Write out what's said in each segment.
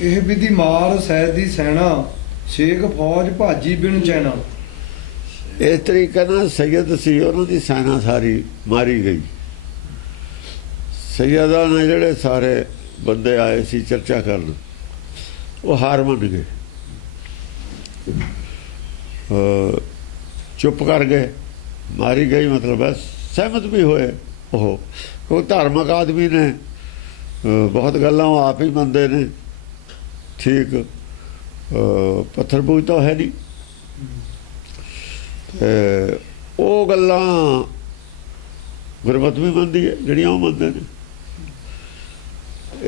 ਇਹ ਵਿਧੀ ਮਾਰ ਸੈਦ ਦੀ ਸੈਨਾ ਸ਼ੇਖ ਫੌਜ ਭਾਜੀ ਬਿਨ ਚੈਨਾ। इस तरीके नाल सैयद सी उन्हां दी सेना सारी मारी गई। सैयदा ने जिहड़े सारे बंदे आए सी चर्चा करन वो हार मन गए, चुप कर गए, मारी गई मतलब है। सहमत भी होए ओह, कोई धार्मिक आदमी ने बहुत गल्लां आप ही मनदे ने, ठीक पत्थर पूज तो है नहीं। वो गल्लां गुरमत भी मनदी है जिहड़ियां वो मनदे ने।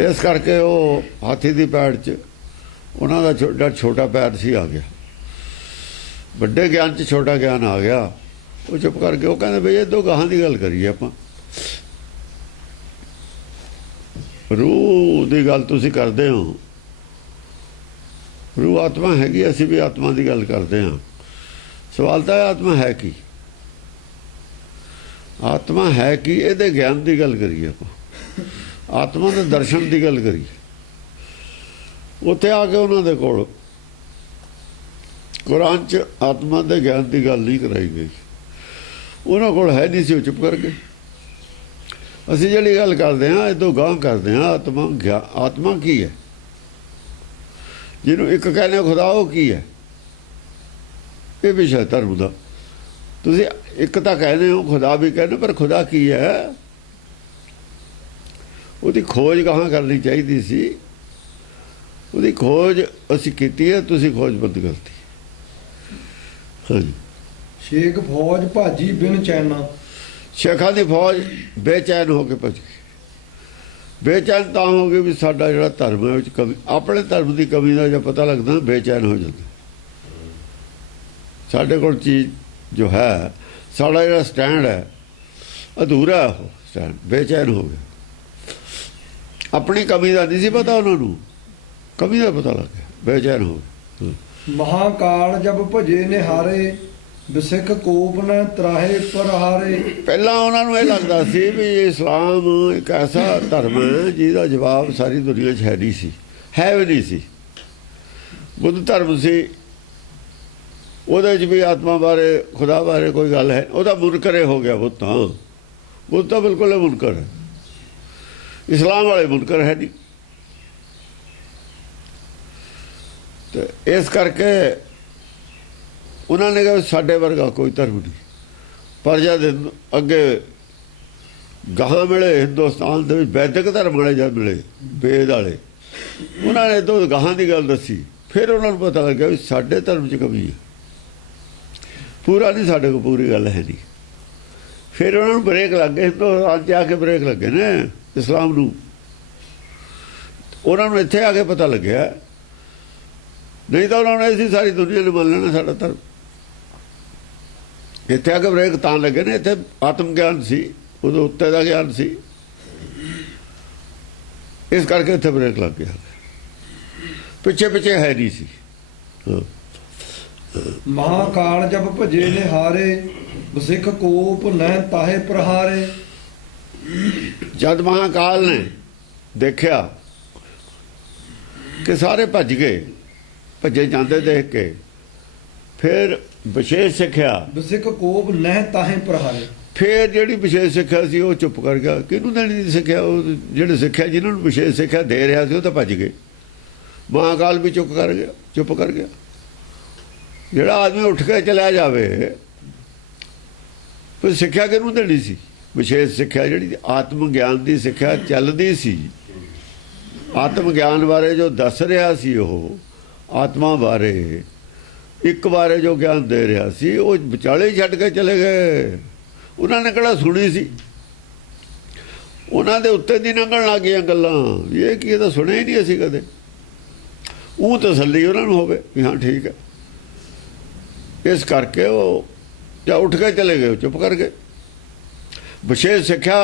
इस करके वो हाथी दी पैड़ च उन्हां दा छोटा छोटा पैर सी आ गया, वड्डे ज्ञान च छोटा ज्ञान आ गया। वो चुप करके वो कहंदे बई इदों गाहां दी गल करिए आपां। रूह दी गल तुसीं करदे हो, रूह आत्मा हैगी, असीं भी आत्मा दी गल करदे हां। सवाल तो है आत्मा है की, आत्मा है कि ये ज्ञान की गल करिए, आत्मा के दर्शन की गल करिए। उत्थे आके उन्होंने कोल कुरान च आत्मा के ज्ञान की गल नहीं कराई गई, उन्होंने कोल है नहीं सी, चुप करके। असीं जिहड़ी गल करदे हां इदों गांह करदे हां आत्मा आत्मा की है, जिन्हों एक कहने खुदा वो की है। ये विषय धर्म का तुसीं एक तो कहने हो, खुदा भी कहने, पर खुदा की है उसकी खोज कहाँ करनी चाहिए सी। उसकी खोज असीं कीती है, तुसीं खोज बंद करती। हाँ जी। शेख फौज भाजी बिन चैना। शेखा की फौज बेचैन होकर भज गई। बेचैन तो हो गई भी साडा जिहड़ा धर्म है कमी, अपने धर्म की कमी का जो पता लगता बेचैन हो जाता। साढ़े को चीज़ जो है, साड़ा जो स्टैंड है अधूरा है, वो स्टैंड बेचैन हो गया। अपनी कमी का नहीं सी पता उन्होंने, कमी का पता लग गया, बेचैन हो गया। महाकाल जब भजे निहारे बिसिख कोप न त्राहे पर हारे। पहला उन्होंने ये लगता सी भी इस्लाम एक ऐसा धर्म है जिसका जवाब सारी दुनिया च है नहीं सी, है भी नहीं सी। बुद्ध धर्म से भी आत्मा बारे खुदा बारे कोई गल है, वह मुनकर हो गया। बुद्ध तो बिल्कुल ही मुनकर है, इस्लाम वाले मुनकर है नहीं। तो इस करके उन्होंने कहा साढ़े वर्गा कोई धर्म नहीं। पर जब अगे गाह मिले हिंदुस्तान के वैदिक धर्म वाले जब मिले वेद वाले, उन्होंने तो गाह की गल दसी, फिर उन्होंने पता लग गया भी साढ़े धर्म च कमी है, पूरा नहीं, साढ़े को पूरी गल है नहीं। फिर उन्होंने ब्रेक लग गए, हिंदुस्तान च आके ब्रेक लगे ने इस्लाम नूं। उन्होंने इत्थे आके पता लग्या, नहीं तो उन्होंने इसी सारी दुनिया ने मान लेना साडा धर्म। इत्थे आके ब्रेक तां लगे ने, इत्थे आत्म ज्ञान सी, उदों उत्ते दा ज्ञान सी, इस करके इत्थे ब्रेक लग गया। पिछे पिछे है नहीं सी। महाकाल जब भजे निहारे बिसिख कोप न ताहे प्रहारे। जब महाकाल ने देखा कि सारे भज गए, भजे जाते देख के, फिर विशेष सिक्ख्या बिसिख कोप न ताहे प्रहारे। फिर जी विशेष सिक्ख्या सी वो चुप कर गया। किनू देनी सिक्ख्या? जो सिक्ख्या जिन्होंने विशेष सिक्ख्या दे रहा था तो भज गए। महाकाल भी चुप कर गया, चुप कर गया। जोड़ा आदमी उठ के चलिया जाए फिर सिक्ख्या किनू देनी सी? विशेष सिक्ख्या जी आत्म ज्ञान की सिक्ख्या चलती सी, आत्म ज्ञान बारे जो दस रहा सी, वो आत्मा बारे एक बारे जो ज्ञान दे रहा सी, वो विचाले ही छड्ड के चले गए। उन्होंने कड़ा सुनी सी, उन्होंने उत्ते दी लंघण लग गई गल्लां, ये की तो सुने ही नहीं असीं कदे। ऊँ तसल्ली उन्होंने होवे भी हाँ ठीक है। इस करके वो या उठ के चले गए, चुप कर गए। विशेष सिक्ख्या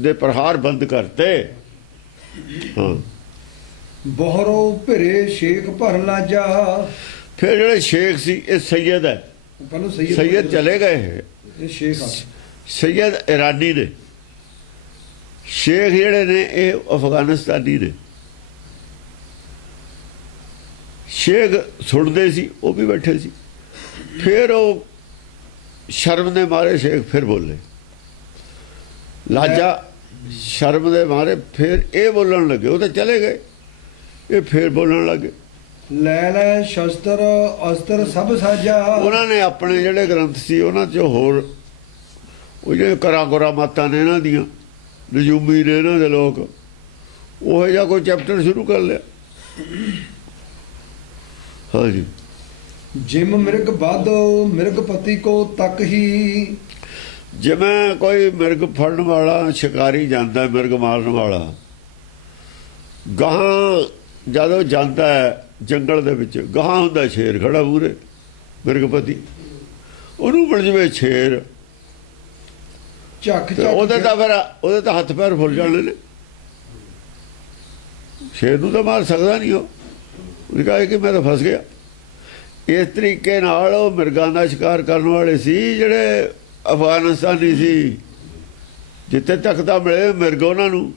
दे प्रहार बंद करते। हाँ, बोहरो भिरे शेख भर लाजा। फिर जो शेख सी ये सैयद है, सैयद चले गए हैं, सैयद ईरानी ने, शेख जेड़े ने ये अफगानिस्तानी ने। ਸ਼ੇਖ ਸੁਣਦੇ ਸੀ, ਉਹ ਵੀ ਬੈਠੇ ਸੀ। ਫਿਰ ਉਹ ਸ਼ਰਮ ਦੇ ਮਾਰੇ ਸ਼ੇਖ ਫਿਰ ਬੋਲੇ, ਲਾਜਾ ਸ਼ਰਮ ਦੇ ਮਾਰੇ ਫਿਰ ਇਹ ਬੋਲਣ ਲੱਗੇ। ਉਹ ਤਾਂ ਚਲੇ ਗਏ, ਇਹ ਫਿਰ ਬੋਲਣ ਲੱਗੇ। ਲੈ ਲੈ ਸ਼ਸਤਰ ਅਸਤਰ ਸਭ ਸਾਜਾ। ਉਹਨਾਂ ਨੇ ਆਪਣੇ ਜਿਹੜੇ ਗ੍ਰੰਥ ਸੀ ਉਹਨਾਂ 'ਚ ਹੋਰ ਉਹ ਜਿਹੜੇ ਕਰਾ ਮਾਤਾਂ ਨੇ ਇਹਨਾਂ ਦੀਆਂ, ਨਜੂਮੀ ਨੇ ਇਹਨਾਂ ਦੇ ਲੋਕ, ਉਹ ਜਿਹਾ ਕੋਈ ਚੈਪਟਰ ਸ਼ੁਰੂ ਕਰ ਲਿਆ। ਹਾਂਜੀ, ਜਿਮ ਮਿਰਗ ਬਾਧੋ ਮਿਰਗਪਤੀ ਕੋ ਤੱਕ ਹੀ। ਜਿਵੇਂ ਕੋਈ ਮਿਰਗ ਫੜਨ ਵਾਲਾ ਸ਼ਿਕਾਰੀ ਜਾਂਦਾ, ਮਿਰਗ ਮਾਰਨ ਵਾਲਾ, ਗਾਹਾਂ ਜਦੋਂ ਜਾਂਦਾ ਹੈ ਜੰਗਲ ਦੇ ਵਿੱਚ, ਗਾਹਾਂ ਹੁੰਦਾ ਸ਼ੇਰ ਖੜਾ ਮੂਹਰੇ, ਮਿਰਗਪਤੀ, ਉਹਨੂੰ ਬਣ ਜਵੇ ਸ਼ੇਰ, ਝੱਕ ਉਹਦੇ ਤਾਂ ਫਿਰ ਉਹਦੇ ਤਾਂ ਹੱਥ ਪੈਰ ਫੁੱਲ ਜਾਣੇ ਨੇ। ਸ਼ੇਰ ਨੂੰ ਤਾਂ ਮਾਰ ਸਕਦਾ ਨਹੀਂ ਉਹ, ਉਹਨੇ ਕਹਾ ਕਿ ਮੈਂ ਤਾਂ ਫਸ ਗਿਆ। ਇਸ ਤਰੀਕੇ ਨਾਲ ਉਹ ਮਿਰਗਾਂ ਦਾ ਸ਼ਿਕਾਰ ਕਰਨ ਵਾਲੇ ਸੀ ਜਿਹੜੇ ਅਫਗਾਨਿਸਤਾਨੀ ਸੀ। ਜਿੱਥੇ ਤੱਕ ਤਾਂ ਮਿਲੇ ਮਿਰਗ ਉਹਨਾਂ ਨੂੰ,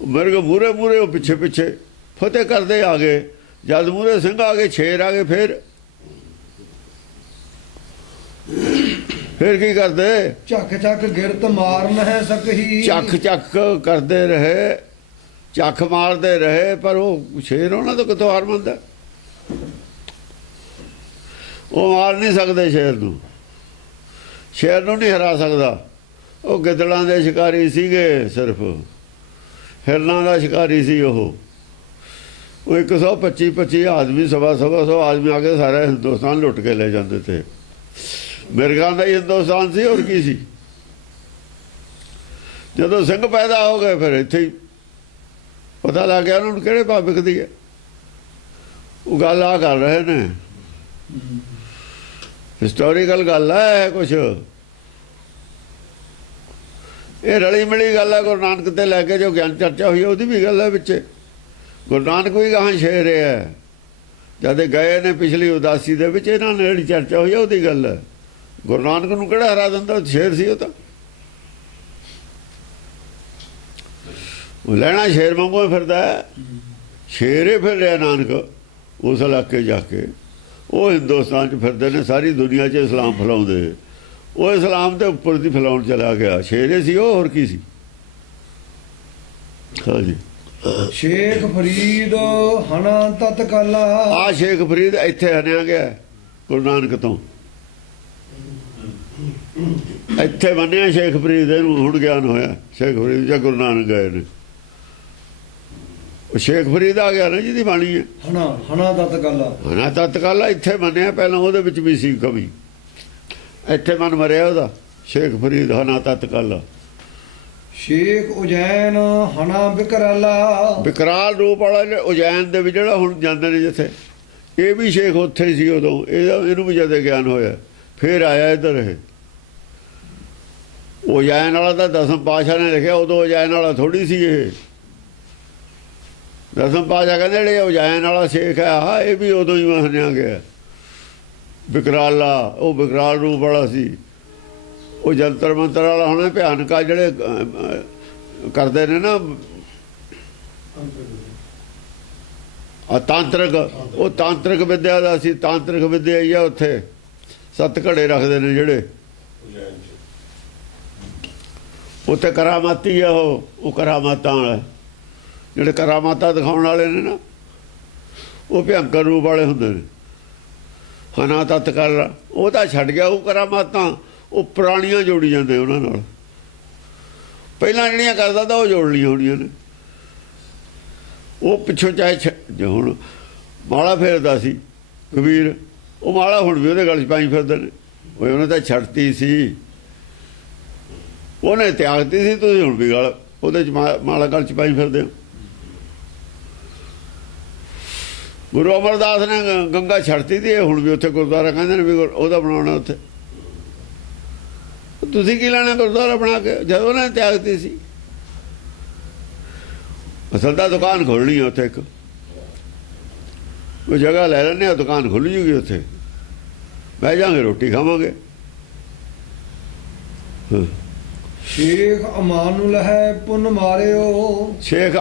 ਮਿਰਗ ਮੂਹਰੇ ਮੂਹਰੇ, ਉਹ ਪਿੱਛੇ ਪਿੱਛੇ ਫਤਿਹ ਕਰਦੇ ਆ ਗਏ। ਜਦ ਮੂਹਰੇ ਸਿੰਘ ਆ ਗਏ, ਸ਼ੇਰ ਆ ਗਏ, ਫਿਰ ਕੀ ਕਰਦੇ? ਝੱਕ ਝੱਕ ਗਿਰਤ ਮਾਰਨ ਹੈ ਸਕਹੀ। ਚੱਕ ਚੱਕ ਕਰਦੇ ਰਹੇ, ਚੱਕ ਮਾਰਦੇ ਰਹੇ, ਪਰ ਉਹ ਸ਼ੇਰ ਉਹਨਾਂ ਤੋਂ ਕਿੱਥੋਂ ਹਾਰ ਮੰਨਦਾ? ਉਹ ਮਾਰ ਨਹੀਂ ਸਕਦੇ ਸ਼ੇਰ ਨੂੰ, ਸ਼ੇਰ ਨੂੰ ਨਹੀਂ ਹਰਾ ਸਕਦਾ। ਉਹ ਗਿੱਦੜਾਂ ਦੇ ਸ਼ਿਕਾਰੀ ਸੀਗੇ, ਸਿਰਫ ਹਿਰਨਾਂ ਦਾ ਸ਼ਿਕਾਰੀ ਸੀ ਉਹ 125 ਆਦਮੀ, ਸਵਾ ਸੌ ਆਦਮੀ ਆ ਕੇ ਸਾਰਾ ਹਿੰਦੁਸਤਾਨ ਲੁੱਟ ਕੇ ਲੈ ਜਾਂਦੇ ਤੇ। ਮਿਰਗਾਂ ਦਾ ਹੀ ਹਿੰਦੁਸਤਾਨ ਸੀ, ਹੋਰ ਕੀ ਸੀ। ਜਦੋਂ ਸਿੰਘ ਪੈਦਾ ਹੋ ਗਏ ਫਿਰ ਇੱਥੇ ਹੀ ਪਤਾ ਲੱਗ ਗਿਆ ਉਹਨਾਂ ਨੂੰ ਕਿਹੜੇ ਭਾਅ ਵਿਕਦੀ ਹੈ। ਉਹ ਗੱਲ ਆ ਕਰ ਰਹੇ ਨੇ, ਹਿਸਟੋਰੀਕਲ ਗੱਲ ਹੈ ਕੁਛ, ਇਹ ਰਲੀ ਮਿਲੀ ਗੱਲ ਹੈ। ਗੁਰੂ ਨਾਨਕ ਤੇ ਲੈ ਕੇ ਜੋ ਗਿਆਨ ਚਰਚਾ ਹੋਈ ਉਹਦੀ ਵੀ ਗੱਲ ਹੈ ਵਿੱਚ। ਗੁਰੂ ਨਾਨਕ ਵੀ ਗਾਹਾਂ ਸ਼ੇਰ ਹੈ, ਜਦ ਗਏ ਨੇ ਪਿਛਲੀ ਉਦਾਸੀ ਦੇ ਵਿੱਚ, ਇਹਨਾਂ ਨੇ ਜਿਹੜੀ ਚਰਚਾ ਹੋਈ ਉਹਦੀ ਗੱਲ ਹੈ। ਗੁਰੂ ਨਾਨਕ ਨੂੰ ਕਿਹੜਾ ਹਰਾ ਦਿੰਦਾ? ਸ਼ੇਰ ਸੀ ਉਹ ਤਾਂ, ਉਹ ਲੈਣਾ ਸ਼ੇਰ ਵਾਂਗੂ ਫਿਰਦਾ, ਸ਼ੇਰ ਹੀ ਫਿਰ ਰਿਹਾ ਨਾਨਕ ਉਸ ਇਲਾਕੇ ਜਾ ਕੇ। ਉਹ ਹਿੰਦੁਸਤਾਨ 'ਚ ਫਿਰਦੇ ਨੇ, ਸਾਰੀ ਦੁਨੀਆ 'ਚ ਇਸਲਾਮ ਫੈਲਾਉਂਦੇ। ਉਹ ਇਸਲਾਮ ਦੇ ਉੱਪਰ ਦੀ ਫੈਲਾਉਣ ਚਲਾ ਗਿਆ, ਸ਼ੇਰ ਸੀ ਉਹ, ਹੋਰ ਕੀ ਸੀ। ਹਾਂਜੀ, ਸ਼ੇਖ ਫਰੀਦ ਹਨਾ ਤਤਕਾਲਾ। ਆ ਸ਼ੇਖ ਫਰੀਦ ਇੱਥੇ ਹਨਿਆ ਗਿਆ ਗੁਰੂ ਨਾਨਕ ਤੋਂ, ਇੱਥੇ ਮੰਨਿਆ ਸ਼ੇਖ ਫਰੀਦ। ਇਹਨੂੰ ਹੁਣ ਗਿਆਨ ਹੋਇਆ ਸ਼ੇਖ ਫਰੀਦ ਜਾਂ ਗੁਰੂ ਨਾਨਕ ਗਏ ਨੇ। ਉਹ ਸ਼ੇਖ ਫਰੀਦ ਆ ਗਿਆ ਨਾ ਜਿਹਦੀ ਬਾਣੀ ਹੈ ਹਨਾ ਤਤਕਾਲਾ। ਹਨਾ ਤਤਕਾਲਾ ਇੱਥੇ ਮੰਨਿਆ, ਪਹਿਲਾਂ ਉਹਦੇ ਵਿੱਚ ਵੀ ਸੀ ਕਮੀ, ਇੱਥੇ ਮਨ ਮਰਿਆ ਉਹਦਾ। ਸ਼ੇਖ ਫਰੀਦ ਹਨਾ ਤਤਕਾਲਾ। ਸ਼ੇਖ ਉਜੈਨ ਹਨਾ ਬਿਕਰਾਲਾ। ਵਿਕਰਾਲ ਰੂਪ ਵਾਲਾ ਉਜੈਨ ਦੇ ਵਿੱਚ ਜਿਹੜਾ ਹੁਣ ਜਾਂਦੇ ਨੇ ਜਿੱਥੇ, ਇਹ ਵੀ ਸ਼ੇਖ ਉੱਥੇ ਹੀ ਸੀ ਉਦੋਂ। ਇਹਨੂੰ ਵੀ ਜਦ ਗਿਆਨ ਹੋਇਆ ਫਿਰ ਆਇਆ ਇੱਧਰ। ਇਹ ਉਜੈਨ ਵਾਲਾ ਤਾਂ ਦਸਮ ਪਾਤਸ਼ਾਹ ਨੇ ਲਿਖਿਆ, ਉਦੋਂ ਉਜੈਨ ਵਾਲਾ ਥੋੜੀ ਸੀ ਇਹ। ਦਸਮ ਪਾਤਸ਼ਾਹ ਕਹਿੰਦੇ ਜਿਹੜੇ ਉਜੈਨ ਵਾਲਾ ਸ਼ੇਖ ਹੈ ਆਹ, ਇਹ ਵੀ ਉਦੋਂ ਹੀ ਮੰਨਿਆ ਗਿਆ ਵਿਕਰਾਲਾ। ਉਹ ਵਿਕਰਾਲ ਰੂਪ ਵਾਲਾ ਸੀ। ਉਹ ਜੰਤਰ ਮੰਤਰ ਵਾਲਾ ਹੋਣਾ ਭਿਆਨਕ ਆ, ਜਿਹੜੇ ਕਰਦੇ ਨੇ ਨਾ ਤਾਂਤਰਿਕ, ਉਹ ਤਾਂਤਰਿਕ ਵਿਦਿਆ ਦਾ ਸੀ। ਤਾਂਤਰਿਕ ਵਿਦਿਆ ਹੀ ਆ ਉੱਥੇ, 7 ਘੜੇ ਰੱਖਦੇ ਨੇ ਜਿਹੜੇ ਉੱਥੇ। ਕਰਾਮਾਤੀ ਆ ਉਹ ਕਰਾਮਾਤਾਂ ਵਾਲਾ, ਜਿਹੜੇ ਕਰਾਮਾਤਾਂ ਦਿਖਾਉਣ ਵਾਲੇ ਨੇ ਨਾ, ਉਹ ਭਿਅੰਕਰ ਰੂਪ ਵਾਲੇ ਹੁੰਦੇ ਨੇ। ਹਨਾ ਤਤਕਾਲਾ ਉਹ ਤਾਂ ਛੱਡ ਗਿਆ, ਉਹ ਕਰਾਮਾਤਾਂ ਉਹ ਪੁਰਾਣੀਆਂ ਜੋੜੀ ਜਾਂਦੇ ਉਹਨਾਂ ਨਾਲ। ਪਹਿਲਾਂ ਜਿਹੜੀਆਂ ਕਰਦਾ ਤਾਂ ਉਹ ਜੋੜ ਲਈਆਂ ਹੋਣੀਆਂ ਨੇ। ਉਹ ਪਿੱਛੋਂ ਚਾਹੇ ਹੁਣ ਮਾਲਾ ਫੇਰਦਾ ਸੀ ਕਬੀਰ, ਉਹ ਮਾਲਾ ਹੁਣ ਵੀ ਉਹਦੇ ਗਲ 'ਚ ਪਾਈ ਫਿਰਦੇ ਨੇ। ਉਹਨੇ ਤਾਂ ਛੱਡਤੀ ਸੀ, ਉਹਨੇ ਤਿਆਗਤੀ ਸੀ, ਤੁਸੀਂ ਹੁਣ ਵੀ ਗਲ ਉਹਦੇ 'ਚ ਮਾਲਾ ਗਲ 'ਚ ਪਾਈ ਫਿਰਦੇ ਹੋ। ਗੁਰੂ ਅਮਰਦਾਸ ਨੇ ਗੰਗਾ ਛੱਡਤੀ ਸੀ, ਹੁਣ ਵੀ ਉੱਥੇ ਗੁਰਦੁਆਰਾ ਕਹਿੰਦੇ ਨੇ ਵੀ ਉਹਦਾ ਬਣਾਉਣਾ ਉੱਥੇ। ਤੁਸੀਂ ਕੀ ਲੈਣਾ ਗੁਰਦੁਆਰਾ ਬਣਾ ਕੇ, ਜਦੋਂ ਉਹਨਾਂ ਨੇ ਤਿਆਗਤੀ ਸੀ। ਅਸਲ ਤਾਂ ਦੁਕਾਨ ਖੋਲ੍ਹਣੀ ਹੈ ਉੱਥੇ, ਇੱਕ ਉਹ ਜਗ੍ਹਾ ਲੈ ਲੈਂਦੇ ਆ, ਦੁਕਾਨ ਖੁੱਲ੍ਹ ਜੂਗੀ ਉੱਥੇ, ਬਹਿ ਜਾਵਾਂਗੇ, ਰੋਟੀ ਖਾਵਾਂਗੇ। ਸ਼ੇਖ ਅਮਾਨੁਲ ਹੈ ਪੁੰਨ ਮਾਰਿਓ। ਸ਼ੇਖ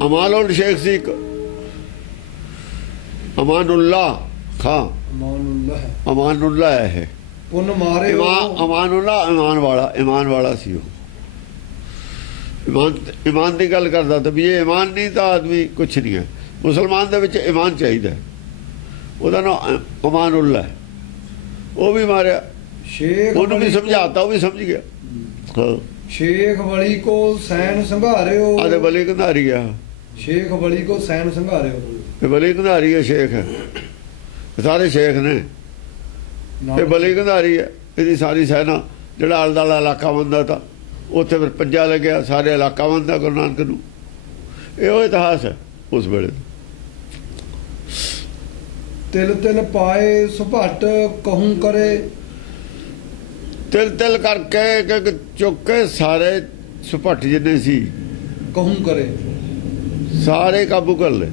ਅਮਾਨੁਲ ਸ਼ੇਖ ਸੀ ਇੱਕ, ਅਮਾਨੁੱਲਾ ਖਾਂ, ਅਮਾਨੁੱਲਾ ਹੈ। ਅਮਾਨੁੱਲਾ ਹੈ ਇਹ। ਪੁੰਨ ਮਾਰੇ ਅਮਾਨੁੱਲਾ ਇਮਾਨ ਵਾਲਾ ਸੀ ਉਹ। ਇਮਾਨ ਦੀ ਗੱਲ ਕਰਦਾ ਤਾਂ ਵੀ ਇਹ ਇਮਾਨ ਨਹੀਂ ਤਾਂ ਆਦਮੀ ਕੁਛ ਨਹੀਂ ਹੈ। ਮੁਸਲਮਾਨ ਦੇ ਵਿੱਚ ਇਮਾਨ ਚਾਹੀਦਾ। ਉਹਦਾ ਨਾਮ ਅਮਾਨੁੱਲਾ ਹੈ। ਉਹ ਵੀ ਮਾਰਿਆ, ਸ਼ੇਖ ਉਹਨੂੰ ਵੀ ਸਮਝਾਤਾ, ਉਹ ਵੀ ਸਮਝ ਗਿਆ। ਹਾਂ, ਸ਼ੇਖ ਵਲੀ ਕੋ ਸੈਨ ਸੰਘਾਰਿਓ। ਆਦੇ ਬਲੀ ਕੰਧਾਰੀ ਆ, ਸ਼ੇਖ ਵਲੀ ਕੋ ਸੈਨ ਸੰਘਾਰਿਓ। ਇਹ ਬਲੀ ਕੰਧਾਰੀ ਹੈ, ਸ਼ੇਖ ਹੈ, ਸਾਰੇ ਸ਼ੇਖ ਨੇ। ਇਹ ਬਲੀ ਕੰਧਾਰੀ ਹੈ, ਇਹਦੀ ਸਾਰੀ ਸੈਨਾ। ਜਿਹੜਾ ਆਲੇ ਦੁਆਲਾ ਇਲਾਕਾ ਬੰਦਾ ਤਾਂ ਉੱਥੇ ਫਿਰ ਪੰਜਾ ਲੱਗਿਆ, ਸਾਰੇ ਇਲਾਕਾ ਬੰਦਾ ਗੁਰੂ ਨਾਨਕ ਨੂੰ। ਇਹ ਉਹ ਇਤਿਹਾਸ ਹੈ ਉਸ ਵੇਲੇ। ਤਿਲ ਤਿਲ ਪਾਏ ਸੁਭਾਟ ਕਹੂੰ ਕਰੇ। ਤਿਲ ਤਿਲ ਕਰਕੇ ਕਿ ਚੁੱਕ ਕੇ ਸਾਰੇ ਸੁਭੱਟ ਜਿੰਨੇ ਸੀ ਕਹੂੰ ਕਰੇ, ਸਾਰੇ ਕਾਬੂ ਕਰ ਲਏ,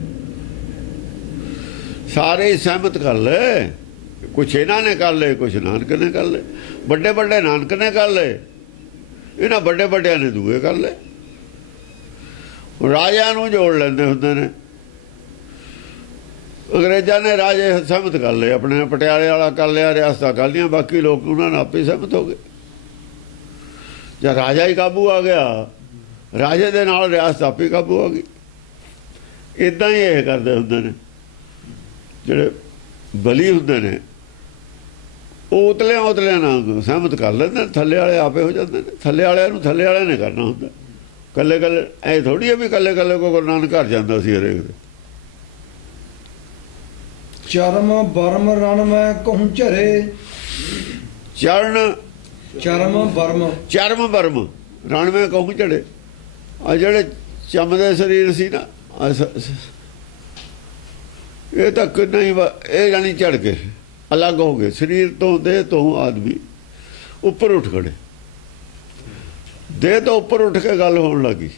ਸਾਰੇ ਸਹਿਮਤ ਕਰ ਲਏ। ਕੁਛ ਇਹਨਾਂ ਨੇ ਕਰ ਲਏ, ਕੁਛ ਨਾਨਕ ਨੇ ਕਰ ਲਏ। ਵੱਡੇ ਵੱਡੇ ਨਾਨਕ ਨੇ ਕਰ ਲਏ, ਇਹਨਾਂ ਵੱਡੇ ਵੱਡਿਆਂ ਨੇ ਦੂਏ ਕਰ ਲਏ। ਰਾਜਿਆਂ ਨੂੰ ਜੋੜ ਲੈਂਦੇ ਹੁੰਦੇ ਨੇ। ਅੰਗਰੇਜ਼ਾਂ ਨੇ ਰਾਜੇ ਸਹਿਮਤ ਕਰ ਲਏ, ਆਪਣੇ ਪਟਿਆਲੇ ਵਾਲਾ ਕਰ ਲਿਆ, ਰਿਆਸਤਾਂ ਕਰ ਲਈਆਂ, ਬਾਕੀ ਲੋਕ ਉਹਨਾਂ ਨਾਲ ਆਪੇ ਸਹਿਮਤ ਹੋ ਗਏ। ਜਦ ਰਾਜਾ ਹੀ ਕਾਬੂ ਆ ਗਿਆ, ਰਾਜੇ ਦੇ ਨਾਲ ਰਿਆਸਤ ਆਪੇ ਕਾਬੂ ਆ ਗਈ। ਇੱਦਾਂ ਹੀ ਇਹ ਕਰਦੇ ਹੁੰਦੇ ਨੇ ਜਿਹੜੇ ਬਲੀ ਹੁੰਦੇ ਨੇ। ਉਹ ਉਤਲਿਆਂ ਨਾਲ ਸਹਿਮਤ ਕਰ ਲੈਂਦੇ ਨੇ, ਥੱਲੇ ਵਾਲੇ ਆਪੇ ਹੋ ਜਾਂਦੇ ਨੇ। ਥੱਲੇ ਵਾਲਿਆਂ ਨੂੰ ਥੱਲੇ ਵਾਲਿਆਂ ਨੇ ਕਰਨਾ ਹੁੰਦਾ। ਕੱਲੇ ਕੱਲੇ ਐ ਥੋੜ੍ਹੀ ਹੈ ਵੀ ਕੱਲੇ ਕੱਲੇ ਕੋ ਗੁਰੂ ਨਾਨਕ ਘਰ ਜਾਂਦਾ ਸੀ ਹਰੇਕ ਦੇ। ਚਰਮ ਬਰਮ ਰਣ ਮੈਂ ਕਹੂੰ ਝਰੇ। ਚਰਨ ਚਰਮ ਬਰਮ ਰਣ ਮੈਂ ਕਹੂੰ ਝੜੇ। ਆ ਜਿਹੜੇ ਚਮਦੇ ਸਰੀਰ ਸੀ ਨਾ, ਇਹ ਤਾਂ ਨਹੀਂ, ਇਹ ਜਾਨੀ ਝੜ ਕੇ ਅਲੱਗ ਹੋ ਗਏ ਸਰੀਰ ਤੋਂ, ਦੇਹ ਤੋਂ। ਆਦਮੀ ਉੱਪਰ ਉੱਠ ਖੜੇ, ਦੇਹ ਤੋਂ ਉੱਪਰ ਉੱਠ ਕੇ ਗੱਲ ਹੋਣ ਲੱਗੀ।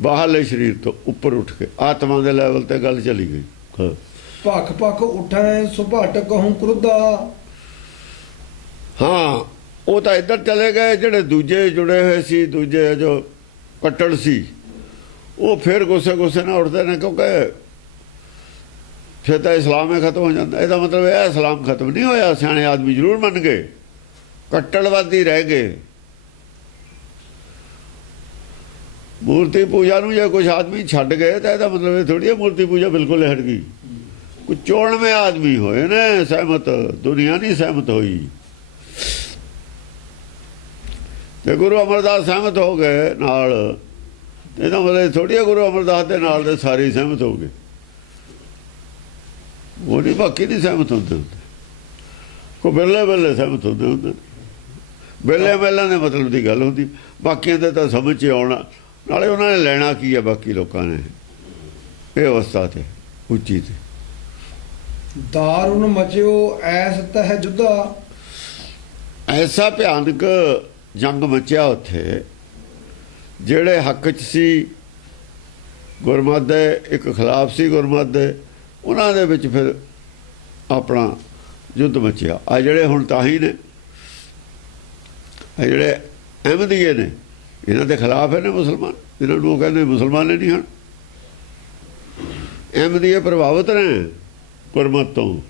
ਬਾਹਰਲੇ ਸਰੀਰ ਤੋਂ ਉੱਪਰ ਉੱਠ ਕੇ ਆਤਮਾ ਦੇ ਲੈਵਲ ਤੇ ਗੱਲ ਚਲੀ ਗਈ। ਭਖ ਭਖ ਉਠੈ ਸੁਭਟ ਕਹੂੰ ਕ੍ਰੋਧਾ। ਹਾਂ, ਉਹ ਤਾਂ ਇੱਧਰ ਚਲੇ ਗਏ। ਜਿਹੜੇ ਦੂਜੇ ਜੁੜੇ ਹੋਏ ਸੀ, ਦੂਜੇ ਜੋ ਕੱਟੜ ਸੀ, ਉਹ ਫਿਰ ਗੁੱਸੇ ਨਾਲ ਉੱਠਦੇ ਨੇ, ਕਿਉਂਕਿ ਫਿਰ ਤਾਂ ਇਸਲਾਮ ਹੀ ਖਤਮ ਹੋ ਜਾਂਦਾ। ਇਹਦਾ ਮਤਲਬ ਇਹ ਇਸਲਾਮ ਖਤਮ ਨਹੀਂ ਹੋਇਆ। ਸਿਆਣੇ ਆਦਮੀ ਜ਼ਰੂਰ ਮੰਨ ਗਏ, ਕੱਟੜਵਾਦੀ ਰਹਿ ਗਏ। ਮੂਰਤੀ ਪੂਜਾ ਨੂੰ ਜੇ ਕੁਝ ਆਦਮੀ ਛੱਡ ਗਏ ਤਾਂ ਇਹਦਾ ਮਤਲਬ ਇਹ ਥੋੜ੍ਹੀ ਹੈ ਮੂਰਤੀ ਪੂਜਾ ਬਿਲਕੁਲ ਹਟ ਗਈ। ਕੁਝ 94 ਆਦਮੀ ਹੋਏ ਨੇ ਸਹਿਮਤ, ਦੁਨੀਆ ਨਹੀਂ ਸਹਿਮਤ ਹੋਈ। ਤੇ ਗੁਰੂ ਅਮਰਦਾਸ ਸਹਿਮਤ ਹੋ ਗਏ ਨਾਲ, ਇਹਦਾ ਮਤਲਬ ਥੋੜ੍ਹੀ ਹੈ ਗੁਰੂ ਅਮਰਦਾਸ ਦੇ ਨਾਲ ਦੇ ਸਾਰੇ ਸਹਿਮਤ ਹੋ ਗਏ। ਉਹ ਨਹੀਂ, ਬਾਕੀ ਨਹੀਂ ਸਹਿਮਤ ਹੁੰਦੇ। ਕੋਈ ਬਿਰਲੇ ਸਹਿਮਤ ਹੁੰਦੇ। ਬਿਰਲੇ ਦੇ ਮਤਲਬ ਦੀ ਗੱਲ ਹੁੰਦੀ। ਬਾਕੀਆਂ ਦੇ ਤਾਂ ਸਮਝ 'ਚ ਆਉਣਾ, ਨਾਲੇ ਉਹਨਾਂ ਨੇ ਲੈਣਾ ਕੀ ਹੈ ਬਾਕੀ ਲੋਕਾਂ ਨੇ। ਇਹ ਅਵਸਥਾ ਤੇ ਉੱਚੀ ਤੇ ਦਾਰੁਨ ਮਚਿਓ ਐਸ ਤਹ ਜੁਦਾ। ਐਸਾ ਭਿਆਨਕ ਜੰਗ ਮਚਿਆ ਉੱਥੇ। ਜਿਹੜੇ ਹੱਕ 'ਚ ਸੀ ਗੁਰਮਤਿ ਦੇ, ਇੱਕ ਖਿਲਾਫ ਸੀ ਗੁਰਮਤਿ ਦੇ, ਉਹਨਾਂ ਦੇ ਵਿੱਚ ਫਿਰ ਆਪਣਾ ਯੁੱਧ ਮਚਿਆ। ਆ ਜਿਹੜੇ ਹੁਣ ਤਾਹੀ ਨੇ, ਇਹ ਜਿਹੜੇ ਅਹਿਮਦੀਏ ਨੇ, ਇਹਨਾਂ ਦੇ ਖਿਲਾਫ ਨੇ ਮੁਸਲਮਾਨ। ਇਹਨਾਂ ਨੂੰ ਕਹਿੰਦੇ ਮੁਸਲਮਾਨ ਨਹੀਂ ਹਨ। ਅਹਿਮਦੀਏ ਪ੍ਰਭਾਵਿਤ ਨੇ ਗੁਰਮਤਿ ਤੋਂ,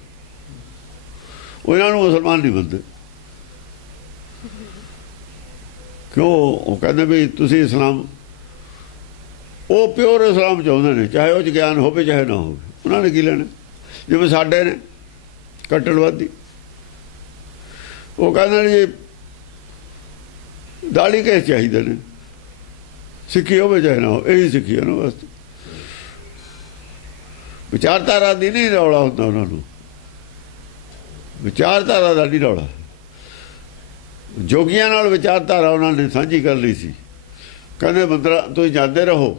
ਉਹ ਇਹਨਾਂ ਨੂੰ ਮੁਸਲਮਾਨ ਨਹੀਂ ਮੰਨਦੇ। ਕਿਉਂ? ਉਹ ਕਹਿੰਦੇ ਵੀ ਤੁਸੀਂ ਇਸਲਾਮ, ਉਹ ਪਿਓਰ ਇਸਲਾਮ ਚਾਹੁੰਦੇ ਨੇ, ਚਾਹੇ ਉਹ 'ਚ ਗਿਆਨ ਹੋਵੇ ਚਾਹੇ ਨਾ ਹੋਵੇ। ਉਹਨਾਂ ਨੇ ਕੀ ਲੈਣਾ? ਜਿਵੇਂ ਸਾਡੇ ਨੇ ਕੱਟੜਵਾਦੀ, ਉਹ ਕਹਿੰਦੇ ਨੇ ਜੀ ਦਾੜੀ ਕੇਸ ਚਾਹੀਦੇ ਨੇ, ਸਿੱਖੀ ਹੋਵੇ ਚਾਹੇ ਨਾ ਹੋਵੇ। ਇਹੀ ਸਿੱਖੀ ਉਹਨਾਂ ਵਾਸਤੇ। ਵਿਚਾਰਧਾਰਾ ਦੀ ਨਹੀਂ ਰੌਲਾ ਹੁੰਦਾ ਉਹਨਾਂ ਨੂੰ, ਵਿਚਾਰਧਾਰਾ ਦਾ ਨਹੀਂ ਰੌਲਾ। ਜੋਗੀਆਂ ਨਾਲ ਵਿਚਾਰਧਾਰਾ ਉਹਨਾਂ ਨੇ ਸਾਂਝੀ ਕਰ ਲਈ ਸੀ। ਕਹਿੰਦੇ ਮੰਦਰਾਂ ਤੁਸੀਂ ਜਾਂਦੇ ਰਹੋ,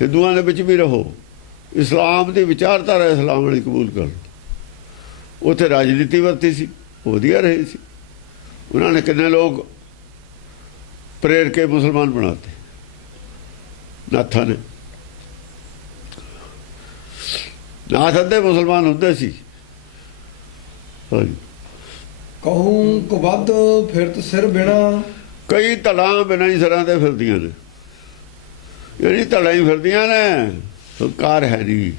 ਹਿੰਦੂਆਂ ਦੇ ਵਿੱਚ ਵੀ ਰਹੋ, ਇਸਲਾਮ ਦੀ ਵਿਚਾਰਧਾਰਾ ਇਸਲਾਮ ਵਾਲੀ ਕਬੂਲ ਕਰ ਲਓ। ਉੱਥੇ ਰਾਜਨੀਤੀ ਵਰਤੀ ਸੀ, ਵਧੀਆ ਰਹੀ ਸੀ। ਉਹਨਾਂ ਨੇ ਕਿੰਨੇ ਲੋਕ ਪ੍ਰੇਰ ਕੇ ਮੁਸਲਮਾਨ ਬਣਾਤੇ। ਨਾਥਾਂ ਨੇ, ਨਾਥ ਅੱਧੇ ਮੁਸਲਮਾਨ ਹੁੰਦੇ ਸੀ। ਹਾਂਜੀ, ਕਹੂੰ ਕੁਬੱਧ ਫਿਰਤ ਸਿਰ ਬਿਨਾ। ਕਈ ਧੜਾਂ ਬਿਨਾਂ ਹੀ ਸਿਰਾਂ ਤੇ ਫਿਰਦੀਆਂ ਨੇ। ਜਿਹੜੀ ਧੜਾਂ ਹੀ ਫਿਰਦੀਆਂ ਨੇ, ਹੰਕਾਰ ਹੈ ਨਹੀਂ।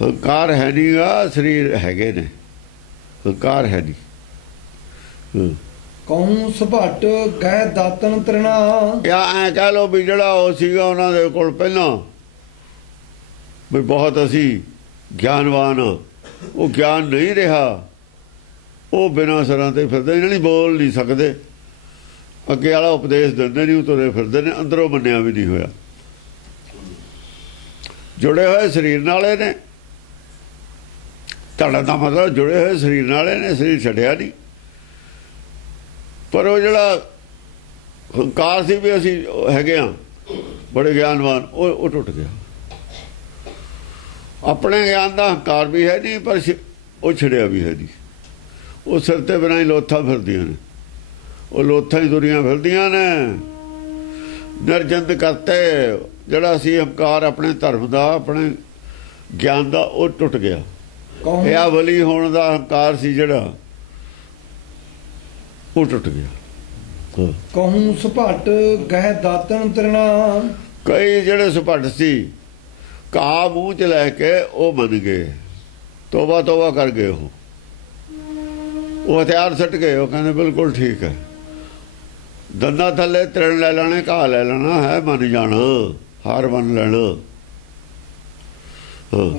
ਹੰਕਾਰ ਹੈ ਨਹੀਂਗਾ, ਸਰੀਰ ਹੈਗੇ ਨੇ, ਹੰਕਾਰ ਹੈ ਨਹੀਂ। ਕਹੂੰ ਸੁਭਾਟ ਗਹਿ ਦਾਤਨ ਤ੍ਰਿਣਾ। ਜਾਂ ਐਂ ਕਹਿ ਲਓ ਵੀ ਜਿਹੜਾ ਉਹ ਸੀਗਾ ਉਹਨਾਂ ਦੇ ਕੋਲ ਪਹਿਲਾਂ ਵੀ ਬਹੁਤ ਅਸੀਂ ਗਿਆਨਵਾਨ, ਉਹ ਗਿਆਨ ਨਹੀਂ ਰਿਹਾ, ਉਹ ਬਿਨਾਂ ਸਿਰਾਂ ਤੇ ਫਿਰਦੇ, ਇਹਨਾਂ ਨਹੀਂ ਬੋਲ ਨਹੀਂ ਸਕਦੇ, ਅੱਗੇ ਵਾਲਾ ਉਪਦੇਸ਼ ਦਿੰਦੇ ਨਹੀਂ, ਉਹ ਤੁਰੇ ਫਿਰਦੇ ਨੇ, ਅੰਦਰੋਂ ਮੰਨਿਆ ਵੀ ਨਹੀਂ ਹੋਇਆ। ਜੁੜੇ ਹੋਏ ਸਰੀਰ ਨਾਲੇ ਨੇ, ਤੁਹਾਡਾ ਤਾਂ ਮਤਲਬ ਜੁੜੇ ਹੋਏ ਸਰੀਰ ਨਾਲੇ ਨੇ, ਸਰੀਰ ਛੱਡਿਆ ਨਹੀਂ। ਪਰ ਉਹ ਜਿਹੜਾ ਹੰਕਾਰ ਸੀ ਵੀ ਅਸੀਂ ਹੈਗੇ ਹਾਂ ਬੜੇ ਗਿਆਨਵਾਨ, ਉਹ ਟੁੱਟ ਗਿਆ। ਆਪਣੇ ਗਿਆਨ ਦਾ ਹੰਕਾਰ ਵੀ ਹੈ ਨਹੀਂ, ਪਰ ਉਹ ਛੜਿਆ ਵੀ ਹੈ ਨਹੀਂ। ਉਹ ਸਿਰ ਤੇ ਬਿਨਾਂ ਹੀ ਲੋਥਾਂ ਫਿਰਦੀਆਂ ਨੇ, ਉਹ ਲੋਥਾਂ ਹੀ ਦੁਰੀਆਂ ਫਿਰਦੀਆਂ ਨੇ। ਨਿਰਜੰਦ ਕਰਤੇ ਜਿਹੜਾ ਸੀ ਹੰਕਾਰ ਆਪਣੇ ਧਰਮ ਦਾ, ਆਪਣੇ ਗਿਆਨ ਦਾ, ਉਹ ਟੁੱਟ ਗਿਆ। ਇਹ ਆ ਬਲੀ ਹੋਣ ਦਾ ਹੰਕਾਰ ਸੀ ਜਿਹੜਾ, ਉਹ ਟੁੱਟ ਗਿਆ। ਕਹੂੰ ਸੁਭਾਟ ਗਹਿ ਦਾਤਨ ਤ੍ਰਿਣਾ। ਕਈ ਜਿਹੜੇ ਸੁਭੱਟ ਸੀ ਘਾਹ ਮੂੰਹ ਚ ਲੈ ਕੇ ਉਹ ਬਣ ਗਏ, ਤੋਬਾ ਤੋਬਾ ਕਰ ਗਏ। ਉਹ ਹਥਿਆਰ ਸੱਟ ਗਏ, ਉਹ ਕਹਿੰਦੇ ਬਿਲਕੁਲ ਠੀਕ ਹੈ, ਦੰਦਾਂ ਥੱਲੇ ਤ੍ਰਿਣ ਲੈ ਲੈਣੇ, ਘਾਹ ਲੈ ਲੈਣਾ ਹੈ, ਮੰਨ ਜਾਣਾ, ਹਾਰ ਮੰਨ ਲੈਣਾ।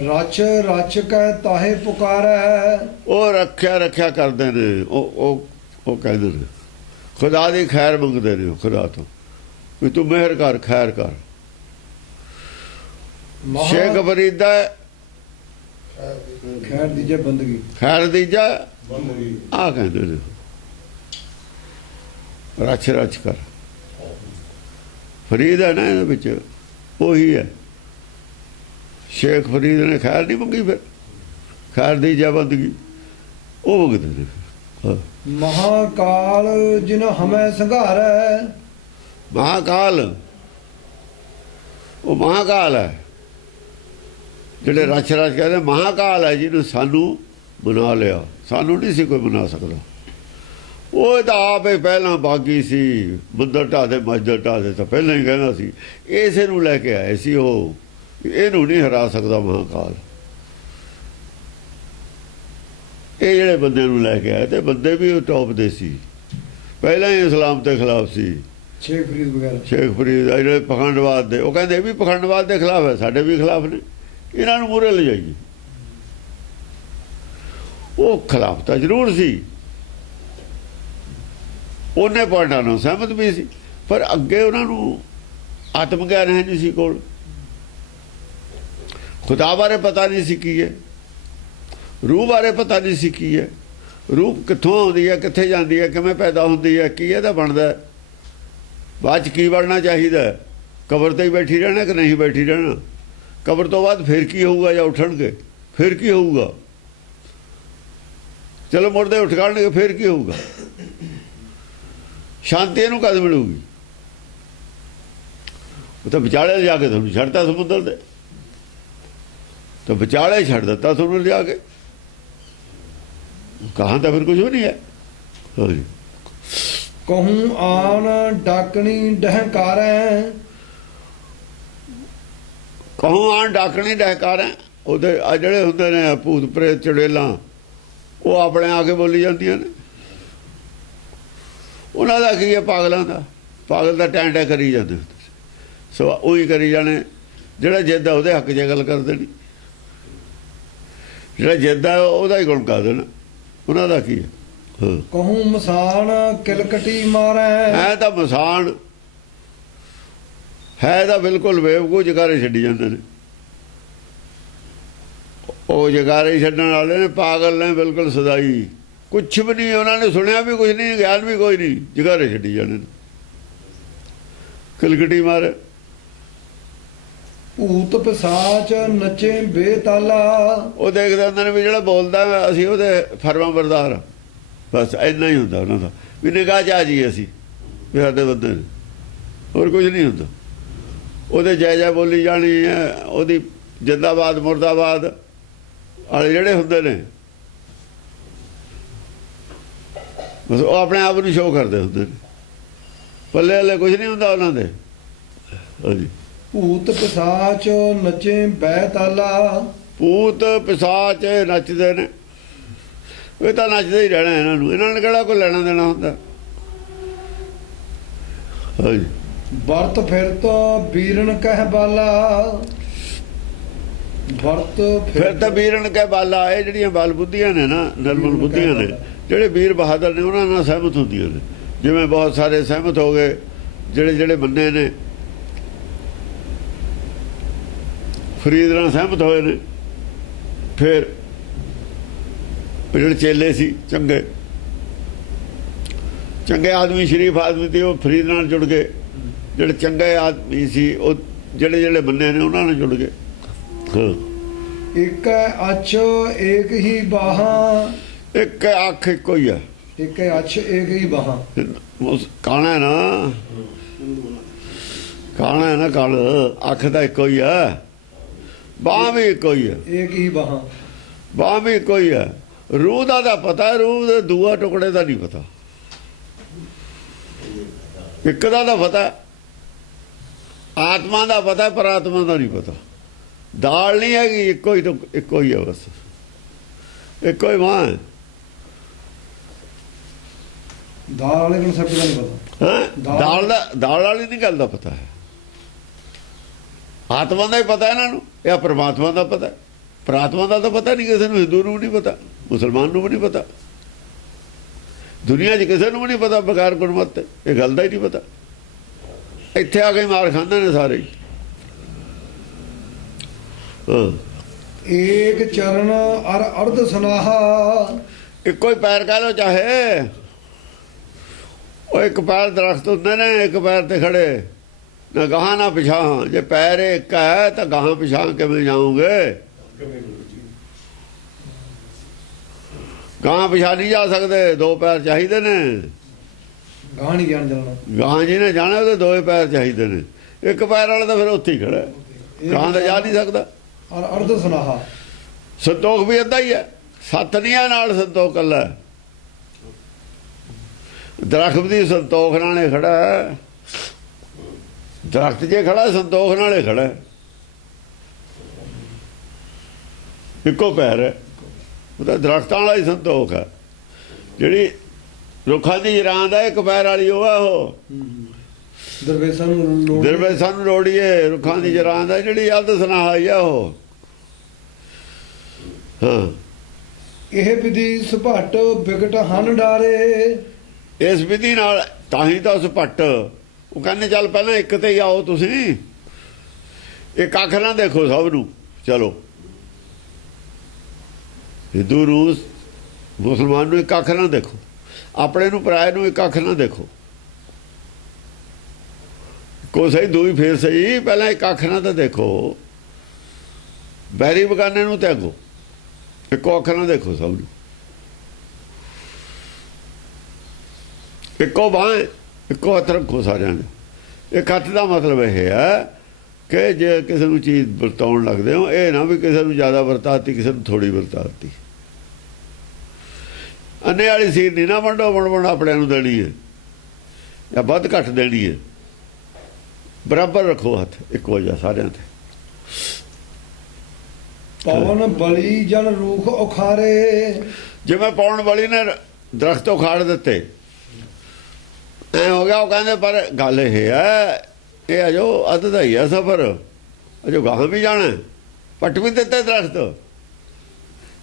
ਰਚ ਰਚ ਕੈ ਤਾਹੇ ਪੁਕਾਰੈ। ਉਹ ਰੱਖਿਆ ਕਰਦੇ ਨੇ, ਉਹ ਕਹਿੰਦੇ ਨੇ ਖੁਦਾ ਦੀ ਖੈਰ ਮੰਗਦੇ ਨੇ, ਖੁਦਾ ਤੋਂ ਵੀ ਤੂੰ ਮਿਹਰ ਕਰ, ਖੈਰ ਕਰ। ਸ਼ੇਖ ਫਰੀਦਾ ਖੈਰ ਦੀਜੇ ਬੰਦਗੀ, ਖੈਰ ਦੀਜਾ ਆ ਕਹਿੰਦੇ ਨੇ, ਰਚ ਰਚ ਕਰ। ਫਰੀਦ ਹੈ ਨਾ ਇਹਦੇ ਵਿੱਚ, ਉਹੀ ਹੈ। ਸ਼ੇਖ ਫਰੀਦ ਨੇ ਖੈਰ ਨਹੀਂ ਮੰਗੀ, ਫਿਰ ਖੈਰ ਦੀਜਾ ਬੰਦਗੀ ਉਹ ਮੰਗਦੇ ਨੇ। ਮਹਾਕਾਲ ਜਿਨ ਹਮੈ ਸੰਘਾਰੈ। ਮਹਾਕਾਲ, ਉਹ ਮਹਾਕਾਲ ਹੈ ਜਿਹੜੇ ਰਚ ਰਚ ਕਹਿੰਦੇ, ਮਹਾਕਾਲ ਹੈ ਜਿਹਨੂੰ ਸਾਨੂੰ ਬਣਾ ਲਿਆ, ਸਾਨੂੰ ਨਹੀਂ ਸੀ ਕੋਈ ਬਣਾ ਸਕਦਾ। ਉਹ ਤਾਂ ਆਪੇ ਪਹਿਲਾਂ ਬਾਗੀ ਸੀ, ਮੰਦਰ ਢਾਦੇ ਮਸਜਿਦ ਢਾਦੇ ਤਾਂ ਪਹਿਲਾਂ ਹੀ ਕਹਿੰਦਾ ਸੀ, ਇਸੇ ਨੂੰ ਲੈ ਕੇ ਆਏ ਸੀ ਉਹ, ਇਹਨੂੰ ਨਹੀਂ ਹਰਾ ਸਕਦਾ ਮਹਾਕਾਲ। ਇਹ ਜਿਹੜੇ ਬੰਦੇ ਨੂੰ ਲੈ ਕੇ ਆਏ, ਤੇ ਬੰਦੇ ਵੀ ਉਹ ਟੌਪ ਦੇ ਸੀ, ਪਹਿਲਾਂ ਹੀ ਇਸਲਾਮ ਦੇ ਖਿਲਾਫ ਸੀ। ਸ਼ੇਖ ਫਰੀਦ ਵਗੈਰਾ, ਸ਼ੇਖ ਫਰੀਦ ਜਿਹੜੇ ਪਖੰਡਵਾਦ ਦੇ, ਉਹ ਕਹਿੰਦੇ ਇਹ ਵੀ ਪਖੰਡਵਾਦ ਦੇ ਖਿਲਾਫ ਹੈ, ਸਾਡੇ ਵੀ ਖਿਲਾਫ ਨੇ, ਇਹਨਾਂ ਨੂੰ ਮੂਹਰੇ ਲਿਜਾਈਏ। ਉਹ ਖਿਲਾਫ ਤਾਂ ਜ਼ਰੂਰ ਸੀ, ਉਹਨੇ ਪੁਆਇੰਟਾਂ ਨਾਲ ਸਹਿਮਤ ਵੀ ਸੀ, ਪਰ ਅੱਗੇ ਉਹਨਾਂ ਨੂੰ ਆਤਮ ਗਿਆਨ ਹੈ ਨਹੀਂ ਸੀ ਕੋਲ, ਖੁਦਾ ਬਾਰੇ ਪਤਾ ਨਹੀਂ ਸੀ ਕੀ ਹੈ, ਰੂਹ ਬਾਰੇ ਪਤਾ ਨਹੀਂ ਸੀ ਕੀ ਹੈ, ਰੂਹ ਕਿੱਥੋਂ ਆਉਂਦੀ ਹੈ, ਕਿੱਥੇ ਜਾਂਦੀ ਹੈ, ਕਿਵੇਂ ਪੈਦਾ ਹੁੰਦੀ ਹੈ, ਕੀ ਇਹਦਾ ਬਣਦਾ, ਬਾਅਦ 'ਚ ਕੀ ਬਣਨਾ ਚਾਹੀਦਾ, ਕਬਰ 'ਤੇ ਹੀ ਬੈਠੀ ਰਹਿਣਾ ਕਿ ਨਹੀਂ ਬੈਠੀ ਰਹਿਣਾ, ਕਬਰ ਤੋਂ ਬਾਅਦ ਫਿਰ ਕੀ ਹੋਊਗਾ, ਜਾਂ ਉੱਠਣਗੇ ਫਿਰ ਕੀ ਹੋਊਗਾ, ਚਲੋ ਮੁਰਦੇ ਉੱਠ ਖੜਨਗੇ ਫਿਰ ਕੀ ਹੋਊਗਾ, ਸ਼ਾਂਤੀ ਇਹਨੂੰ ਕਦ ਮਿਲੂਗੀ। ਉਹ ਤਾਂ ਵਿਚਾਲੇ ਜਾ ਕੇ ਤੁਹਾਨੂੰ ਛੱਡਤਾ ਸਮੁੰਦਰ ਦੇ, ਤਾਂ ਵਿਚਾਲੇ ਛੱਡ ਦਿੱਤਾ ਤੁਹਾਨੂੰ ਲਿਆ ਕੇ, ਕਹਾਂ ਤਾਂ ਫਿਰ ਕੁਝ ਵੀ ਨਹੀਂ ਹੈ। ਹਾਂਜੀ, ਕਹੂੰ ਆਨ ਡਾਕਣੀ ਡਹਕਾਰੈ। ਕਹੂੰ ਆਨ ਡਾਕਣੀ ਡਹਕਾਰੈ, ਉਹਦੇ ਆ ਜਿਹੜੇ ਹੁੰਦੇ ਨੇ ਭੂਤ ਪ੍ਰੇਤ ਚੁੜੇਲਾਂ, ਉਹ ਆਪਣੇ ਆ ਕੇ ਬੋਲੀ ਜਾਂਦੀਆਂ ਨੇ। ਉਹਨਾਂ ਦਾ ਕੀ ਹੈ, ਪਾਗਲਾਂ ਦਾ, ਪਾਗਲ ਦਾ ਟੈਂਟਾ ਕਰੀ ਜਾਂਦੇ, ਸੋ ਉਹੀ ਕਰੀ ਜਾਣੇ। ਜਿਹੜਾ ਜਿੱਦ ਆ ਉਹਦੇ ਹੱਕ 'ਚ ਗੱਲ ਕਰ ਦੇਣੀ, ਜਿਹੜਾ ਜਿੱਦ ਆ ਉਹਦਾ ਹੀ ਗੁਣ ਕਰ ਦੇਣਾ, ਉਹਨਾਂ ਦਾ ਕੀ ਹੈ। ਕਹੂੰ ਮਸਾਨ ਕਿਲਕਟੀ ਮਾਰੈ। ਹੈ ਤਾਂ ਮਸਾਨ ਹੈ, ਤਾਂ ਬਿਲਕੁਲ ਬੇਵਕੂਫ ਜਗਾਰੇ ਛੱਡੀ ਜਾਂਦੇ ਨੇ, ਉਹ ਜਗਾਰੇ ਛੱਡਣ ਵਾਲੇ ਨੇ, ਪਾਗਲ ਨੇ ਬਿਲਕੁਲ ਸਦਾਈ, ਕੁਛ ਵੀ ਨਹੀਂ ਉਹਨਾਂ ਨੇ ਸੁਣਿਆ ਵੀ ਕੁਛ ਨਹੀਂ, ਗਿਆਨ ਵੀ ਕੋਈ ਨਹੀਂ, ਜਗਾਰੇ ਛੱਡੀ ਜਾਂਦੇ ਨੇ, ਕਿਲਕਟੀ ਮਾਰੇ। ਭੂਤ ਪਿਸਾਚ ਨੱਚੇ ਬੇਤਾਲਾ। ਉਹ ਦੇਖਦੇ ਹੁੰਦੇ ਨੇ ਵੀ ਜਿਹੜਾ ਬੋਲਦਾ ਅਸੀਂ ਉਹਦੇ ਫਰਮਾਂ ਬਰਦਾਰ, ਬਸ ਇੰਨਾ ਹੀ ਹੁੰਦਾ ਉਹਨਾਂ ਦਾ, ਵੀ ਨਿਗਾਹ 'ਚ ਆ ਜਾਈਏ ਅਸੀਂ ਵੀ ਸਾਡੇ ਬੰਦੇ ਨੇ, ਹੋਰ ਕੁਝ ਨਹੀਂ ਹੁੰਦਾ। ਉਹਦੇ ਜੈ ਜੈ ਬੋਲੀ ਜਾਣੀ ਹੈ, ਉਹਦੀ ਜਿੰਦਾਬਾਦ ਮੁਰਦਾਬਾਦ ਵਾਲੇ ਜਿਹੜੇ ਹੁੰਦੇ ਨੇ, ਬਸ ਉਹ ਆਪਣੇ ਆਪ ਨੂੰ ਸ਼ੋਅ ਕਰਦੇ ਹੁੰਦੇ ਨੇ, ਪੱਲੇ ਵਾਲੇ ਕੁਝ ਨਹੀਂ ਹੁੰਦਾ ਉਹਨਾਂ ਦੇ। ਹਾਂਜੀ, ਭੂਤ ਪਿਸਾਚ ਨੱਚੇ ਬੈਤਾਲਾ। ਭੂਤ ਪਿਸਾਚ ਇਹ ਨੱਚਦੇ ਨੇ, ਇਹ ਤਾਂ ਨੱਚਦੇ ਹੀ ਰਹਿਣਾ ਇਹਨਾਂ ਨੇ ਕਿਹੜਾ ਕੋਈ ਲੈਣਾ ਦੇਣਾ ਹੁੰਦਾ। ਹਾਂਜੀ ਵਰਤ ਫਿਰ ਤਾਂ ਵੀਰਨ ਕਹਿ ਬਾਲਾ, ਵਰਤ ਫਿਰ ਤਾਂ ਵੀਰਨ ਕਹਿ ਬਾਲਾ। ਇਹ ਜਿਹੜੀਆਂ ਬਲ ਬੁੱਧੀਆਂ ਨੇ ਨਾ, ਨਿਰਮਲ ਬੁੱਧੀਆਂ ਨੇ, ਜਿਹੜੇ ਵੀਰ ਬਹਾਦਰ ਨੇ ਉਹਨਾਂ ਨਾਲ ਸਹਿਮਤ ਹੁੰਦੀਆਂ ਨੇ। ਜਿਵੇਂ ਬਹੁਤ ਸਾਰੇ ਸਹਿਮਤ ਹੋ ਗਏ ਜਿਹੜੇ ਮੰਨੇ ਨੇ, ਫਰੀਦ ਨਾਲ ਸਹਿਮਤ ਹੋਏ ਨੇ। ਫਿਰ ਜਿਹੜੇ ਚੇਲੇ ਸੀ ਚੰਗੇ ਆਦਮੀ, ਸ਼ਰੀਫ ਆਦਮੀ ਤੇ ਉਹ ਫਰੀਦ ਨਾਲ ਜੁੜ ਗਏ। ਜਿਹੜੇ ਚੰਗੇ ਆਦਮੀ ਸੀ ਉਹ ਜਿਹੜੇ ਮੰਨੇ ਨੇ ਉਹਨਾਂ ਨਾਲ ਜੁੜ ਗਏ। ਹਾਂ ਇੱਕ ਅੱਛ ਏਕ ਹੀ ਬਾਹਾਂ, ਇੱਕ ਅੱਖ ਇੱਕੋ ਹੀ ਆ, ਇੱਕ ਅੱਛ ਏਕ ਹੀ ਬਾਹਾਂ। ਕਾਣਾ ਨਾ ਕਣ, ਅੱਖ ਤਾਂ ਇੱਕੋ ਹੀ ਆ, ਬਾਂਹ ਵੀ ਇੱਕੋ ਹੀ ਆ, ਏਕ ਹੀ ਬਾਹਾਂ, ਬਾਂਹ ਵੀ ਇੱਕੋ ਹੀ ਆ। ਰੂਹ ਦਾ ਤਾਂ ਪਤਾ, ਰੂਹ ਦੇ ਦੂਆ ਟੁਕੜੇ ਦਾ ਨਹੀਂ ਪਤਾ। ਇੱਕ ਦਾ ਤਾਂ ਪਤਾ, ਆਤਮਾ ਦਾ ਪਤਾ, ਪਰ ਆਤਮਾ ਦਾ ਨਹੀਂ ਪਤਾ। ਦਾਲ ਨਹੀਂ ਹੈਗੀ, ਇੱਕੋ ਹੀ ਆ, ਬਸ ਇੱਕੋ ਹੀ ਮਾਂ ਹੈ। ਦਾਲ ਵਾਲੇ ਕਨਸੈਪਟ ਦਾ ਨਹੀਂ ਪਤਾ। ਹਾਂ ਦਾਲ ਵਾਲੀ ਨਹੀਂ ਗੱਲ ਦਾ ਪਤਾ ਹੈ। ਆਤਮਾ ਦਾ ਹੀ ਪਤਾ ਇਹਨਾਂ ਨੂੰ, ਇਹ ਪਰਮਾਤਮਾ ਦਾ ਪਤਾ। ਪਰਮਾਤਮਾ ਦਾ ਤਾਂ ਪਤਾ ਨਹੀਂ ਕਿਸੇ ਨੂੰ, ਹਿੰਦੂ ਨੂੰ ਨਹੀਂ ਪਤਾ, ਮੁਸਲਮਾਨ ਨੂੰ ਵੀ ਨਹੀਂ ਪਤਾ, ਦੁਨੀਆ 'ਚ ਕਿਸੇ ਨੂੰ ਵੀ ਨਹੀਂ ਪਤਾ ਬਗੈਰ ਗੁਰਮਤਿ ਤੇ। ਇਹ ਗੱਲ ਦਾ ਹੀ ਨਹੀਂ ਪਤਾ। ਇੱਥੇ ਆ ਕੇ ਮਾਰ ਖਾਂਦੇ ਨੇ ਸਾਰੇ ਹੀ। ਏਕ ਚਰਨ ਅਰ ਅਰਧ ਸੁਨਾਹਾ, ਇੱਕੋ ਹੀ ਪੈਰ ਕਹਿ ਲੋ ਚਾਹੇ। ਉਹ ਇੱਕ ਪੈਰ ਦਰਖਤ ਹੁੰਦੇ ਨੇ, ਇੱਕ ਪੈਰ ਤੇ ਖੜੇ, ਨਾ ਗਾਹਾਂ ਨਾ ਪਿਛਾਂ। ਜੇ ਪੈਰ ਇੱਕ ਹੈ ਤਾਂ ਗਾਹਾਂ ਪਿਛਾਂ ਕਿਵੇਂ ਜਾਓਗੇ? ਗਾਹਾਂ ਪਿਛਾਂ ਨਹੀਂ ਜਾ ਸਕਦੇ, ਦੋ ਪੈਰ ਚਾਹੀਦੇ ਨੇ। ਗਾਹ ਨਹੀਂ ਗਿਆਨ ਜਾਣਾ, ਗਾਹਾਂ ਜੀ ਨੇ ਜਾਣਾ ਉਹਦੇ ਦੋਏ ਪੈਰ ਚਾਹੀਦੇ ਨੇ। ਇੱਕ ਪੈਰ ਵਾਲਾ ਤਾਂ ਫਿਰ ਉੱਥੇ ਹੀ ਖੜਾ, ਗਾਹਾਂ ਤਾਂ ਜਾ ਨਹੀਂ ਸਕਦਾ। ਔਰ ਅਰਧ ਸੁਨਾਹਾ, ਸੰਤੋਖ ਵੀ ਏਦਾਂ ਹੀ ਹੈ। ਸੱਤ ਨਹੀਂ ਹੈ ਨਾਲ, ਸੰਤੋਖ ਕੱਲਾ। ਦਰਖਤ ਦੀ ਸੰਤੋਖ ਨਾਲੇ ਖੜਾ, ਦਰਖਤ ਜੇ ਖੜਾ ਸੰਤੋਖ ਨਾਲੇ ਖੜਾ, ਇੱਕੋ ਪੈਰ ਹੈ। ਉਹਦਾ ਦਰਖਤਾਂ ਵਾਲਾ ਹੀ ਸੰਤੋਖ ਹੈ। ਜਿਹੜੀ ਰੁੱਖਾਂ ਦੀ ਜਰਾਂਦ ਹੈ, ਇੱਕ ਪੈਰ ਵਾਲੀ ਉਹ ਆ। ਉਹ ਦਰਵੇਸ਼ਾਂ ਨੂੰ ਲੋੜੀਏ, ਰੁੱਖਾਂ ਦੀ ਜਰਾਂਦ ਹੈ ਜਿਹੜੀ ਅਰਧ ਸੁਨਾਹਾ ਹੀ ਆ ਉਹ। ਹਾਂ ਇਹ ਵਿਧੀ ਸੁਭਾਟ ਬਿਗਟ ਹਨ ਡਾਰੇ, ਇਸ ਵਿਧੀ ਨਾਲ ਤਾਂ ਹੀ ਤਾਂ ਉਸ ਭੱਟ ਉਹ ਕਹਿੰਦੇ ਚੱਲ ਪਹਿਲਾਂ ਇੱਕ ਤੇ ਹੀ ਆਓ ਤੁਸੀਂ, ਇੱਕ ਅੱਖ ਨਾ ਦੇਖੋ ਸਭ ਨੂੰ। ਚਲੋ ਹਿੰਦੂ ਰੂਸ ਮੁਸਲਮਾਨ ਨੂੰ ਇੱਕ ਅੱਖ ਨਾ ਦੇਖੋ, ਆਪਣੇ ਨੂੰ ਪਰਾਏ ਨੂੰ ਇੱਕ ਅੱਖ ਨਾ ਦੇਖੋ। ਕੋ ਸਹੀ ਦੂਈ ਫੇਰ ਸਹੀ, ਪਹਿਲਾਂ ਇੱਕ ਅੱਖ ਨਾ ਤਾਂ ਦੇਖੋ। ਬੈਰੀ ਬਗਾਨੇ ਨੂੰ ਤੇ ਅੱਗੋ ਇੱਕੋ ਅੱਖ ਨਾ ਦੇਖੋ ਸਭ ਨੂੰ। ਇੱਕੋ ਬਾਂਹ, ਇੱਕੋ ਹੱਥ ਰੱਖੋ ਸਾਰਿਆਂ ਨੇ। ਇੱਕ ਹੱਥ ਦਾ ਮਤਲਬ ਇਹ ਹੈ ਕਿ ਜੇ ਕਿਸੇ ਨੂੰ ਚੀਜ਼ ਵਰਤਾਉਣ ਲੱਗਦੇ ਹੋ, ਇਹ ਨਾ ਵੀ ਕਿਸੇ ਨੂੰ ਜ਼ਿਆਦਾ ਵਰਤਾਤੀ, ਕਿਸੇ ਨੂੰ ਥੋੜੀ ਵਰਤਾਤੀ। ਅੰਨੇ ਵਾਲੀ ਸੀਰ ਨਹੀਂ ਨਾ ਵੰਡੋ ਆਪਣੇ ਨੂੰ ਦੇਣੀ ਹੈ ਜਾਂ ਵੱਧ ਘੱਟ ਦੇਣੀ ਹੈ। ਬਰਾਬਰ ਰੱਖੋ ਹੱਥ, ਇੱਕੋ ਜਿਹਾ ਸਾਰਿਆਂ ਤੇ। ਪਵਨ ਬਲੀ ਜਨ ਰੂਖ ਉਖਾਰੇ, ਜਿਵੇਂ ਪੌਣ ਵਾਲੀ ਨੇ ਦਰਖਤ ਉਖਾੜ ਦਿੱਤੇ ਐ ਹੋ ਗਿਆ। ਉਹ ਕਹਿੰਦੇ ਪਰ ਗੱਲ ਇਹ ਹੈ, ਇਹ ਅਜੋ ਅੱਧ ਦਾ ਹੀ ਆ ਸਫ਼ਰ, ਅਜੋ ਗਾਹਾਂ ਵੀ ਜਾਣਾ। ਪੱਟ ਵੀ ਦਿੱਤੇ ਦਰਖਤ,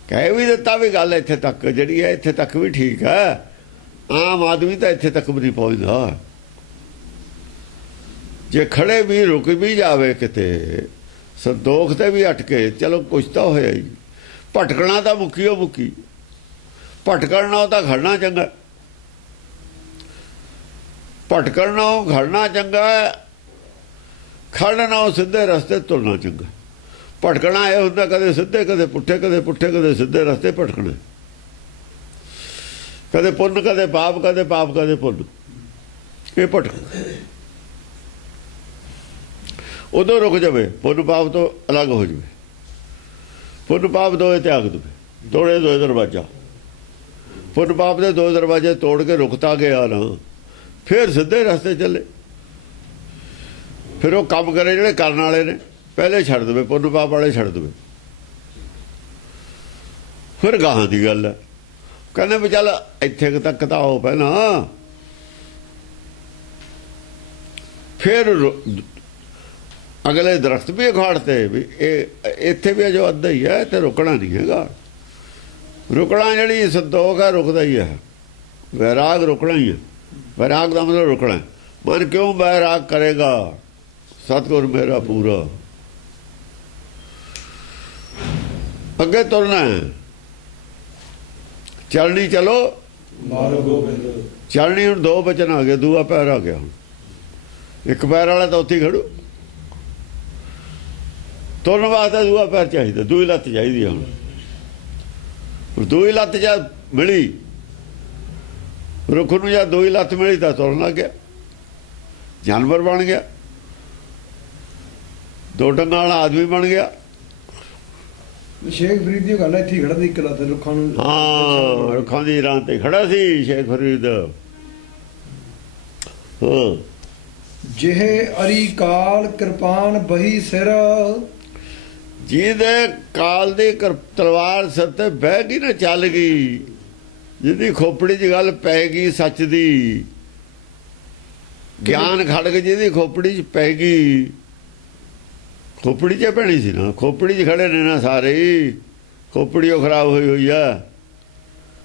ਕਹਿ ਵੀ ਦਿੱਤਾ ਵੀ ਗੱਲ ਇੱਥੇ ਤੱਕ ਜਿਹੜੀ ਹੈ, ਇੱਥੇ ਤੱਕ ਵੀ ਠੀਕ ਹੈ। ਆਮ ਆਦਮੀ ਤਾਂ ਇੱਥੇ ਤੱਕ ਵੀ ਨਹੀਂ ਪਹੁੰਚਦਾ। ਜੇ ਖੜੇ ਵੀ ਰੁਕ ਵੀ ਜਾਵੇ ਕਿਤੇ, ਸੰਤੋਖ ਤੇ ਵੀ ਅਟਕੇ, ਚਲੋ ਕੁਛ ਤਾਂ ਹੋਇਆ ਹੀ। ਭਟਕਣਾ ਤਾਂ ਮੁੱਕੀ, ਭਟਕਣ ਨਾਲੋਂ ਤਾਂ ਖੜਨਾ ਚੰਗਾ। ਭਟਕਣ ਨਾਲੋਂ ਖੜਨਾ ਚੰਗਾ, ਖੜਨ ਨਾਲੋਂ ਸਿੱਧੇ ਰਸਤੇ ਤੁਰਨਾ ਚੰਗਾ। ਭਟਕਣਾ ਇਹ ਹੁੰਦਾ ਕਦੇ ਸਿੱਧੇ ਕਦੇ ਪੁੱਠੇ, ਕਦੇ ਸਿੱਧੇ ਰਸਤੇ ਭਟਕਣਾ। ਕਦੇ ਪੁੰਨ ਕਦੇ ਪਾਪ, ਕਦੇ ਪਾਪ ਕਦੇ ਪੁੰਨ, ਇਹ ਭਟਕਣਾ। ਉਦੋਂ ਰੁਕ ਜਾਵੇ, ਪੁੰਨ ਪਾਪ ਤੋਂ ਅਲੱਗ ਹੋ ਜਾਵੇ। ਪੁੰਨ ਪਾਪ ਦੋਏ ਤਿਆਗ ਦੇਵੇ, ਤੋੜੇ ਦੋਏ ਦਰਵਾਜ਼ਾ। ਪੁੰਨ ਪਾਪ ਦੇ ਦੋ ਦਰਵਾਜ਼ੇ ਤੋੜ ਕੇ ਰੁਕਤਾ ਗਿਆ ਨਾ, ਫਿਰ ਸਿੱਧੇ ਰਸਤੇ ਚੱਲੇ। ਫਿਰ ਉਹ ਕੰਮ ਕਰੇ ਜਿਹੜੇ ਕਰਨ ਵਾਲੇ ਨੇ, ਪਹਿਲੇ ਛੱਡ ਦੇਵੇ, ਪੁੰਨ ਪਾਪ ਵਾਲੇ ਛੱਡ ਦੇਵੇ। ਫਿਰ ਗਾਹਾਂ ਦੀ ਗੱਲ ਹੈ। ਕਹਿੰਦੇ ਵੀ ਚੱਲ ਇੱਥੇ ਕੁ ਤੱਕ ਤਾਂ ਆਓ ਪਹਿਲਾਂ, ਫਿਰ ਅਗਲੇ ਦਰਖਤ ਵੀ ਉਖਾੜਤੇ ਵੀ ਇਹ ਇੱਥੇ ਵੀ ਜੋ ਅੱਧਾ ਹੀ ਹੈ ਤੇ ਰੁਕਣਾ ਨਹੀਂ ਹੈਗਾ। ਰੁਕਣਾ ਜਿਹੜੀ ਸੰਤੋਖ ਹੈ ਰੁਕਦਾ ਹੀ ਹੈ, ਵੈਰਾਗ ਰੁਕਣਾ ਹੀ ਹੈ। ਵੈਰਾਗ ਦਾ ਮਤਲਬ ਰੁਕਣਾ। ਮਨ ਕਿਉਂ ਵੈਰਾਗ ਕਰੇਗਾ, ਸਤਿਗੁਰ ਮੇਰਾ ਪੂਰਾ। ਅੱਗੇ ਤੁਰਨਾ ਹੈ, ਚਲਣੀ ਚਲੋ ਮਾਰੋ ਗੋਬਿੰਦ। ਚਲਣੀ ਹੁਣ ਦੋ ਬਚਨ ਆ ਗਏ, ਦੂਆ ਪੈਰ ਆ ਗਿਆ। ਹੁਣ ਇੱਕ ਪੈਰ ਵਾਲਾ ਤਾਂ ਉੱਥੇ ਖੜੂ, ਤੁਰਨ ਵਾਸਤੇ ਦੂਆ ਪੈਰ ਚਾਹੀਦਾ, ਦੂਈ ਲੱਤ ਚਾਹੀਦੀ। ਹੁਣ ਦੂਈ ਲੱਤ ਜਦ ਮਿਲੀ ਰੁੱਖ ਨੂੰ, ਜਦ ਦੂਈ ਲੱਤ ਮਿਲੀ ਤਾਂ ਤੁਰਨ ਲੱਗ ਗਿਆ, ਜਾਨਵਰ ਬਣ ਗਿਆ, ਦੋ ਟੰਗਾਂ ਵਾਲਾ ਆਦਮੀ ਬਣ ਗਿਆ। ਸ਼ੇਖ ਫਰੀਦ ਦੀ ਗੱਲ ਇੱਥੇ ਹੀ ਖੜਾ ਸੀ, ਇੱਕ ਲੱਤ ਰੁੱਖਾਂ ਨੂੰ। ਹਾਂ, ਰੁੱਖਾਂ ਦੀ ਰਾਂ ਤੇ ਖੜਾ ਸੀ ਸ਼ੇਖ ਫਰੀਦ। ਹਾਂ, ਜਿਹੇ ਅਰੀ ਕਾਲ ਕਿਰਪਾਨ ਬਹੀ ਸਿਰ। ਜਿਹਦੇ ਕਾਲ ਦੀ ਤਲਵਾਰ ਸਿਰ ਤੇ ਬਹਿ ਗਈ ਨਾ, ਚੱਲ ਗਈ, ਜਿਹਦੀ ਖੋਪੜੀ 'ਚ ਗੱਲ ਪੈ ਗਈ ਸੱਚ ਦੀ, ਗਿਆਨ ਖੜਗ ਜਿਹਦੀ ਖੋਪੜੀ 'ਚ ਪੈ ਗਈ। ਖੋਪੜੀ 'ਚ ਪੈਣੀ ਸੀ ਨਾ, ਖੋਪੜੀ 'ਚ ਖੜੇ ਨੇ ਨਾ ਸਾਰੇ ਹੀ, ਖੋਪੜੀ ਉਹ ਖਰਾਬ ਹੋਈ ਹੋਈ ਆ।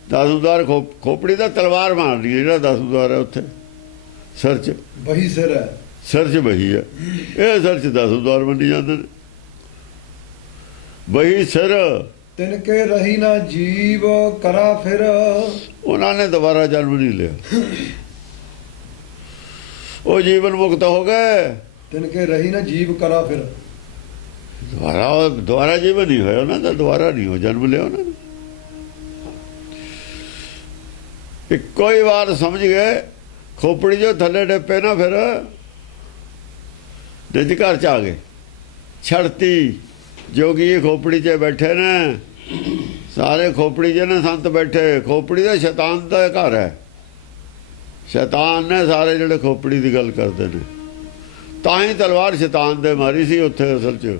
ਦਸੂਦਾਰ ਖੋਪੜੀ ਦਾ ਤਲਵਾਰ ਮਾਰਨੀ ਹੈ, ਜਿਹੜਾ ਦਸੂਦਾਰ ਹੈ ਉੱਥੇ ਸਿਰ 'ਚ ਬਹੀ ਸਿਰ ਹੈ, ਸਿਰ 'ਚ ਬਹੀ ਹੈ, ਇਹ ਸਿਰ 'ਚ ਦਸੂਦਾਰ ਮੰਨੀ ਜਾਂਦੇ ਨੇ। ਬਹੀ ਸਿਰ ਤਿਨ ਕੇ ਰਹੀ ਨਾ ਜੀਵ ਕਰਾ ਫਿਰ। ਉਹਨਾਂ ਨੇ ਦੁਬਾਰਾ ਜਨਮ ਨਹੀਂ ਲਿਆ, ਉਹ ਜੀਵਨ ਮੁਕਤ ਹੋ ਗਏ। ਤਿਨ ਕੇ ਰਹੀ ਨਾ ਜੀਵ ਕਰਾ ਫਿਰ। ਦੁਬਾਰਾ ਜੀਵਨ ਨਹੀਂ ਹੋਇਆ ਉਹਨਾਂ ਦਾ, ਦੁਬਾਰਾ ਨਹੀਂ ਹੋ ਜਨਮ ਲਿਆ ਉਹਨਾਂ ਨੇ। ਇੱਕੋ ਹੀ ਵਾਰ ਸਮਝ ਗਏ, ਖੋਪੜੀ ਜੋ ਥੱਲੇ ਡੱਪੇ ਨਾ, ਫਿਰ ਨਿਜ ਘਰ 'ਚ ਆ ਗਏ। ਛੜਤੀ ਜੋਗੀ ਖੋਪੜੀ 'ਚ ਬੈਠੇ ਨੇ, ਸਾਰੇ ਖੋਪੜੀ 'ਚ ਨੇ ਸੰਤ ਬੈਠੇ। ਖੋਪੜੀ ਦਾ ਸ਼ੈਤਾਨ ਦਾ ਘਰ ਹੈ, ਸ਼ੈਤਾਨ ਨੇ ਸਾਰੇ ਜਿਹੜੇ ਖੋਪੜੀ ਦੀ ਗੱਲ ਕਰਦੇ ਨੇ। ਤਾਂ ਹੀ ਤਲਵਾਰ ਸ਼ੈਤਾਨ ਦੇ ਮਾਰੀ ਸੀ ਉੱਥੇ, ਅਸਲ 'ਚ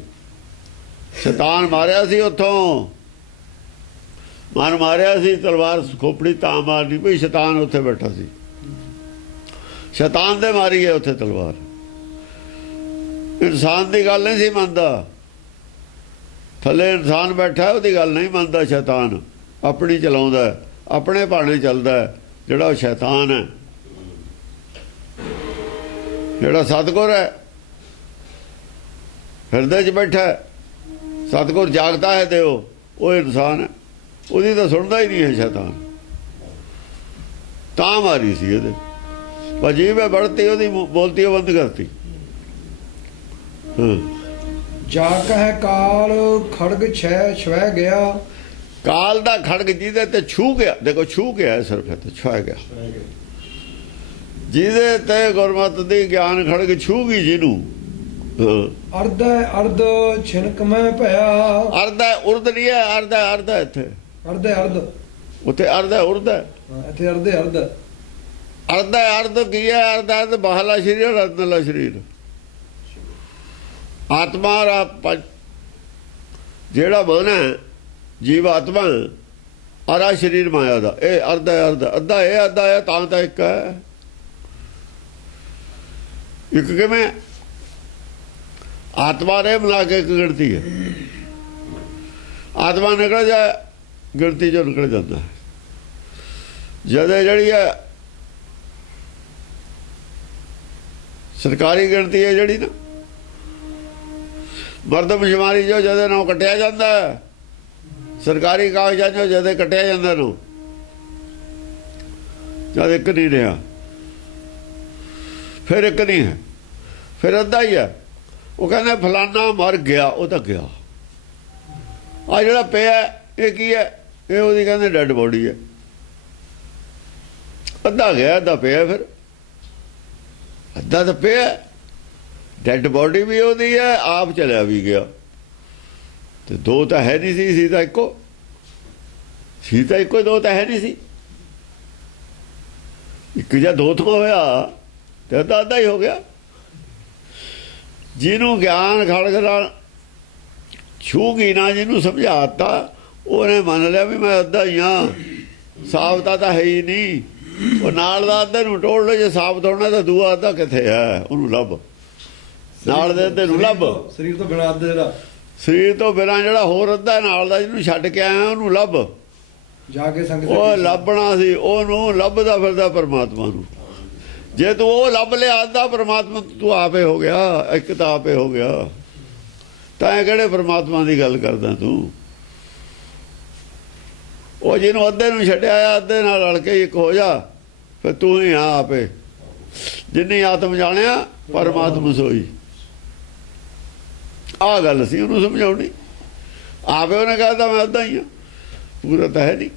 ਸ਼ੈਤਾਨ ਮਾਰਿਆ ਸੀ ਉੱਥੋਂ, ਮਨ ਮਾਰਿਆ ਸੀ। ਤਲਵਾਰ ਖੋਪੜੀ ਤਾਂ ਮਾਰਨੀ ਪਈ, ਸ਼ੈਤਾਨ ਉੱਥੇ ਬੈਠਾ ਸੀ, ਸ਼ੈਤਾਨ ਦੇ ਮਾਰੀ ਹੈ ਉੱਥੇ ਤਲਵਾਰ। ਇਨਸਾਨ ਦੀ ਗੱਲ ਨਹੀਂ ਸੀ ਮੰਨਦਾ, ਥੱਲੇ ਇਨਸਾਨ ਬੈਠਾ ਉਹਦੀ ਗੱਲ ਨਹੀਂ ਮੰਨਦਾ ਸ਼ੈਤਾਨ, ਆਪਣੀ ਚਲਾਉਂਦਾ, ਆਪਣੇ ਭਾਣੇ ਚੱਲਦਾ। ਜਿਹੜਾ ਉਹ ਸ਼ੈਤਾਨ ਹੈ, ਜਿਹੜਾ ਸਤਿਗੁਰ ਹੈ ਹਿਰਦੇ 'ਚ ਬੈਠਾ, ਸਤਿਗੁਰ ਜਾਗਦਾ ਹੈ ਤੇ ਉਹ ਇਨਸਾਨ ਹੈ, ਉਹਦੀ ਤਾਂ ਸੁਣਦਾ ਹੀ ਨਹੀਂ ਹੈ ਸ਼ੈਤਾਨ। ਤਾਂ ਮਾਰੀ ਸੀ ਇਹਦੇ, ਅਜੀਬ ਹੈ ਬੜਤੀ, ਉਹਦੀ ਬੋਲਤੀ ਉਹ ਬੰਦ ਕਰਤੀ। ਹਾਂ, ਜਾ ਕਹਿ ਕਾਲ ਖੜਗ ਛੈ ਛਵੈ ਗਿਆ। ਕਾਲ ਦਾ ਖੜਗ ਜਿਹਦੇ ਤੇ ਛੂ ਗਿਆ, ਦੇਖੋ ਛੂ ਗਿਆ ਸਿਰਫ, ਤੇ ਛੁਆ ਗਿਆ। ਜਿਹਦੇ ਤੇ ਗੁਰਮਤ ਦੀ ਗਿਆਨ ਖੜਗ ਛੂ ਗਈ ਜਿਹਨੂੰ, ਅਰਧ ਅਰਧ ਛਿਨਕ ਮੈਂ ਭਇਆ। ਅਰਧ ਹੈ ਉਰਦ ਨਹੀਂ ਹੈ, ਅਰਧ ਹੈ, ਅਰਧ ਹੈ ਇੱਥੇ, ਅਰਧ ਅਰਧ ਉੱਥੇ ਅਰਧ ਹੈ ਉਰਦ ਹੈ, ਇੱਥੇ ਅਰਧ ਅਰਧ। ਅਰਧ ਹੈ ਅਰਧ ਕੀ ਹੈ? ਅਰਧ ਹੈ ਤੇ ਬਾਹਲਾ ਸਰੀਰ, ਅੰਦਰਲਾ ਸਰੀਰ, ਆਤਮਾ ਰਾ ਜਿਹੜਾ ਮਨ ਹੈ, ਜੀਵ ਆਤਮਾ, ਅਰਾ ਸਰੀਰ ਮਾਇਆ ਦਾ, ਇਹ ਅਰਧ ਹੈ, ਅਰਧ ਅੱਧਾ ਇਹ ਅੱਧਾ ਹੈ, ਤਾਂ ਇੱਕ ਹੈ। ਇੱਕ ਕਿਵੇਂ? ਆਤਮਾ ਨੇ ਮਿਲਾ ਕੇ ਇੱਕ ਗਿਣਤੀ ਹੈ, ਆਤਮਾ ਨਿਕਲ ਜਾਏ ਗਿਣਤੀ ਚੋਂ ਨਿਕਲ ਜਾਂਦਾ ਹੈ। ਜਦ ਜਿਹੜੀ ਹੈ ਸਰਕਾਰੀ ਗਿਣਤੀ ਹੈ ਜਿਹੜੀ ਨਾ, ਮਰਦਮਸ਼ੁਮਾਰੀ ਜੋ ਜਦੇ ਨੂੰ ਕੱਟਿਆ ਜਾਂਦਾ, ਸਰਕਾਰੀ ਕਾਗਜ਼ਾਂ ਚੋਂ ਜਦੇ ਕੱਟਿਆ ਜਾਂਦਾ ਨੂੰ, ਜਦ ਇੱਕ ਨਹੀਂ ਰਿਹਾ, ਫਿਰ ਇੱਕ ਨਹੀਂ ਹੈ, ਫਿਰ ਅੱਧਾ ਹੀ ਹੈ। ਉਹ ਕਹਿੰਦੇ ਫਲਾਨਾ ਮਰ ਗਿਆ, ਉਹ ਤਾਂ ਗਿਆ। ਆ ਜਿਹੜਾ ਪਿਆ ਇਹ ਕੀ ਹੈ? ਇਹ ਉਹਦੀ ਕਹਿੰਦੇ ਡੈਡ ਬੋਡੀ ਹੈ। ਅੱਧਾ ਗਿਆ, ਅੱਧਾ ਪਿਆ, ਫਿਰ ਅੱਧਾ ਤਾਂ ਪਿਆ, ਡੈਡ ਬੋਡੀ ਵੀ ਉਹਦੀ ਹੈ, ਆਪ ਚਲਿਆ ਵੀ ਗਿਆ। ਤੇ ਦੋ ਤਾਂ ਹੈ ਨਹੀਂ ਸੀ ਤਾਂ ਇੱਕੋ ਸੀ, ਤਾਂ ਇੱਕੋ, ਦੋ ਤਾਂ ਹੈ ਨਹੀਂ ਸੀ। ਇੱਕ ਜਾਂ ਦੋ ਤੋਂ ਹੋਇਆ ਤੇ ਅੱਧਾ ਅੱਧਾ ਹੀ ਹੋ ਗਿਆ। ਜਿਹਨੂੰ ਗਿਆਨ ਖੜਗ ਨਾਲ ਛੂ ਗਈ ਨਾ, ਜਿਹਨੂੰ ਸਮਝਾਤਾ, ਉਹਨੇ ਮੰਨ ਲਿਆ ਵੀ ਮੈਂ ਅੱਧਾ ਹੀ ਹਾਂ, ਸਾਬਤਾ ਤਾਂ ਹੈ ਹੀ ਨਹੀਂ। ਉਹ ਨਾਲ ਦਾ ਅੱਧੇ ਨੂੰ ਟੋੜ ਲਓ, ਜੇ ਸਾਬਤ ਹੋਣਾ ਤਾਂ ਦੂਆ ਅੱਧਾ ਕਿੱਥੇ ਹੈ, ਉਹਨੂੰ ਲੱਭ, ਨਾਲ ਦੇ ਅੱਧੇ ਨੂੰ ਲੱਭ। ਸਰੀਰ ਤੋਂ ਬਿਨਾਂ ਅੱਧਾ ਜਿਹੜਾ, ਸਰੀਰ ਤੋਂ ਬਿਨਾਂ ਜਿਹੜਾ ਹੋਰ ਅੱਧਾ ਨਾਲ ਦਾ ਜਿਹਨੂੰ ਛੱਡ ਕੇ ਆਇਆ ਉਹਨੂੰ ਲੱਭ। ਜਾ ਕੇ ਸੰਗ ਉਹ ਲੱਭਣਾ ਸੀ, ਉਹਨੂੰ ਲੱਭਦਾ ਫਿਰਦਾ ਪਰਮਾਤਮਾ ਨੂੰ। ਜੇ ਤੂੰ ਉਹ ਲੱਭ ਲਿਆ ਅੱਧਾ ਪਰਮਾਤਮਾ, ਤੂੰ ਆਪੇ ਹੋ ਗਿਆ, ਇੱਕ ਤਾਂ ਆਪੇ ਹੋ ਗਿਆ। ਤਾਂ ਕਿਹੜੇ ਪਰਮਾਤਮਾ ਦੀ ਗੱਲ ਕਰਦਾ ਤੂੰ? ਉਹ ਜਿਹਨੂੰ ਅੱਧੇ ਨੂੰ ਛੱਡਿਆ ਆ, ਅੱਧੇ ਨਾਲ ਰਲ ਕੇ ਇੱਕ ਹੋ ਜਾ, ਫਿਰ ਤੂੰ ਹੀ ਆ ਆਪੇ। ਜਿੰਨੀ ਆਤਮ ਜਾਣਿਆ ਪਰਮਾਤਮਾ ਸੋਈ। ਆਹ ਗੱਲ ਸੀ ਉਹਨੂੰ ਸਮਝਾਉਣੀ। ਆਪੇ ਉਹਨੇ ਕਹਿਤਾ ਮੈਂ ਅੱਧਾ ਹੀ ਹਾਂ, ਪੂਰਾ ਤਾਂ ਹੈ ਨਹੀਂ।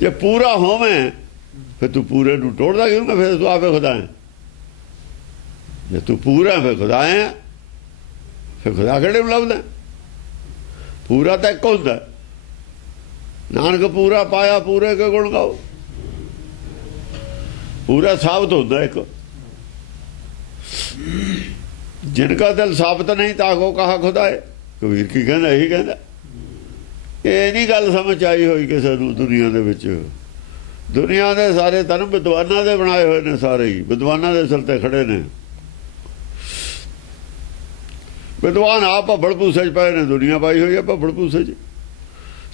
ਜੇ ਪੂਰਾ ਹੋਵੇਂ ਫਿਰ ਤੂੰ ਪੂਰੇ ਨੂੰ ਤੋੜਦਾ ਕਿਉਂ ਨਾ? ਫਿਰ ਤੂੰ ਆਪੇ ਖੁਦਾ ਹੈ। ਜੇ ਤੂੰ ਪੂਰਾ ਫਿਰ ਖੁਦਾ ਹੈ, ਫਿਰ ਖੁਦਾ ਕਿਹੜੇ ਨੂੰ ਲੱਭਦਾ? ਪੂਰਾ ਤਾਂ ਇੱਕ ਹੁੰਦਾ। ਨਾਨਕ ਪੂਰਾ ਪਾਇਆ ਪੂਰੇ ਕੇ ਗੁਣ ਗਾਓ। ਪੂਰਾ ਸਾਬਤ ਹੁੰਦਾ ਇੱਕ। ਜਿਨਕਾ ਦਿਲ ਸਾਬਤ ਨਹੀਂ ਤਾਕੋ ਕਹਾ ਖੁਦਾ ਹੈ। ਕਬੀਰ ਕੀ ਕਹਿੰਦਾ? ਇਹੀ ਕਹਿੰਦਾ। ਇਹ ਨਹੀਂ ਗੱਲ ਸਮਝ ਆਈ ਹੋਈ ਕਿਸੇ ਨੂੰ ਦੁਨੀਆ ਦੇ ਵਿੱਚ। ਦੁਨੀਆ ਦੇ ਸਾਰੇ ਧਰਮ ਵਿਦਵਾਨਾਂ ਦੇ ਬਣਾਏ ਹੋਏ ਨੇ, ਸਾਰੇ ਹੀ ਵਿਦਵਾਨਾਂ ਦੇ ਸਿਰ ਤੇ ਖੜੇ ਨੇ। ਵਿਦਵਾਨ ਆਪ ਭੱਬੜ ਭੂਸੇ 'ਚ ਪਏ ਨੇ, ਦੁਨੀਆ ਪਾਈ ਹੋਈ ਹੈ ਭੱਬੜ ਭੂਸੇ 'ਚ।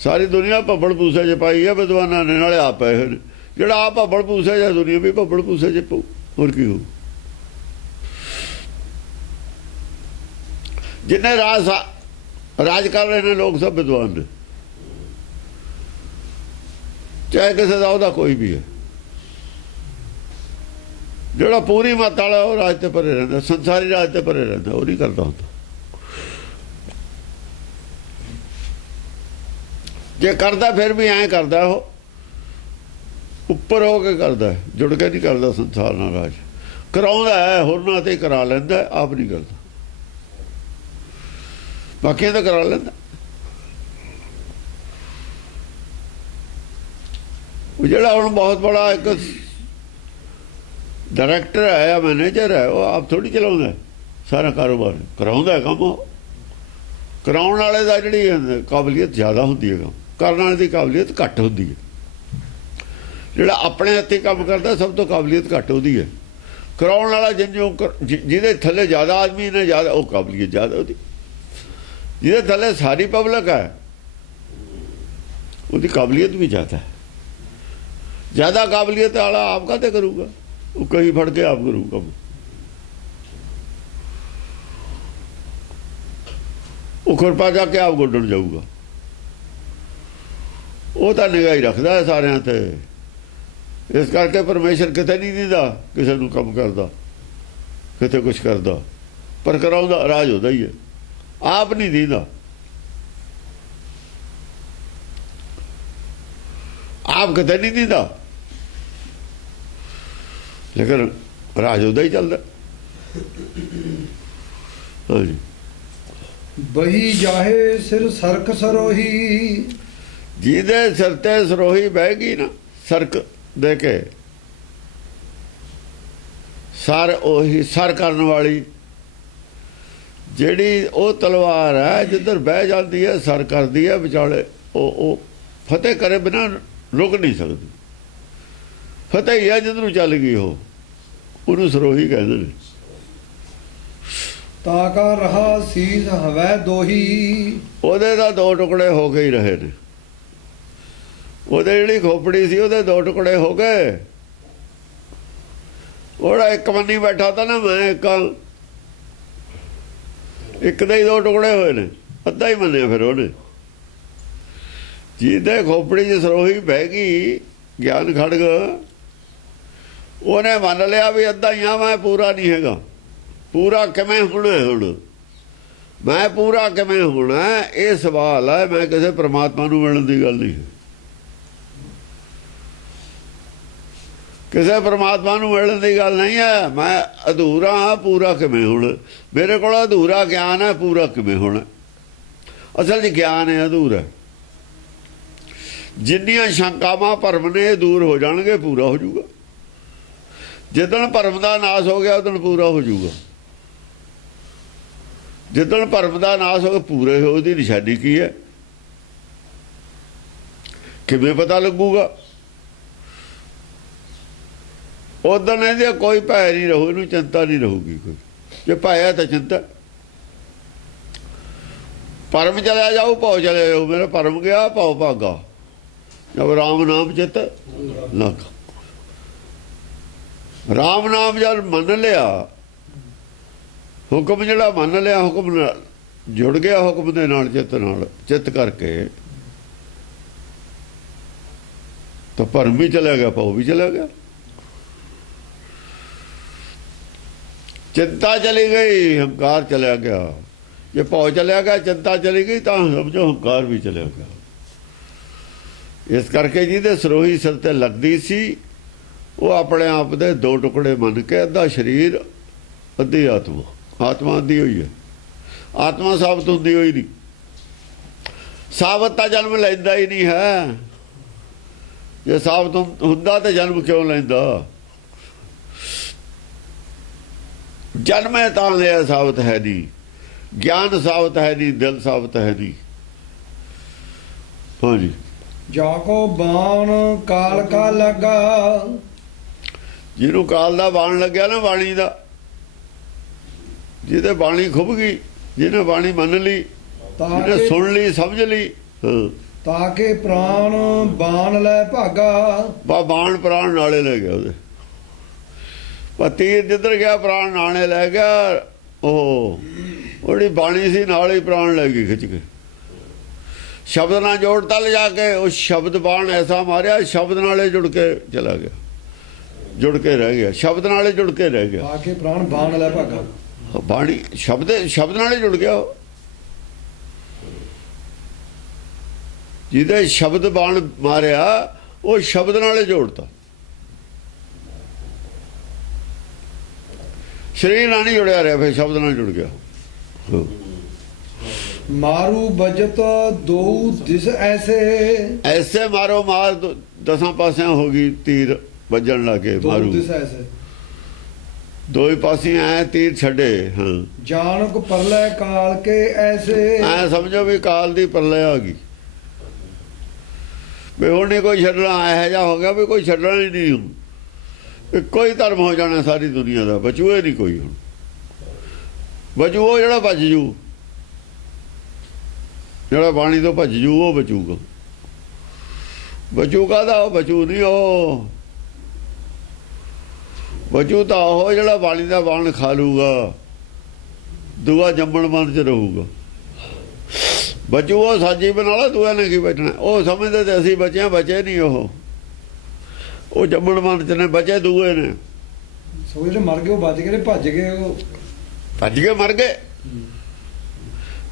ਸਾਰੀ ਦੁਨੀਆ ਭੱਬੜ ਭੂਸੇ 'ਚ ਪਾਈ ਹੈ ਵਿਦਵਾਨਾਂ ਨੇ, ਨਾਲੇ ਆਪ ਪਏ ਹੋਏ ਨੇ। ਜਿਹੜਾ ਆਪ ਭੱਬੜ ਭੂਸੇ 'ਚ, ਦੁਨੀਆ ਵੀ ਭੱਬੜ ਭੂਸੇ 'ਚ ਪਊ। ਹੋਰ ਕੀ ਹੋ? ਜਿੰਨੇ ਰਾਜ ਕਰ ਰਹੇ ਨੇ ਲੋਕ ਸਭ ਵਿਦਵਾਨ ਨੇ, ਚਾਹੇ ਕਿਸੇ ਦਾ ਉਹਦਾ ਕੋਈ ਵੀ ਹੈ। ਜਿਹੜਾ ਪੂਰੀ ਮੱਤ ਵਾਲਾ ਉਹ ਰਾਜ ਤੇ ਪਰੇ ਰਹਿੰਦਾ, ਸੰਸਾਰੀ ਰਾਜ ਤੇ ਪਰੇ ਰਹਿੰਦਾ, ਉਹ ਨਹੀਂ ਕਰਦਾ ਹੁੰਦਾ। ਜੇ ਕਰਦਾ ਫਿਰ ਵੀ ਐਂ ਕਰਦਾ, ਉਹ ਉੱਪਰ ਹੋ ਕੇ ਕਰਦਾ, ਜੁੜ ਕੇ ਨਹੀਂ ਕਰਦਾ ਸੰਸਾਰ ਨਾਲ ਰਾਜ। ਕਰਾਉਂਦਾ ਹੈ ਹੋਰਨਾਂ ਤੇ ਕਰਾ ਲੈਂਦਾ, ਆਪ ਨਹੀਂ ਕਰਦਾ। ਬਾਕੀਆਂ ਤਾਂ ਕਰਾ ਲੈਂਦਾ। ਉਹ ਜਿਹੜਾ ਹੁਣ ਬਹੁਤ ਬੜਾ ਇੱਕ ਡਾਇਰੈਕਟਰ ਹੈ ਜਾਂ ਮੈਨੇਜਰ ਹੈ, ਉਹ ਆਪ ਥੋੜੀ ਚਲਾਉਂਦਾ ਸਾਰਾ ਕਾਰੋਬਾਰ। ਕਰਾਉਂਦਾ ਕੰਮ। ਉਹ ਕਰਾਉਣ ਵਾਲੇ ਦਾ ਜਿਹੜੀ ਕਾਬਲੀਅਤ ਜ਼ਿਆਦਾ ਹੁੰਦੀ ਹੈ, ਕੰਮ ਕਰਨ ਵਾਲੇ ਦੀ ਕਾਬਲੀਅਤ ਘੱਟ ਹੁੰਦੀ ਹੈ। ਜਿਹੜਾ ਆਪਣੇ ਹੱਥੀਂ ਕੰਮ ਕਰਦਾ ਸਭ ਤੋਂ ਕਾਬਲੀਅਤ ਘੱਟ ਉਹਦੀ ਹੈ। ਕਰਾਉਣ ਵਾਲਾ ਜਿਹਦੇ ਥੱਲੇ ਜ਼ਿਆਦਾ ਆਦਮੀ ਨੇ, ਜ਼ਿਆਦਾ ਉਹ ਕਾਬਲੀਅਤ ਜ਼ਿਆਦਾ ਉਹਦੀ। ਜਿਹਦੇ ਥੱਲੇ ਸਾਰੀ ਪਬਲਿਕ ਹੈ ਉਹਦੀ ਕਾਬਲੀਅਤ ਵੀ ਜ਼ਿਆਦਾ ਹੈ। ਜ਼ਿਆਦਾ ਕਾਬਲੀਅਤ ਵਾਲਾ ਆਪ ਕਾਹਤੇ ਕਰੂਗਾ? ਉਹ ਕਈ ਫੜ ਕੇ ਆਪ ਕਰੂਗਾ। ਉਹ ਖੁਰਪਾ ਜਾ ਕੇ ਆਪ ਗੋਡਣ ਜਾਊਗਾ। ਉਹ ਤਾਂ ਨਿਗਾਹ ਹੀ ਰੱਖਦਾ ਹੈ ਸਾਰਿਆਂ ਤੇ। ਇਸ ਕਰਕੇ ਪਰਮੇਸ਼ਰ ਕਿਤੇ ਨਹੀਂ ਦਿੰਦਾ ਕਿਸੇ ਨੂੰ ਕੰਮ ਕਰਦਾ, ਕਿਤੇ ਕੁਛ ਕਰਦਾ, ਪਰ ਕਰਾਉਂਦਾ ਰਾਜ ਉਹਦਾ ਹੀ ਹੈ, ਆਪ ਨਹੀਂ ਦਿੰਦਾ। ਆਪ ਕਿਤੇ ਨਹੀਂ ਦਿੰਦਾ, ਲੇਕਿਨ ਰਾਜ ਉਹਦਾ ਹੀ ਚੱਲਦਾ। ਹਾਂਜੀ। ਬਹੀ ਜਾਹੇ ਸਿਰ ਸਰਕ ਸਰੋਹੀ। ਜਿਹਦੇ ਸਿਰ ਤੇ ਸਰੋਹੀ ਬਹਿ ਗਈ ਨਾ, ਸਰਕ ਦੇ ਕੇ, ਸਰ ਉਹੀ ਸਰ ਕਰਨ ਵਾਲੀ ਜਿਹੜੀ ਉਹ ਤਲਵਾਰ ਹੈ, ਜਿੱਧਰ ਬਹਿ ਜਾਂਦੀ ਹੈ ਸਰ ਕਰਦੀ ਹੈ ਵਿਚਾਲੇ। ਉਹ ਫਤਿਹ ਕਰੇ ਬਿਨਾ ਰੁਕ ਨਹੀਂ ਸਕਦੀ। ਫਤਿਹ ਹੀ ਹੈ ਜਿੱਧਰ ਚੱਲ ਗਈ, ਉਹਨੂੰ ਸਰੋਹੀ ਕਹਿੰਦੇ ਨੇ। ਤਾਕਾ ਰਹਾ ਸੀਸ ਹਵੈ ਦੋਹੀ। ਉਹਦੇ ਤਾਂ ਦੋ ਟੁਕੜੇ ਹੋ ਕੇ ਹੀ ਰਹੇ ਨੇ। ਉਹਦੇ ਜਿਹੜੀ ਖੋਪੜੀ ਸੀ ਉਹਦੇ ਦੋ ਟੁਕੜੇ ਹੋ ਗਏ। ਉਹਦਾ ਇੱਕ ਮੰਨੀ ਬੈਠਾ ਤਾਂ ਨਾ, ਮੈਂ ਇੱਕ ਦੇ ਹੀ ਦੋ ਟੁਕੜੇ ਹੋਏ ਨੇ, ਅੱਧਾ ਹੀ ਮੰਨਿਆ ਫਿਰ ਉਹਨੇ। ਜਿਹਦੇ ਖੋਪੜੀ 'ਚ ਸਰੋਹੀ ਬਹਿ ਗਈ ਗਿਆਨ ਖੜਗ, ਉਹਨੇ ਮੰਨ ਲਿਆ ਵੀ ਅੱਧਾ ਹੀ ਆ, ਮੈਂ ਪੂਰਾ ਨਹੀਂ ਹੈਗਾ। ਪੂਰਾ ਕਿਵੇਂ ਹੋਣਾ? ਹੁਣ ਮੈਂ ਪੂਰਾ ਕਿਵੇਂ ਹੋਣਾ, ਇਹ ਸਵਾਲ ਹੈ। ਮੈਂ ਕਿਸੇ ਪਰਮਾਤਮਾ ਨੂੰ ਮਿਲਣ ਦੀ ਗੱਲ ਨਹੀਂ। ਕਿਸੇ ਪਰਮਾਤਮਾ ਨੂੰ ਮਿਲਣ ਦੀ ਗੱਲ ਨਹੀਂ ਹੈ। ਮੈਂ ਅਧੂਰਾ ਹਾਂ, ਪੂਰਾ ਕਿਵੇਂ ਹੋਣਾ? ਮੇਰੇ ਕੋਲ ਅਧੂਰਾ ਗਿਆਨ ਹੈ, ਪੂਰਾ ਕਿਵੇਂ ਹੋਣਾ? ਅਸਲ 'ਚ ਗਿਆਨ ਹੈ ਅਧੂਰਾ। ਜਿੰਨੀਆਂ ਸ਼ੰਕਾਵਾਂ ਭਰਮ ਨੇ ਦੂਰ ਹੋ ਜਾਣਗੇ, ਪੂਰਾ ਹੋ ਜਾਊਗਾ। ਜਿੱਦਣ ਭਰਮ ਦਾ ਨਾਸ ਹੋ ਗਿਆ ਉਦੋਂ ਪੂਰਾ ਹੋ ਜਾਊਗਾ। ਜਿੱਦਣ ਭਰਮ ਦਾ ਨਾਸ ਹੋ ਗਿਆ, ਪੂਰੇ ਹੋ, ਉਹਦੀ ਨਿਸ਼ਾਨੀ ਕੀ ਹੈ? ਕਿਵੇਂ ਪਤਾ ਲੱਗੂਗਾ? ਉਦੋਂ ਇਹਦੇ ਕੋਈ ਭੈ ਨਹੀਂ ਰਹੂ, ਇਹਨੂੰ ਚਿੰਤਾ ਨਹੀਂ ਰਹੂਗੀ ਕੋਈ। ਜੇ ਭੈ ਤਾਂ ਚਿੰਤਾ। ਪਰਮ ਚਲਿਆ ਜਾਊ, ਭਉ ਚਲਿਆ ਜਾਊ। ਮੇਰਾ ਪਰਮ ਗਿਆ, ਭਉ ਭਾਗਾ। ਜਦ ਰਾਮ ਨਾਮ ਚਿਤ ਲੱਗ, ਰਾਮ ਨਾਮ ਜਦ ਮੰਨ ਲਿਆ, ਹੁਕਮ ਜਿਹੜਾ ਮੰਨ ਲਿਆ, ਹੁਕਮ ਨਾਲ ਜੁੜ ਗਿਆ, ਹੁਕਮ ਦੇ ਨਾਲ ਚਿੱਤ ਕਰਕੇ, ਤਾਂ ਭਰਮ ਵੀ ਚਲਿਆ ਗਿਆ, ਭਉ ਵੀ ਚਲਿਆ ਗਿਆ। ਚਿੰਤਾ ਚਲੀ ਗਈ, ਹੰਕਾਰ ਚਲਿਆ ਗਿਆ। ਜੇ ਭਉ ਚਲਿਆ ਗਿਆ, ਚਿੰਤਾ ਚਲੀ ਗਈ, ਤਾਂ ਸਮਝੋ ਹੰਕਾਰ ਵੀ ਚਲਿਆ ਗਿਆ। ਇਸ ਕਰਕੇ ਜਿਹਦੇ ਸਰੋਹੀ ਸਿਰ ਤੇ ਲੱਗਦੀ ਸੀ, ਉਹ ਆਪਣੇ ਆਪ ਦੇ ਦੋ ਟੁਕੜੇ ਮੰਨ ਕੇ, ਅੱਧਾ ਸਰੀਰ ਅੱਧੀ ਆਤਮਾ, ਆਤਮਾ ਅੱਧੀ ਹੋਈ ਹੈ। ਆਤਮਾ ਸਾਬਤ ਹੁੰਦੀ ਹੋਈ ਨਹੀਂ। ਸਾਬਤ ਤਾਂ ਜਨਮ ਲੈਂਦਾ ਹੀ ਨਹੀਂ ਹੈ। ਜੇ ਸਾਬਤ ਹੁੰਦਾ ਤਾਂ ਜਨਮ ਕਿਉਂ ਲੈਂਦਾ? ਜਨਮੇ ਤਾਂ ਲਿਆ, ਸਾਬਤ ਹੈ ਨਹੀਂ। ਗਿਆਨ ਸਾਬਤ ਹੈ ਨਹੀਂ, ਦਿਲ ਸਾਬਤ ਹੈ ਨਹੀਂ। ਹਾਂਜੀ। ਜਾਕੋ ਬਾਣ ਕਾਲ ਕਾ ਲੱਗਾ, ਜਿਹਨੂੰ ਕਾਲ ਦਾ ਬਾਣ ਲੱਗਿਆ ਨਾ, ਬਾਣੀ ਦਾ, ਜਿਹਦੇ ਬਾਣੀ ਖੁੱਭ ਗਈ, ਜਿਹਨੇ ਬਾਣੀ ਮੰਨ ਲਈ, ਜਿਹਨੇ ਸੁਣ ਲਈ, ਸਮਝ ਲਈ, ਤਾਂ ਕਿ ਪ੍ਰਾਣ ਬਾਣ ਲੈ ਭਾਗਾ। ਬਾਣ ਪ੍ਰਾਣ ਨਾਲੇ ਲੈ ਗਿਆ ਉਹਦੇ। ਪਰ ਤੀਰ ਜਿੱਧਰ ਗਿਆ, ਪ੍ਰਾਣ ਨਾਲੇ ਲੈ ਗਿਆ। ਉਹਦੀ ਬਾਣੀ ਸੀ, ਨਾਲ ਹੀ ਪ੍ਰਾਣ ਲੈ ਗਈ ਖਿੱਚ ਕੇ। ਸ਼ਬਦ ਨਾਲ ਜੋੜਤਾ ਲਿਜਾ ਕੇ, ਉਹ ਸ਼ਬਦ ਬਾਣ ਐਸਾ ਮਾਰਿਆ, ਸ਼ਬਦ ਨਾਲੇ ਜੁੜ ਕੇ ਚਲਾ ਗਿਆ, ਜੁੜ ਕੇ ਰਹਿ ਗਿਆ, ਸ਼ਬਦ ਨਾਲੇ ਜੁੜ ਕੇ ਰਹਿ ਗਿਆ। ਆ ਕੇ ਪ੍ਰਾਣ ਬਾਣ ਲੈ ਭਾਗਾ। ਬਾਣੀ ਸ਼ਬਦ ਨਾਲੇ ਜੁੜ ਗਿਆ। ਜਿਹਦੇ ਸ਼ਬਦ ਬਾਣ ਮਾਰਿਆ, ਉਹ ਸ਼ਬਦ ਨਾਲੇ ਜੋੜਤਾ। ਸਰੀਰ ਨਾਲ ਨਹੀਂ ਜੁੜਿਆ ਰਿਹਾ, ਫਿਰ ਸ਼ਬਦ ਨਾਲ ਜੁੜ ਗਿਆ। ਮਾਰੂ ਬਜਤ ਦੋ ਦਿਸ ਐਸੇ ਮਾਰੋ ਮਾਰ, ਦਸਾਂ ਪਾਸਿਆਂ ਹੋ ਗਈ, ਤੀਰ ਵੱਜਣ ਲੱਗੇ। ਮਾਰੂ ਦਿਸ ਐਸੇ, ਦੋ ਹੀ ਪਾਸਿਆਂ ਐ ਤੀਰ ਛੱਡੇ। ਹਾਂ, ਜਾਣਕ ਪਰਲੇ ਕਾਲ ਕੇ ਐਸੇ। ਐ ਸਮਝੋ ਵੀ ਕਾਲ ਦੀ ਪਰਲੇ ਆ ਗਈ, ਵੀ ਹੁਣ ਨਹੀਂ ਕੋਈ ਛੱਡਣਾ। ਇਹੋ ਜਿਹਾ ਹੋ ਗਿਆ ਵੀ ਕੋਈ ਛੱਡਣਾ ਹੀ ਨਹੀਂ। ਹੁਣ ਇੱਕੋ ਹੀ ਧਰਮ ਹੋ ਜਾਣਾ ਸਾਰੀ ਦੁਨੀਆ ਦਾ, ਬਚੂਏ ਨਹੀਂ ਕੋਈ। ਹੁਣ ਬਚੂ ਉਹ ਜਿਹੜਾ ਭੱਜ ਜੂ, ਜਿਹੜਾ ਬਾਣੀ ਤੋਂ ਭੱਜ ਜੂ, ਉਹ ਬਚੂਗਾ। ਬਚੂ ਕਾਹਦਾ? ਉਹ ਬਚੂ ਨਹੀਂ, ਉਹ ਬਚੂ ਤਾਂ ਉਹ ਜਿਹੜਾ ਬਾਣੀ ਦਾ ਬਾਣ ਖਾ ਲੂਗਾ, ਦੂਆ ਜੰਮਣ ਮਨ ਚ ਰਹੂਗਾ। ਬਚੂ ਉਹ ਸਾਜੀ ਬਣਾ ਲਾ, ਦੂਆ ਨੇ ਕੀ ਬਚਣਾ? ਉਹ ਸਮਝਦੇ ਤੇ ਅਸੀਂ ਬਚੇ, ਬਚੇ ਨਹੀਂ। ਉਹ ਜੰਮਣ ਮਨ ਚ ਨੇ, ਬਚੇ ਦੂਏ ਨੇ। ਸੋ ਜਿਹੜੇ ਮਰ ਗਏ ਉਹ ਬਚ ਗਏ, ਭੱਜ ਗਏ ਉਹ ਭੱਜ ਕੇ ਮਰ ਗਏ।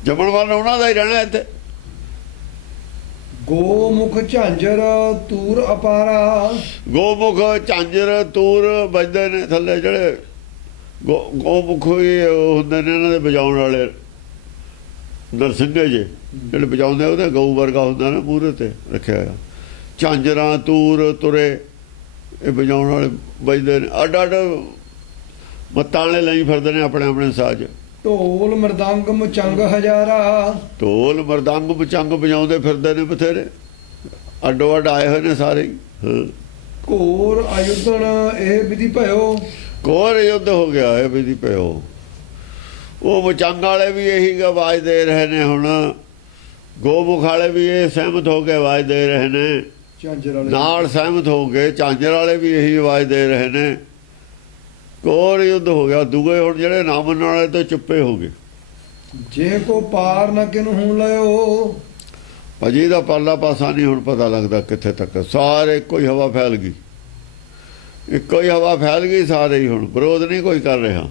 ਜੰਮਣ ਮਨ ਉਹਨਾਂ ਦਾ ਹੀ ਰਹਿਣਾ ਇੱਥੇ। ਗੋਮੁਖ ਝਾਂਜਰ ਤੂਰ ਅਪਾਰਾ। ਗੋਮੁਖ ਝਾਂਜਰ ਤੂਰ ਵੱਜਦੇ ਨੇ ਥੱਲੇ, ਜਿਹੜੇ ਗੋਮੁਖ ਹੀ ਹੁੰਦੇ ਨੇ ਇਹਨਾਂ ਦੇ ਵਜਾਉਣ ਵਾਲੇ, ਨਰਸਿੰਘੇ ਜੇ ਜਿਹੜੇ ਵਜਾਉਂਦੇ, ਉਹਦੇ ਗਊ ਵਰਗਾ ਹੁੰਦਾ ਨਾ, ਮੂਹਰੇ ਤੇ ਰੱਖਿਆ ਹੋਇਆ। ਝਾਂਜਰਾਂ ਤੂਰ ਤੁਰੇ, ਇਹ ਵਜਾਉਣ ਵਾਲੇ ਵੱਜਦੇ ਨੇ। ਅੱਡ ਅੱਡ ਮੱਤਾਂ ਵਾਲੇ ਲਈ ਫਿਰਦੇ ਨੇ ਆਪਣੇ ਆਪਣੇ ਸਾਜ਼। ਢੋਲ ਮਰਦੰਗ ਮਚੰਗ ਹਜ਼ਾਰਾ। ਢੋਲ ਮਰਦੰਗ ਮਚੰਗ ਵਜਾਉਂਦੇ ਫਿਰਦੇ ਨੇ ਬਥੇਰੇ, ਅੱਡੋ ਅੱਡ ਆਏ ਹੋਏ ਨੇ ਸਾਰੇ ਹੀ। ਘੋਰ ਆਯੁਧਨ ਇਹ ਵਿਧੀ ਭਇਓ। ਘੋਰ ਯੁੱਧ ਹੋ ਗਿਆ, ਇਹ ਵਿਧੀ ਭਇਓ। ਉਹ ਮਚੰਗ ਵਾਲੇ ਵੀ ਇਹੀ ਆਵਾਜ਼ ਦੇ ਰਹੇ ਨੇ। ਹੁਣ ਗੋਮੁਖ ਵਾਲੇ ਵੀ ਇਹ ਸਹਿਮਤ ਹੋ ਕੇ ਆਵਾਜ਼ ਦੇ ਰਹੇ ਨੇ, ਨਾਲ ਸਹਿਮਤ ਹੋ ਗਏ। ਝਾਂਜਰ ਵਾਲੇ ਵੀ ਇਹੀ ਆਵਾਜ਼ ਦੇ ਰਹੇ ਨੇ। ਘੋਰ ਯੁੱਧ ਹੋ ਗਿਆ। ਦੂਏ ਹੁਣ ਜਿਹੜੇ ਨਾ ਮੰਨਣ ਵਾਲੇ ਤੋਂ ਚੁੱਪੇ ਹੋ ਗਏ। ਜੇ ਕੋ ਪਾਰ ਨਾ ਕਿਨੂੰ ਹੁਣ ਲਿਓ। ਅਜੀ ਦਾ ਪਰਲਾ ਪਾਸਾ ਨਹੀਂ ਹੁਣ ਪਤਾ ਲੱਗਦਾ ਕਿੱਥੇ ਤੱਕ। ਸਾਰੇ ਇੱਕੋ ਹੀ ਹਵਾ ਫੈਲ ਗਈ, ਇੱਕੋ ਹੀ ਹਵਾ ਫੈਲ ਗਈ। ਸਾਰੇ ਹੀ ਹੁਣ ਵਿਰੋਧ ਨਹੀਂ ਕੋਈ ਕਰ ਰਿਹਾ।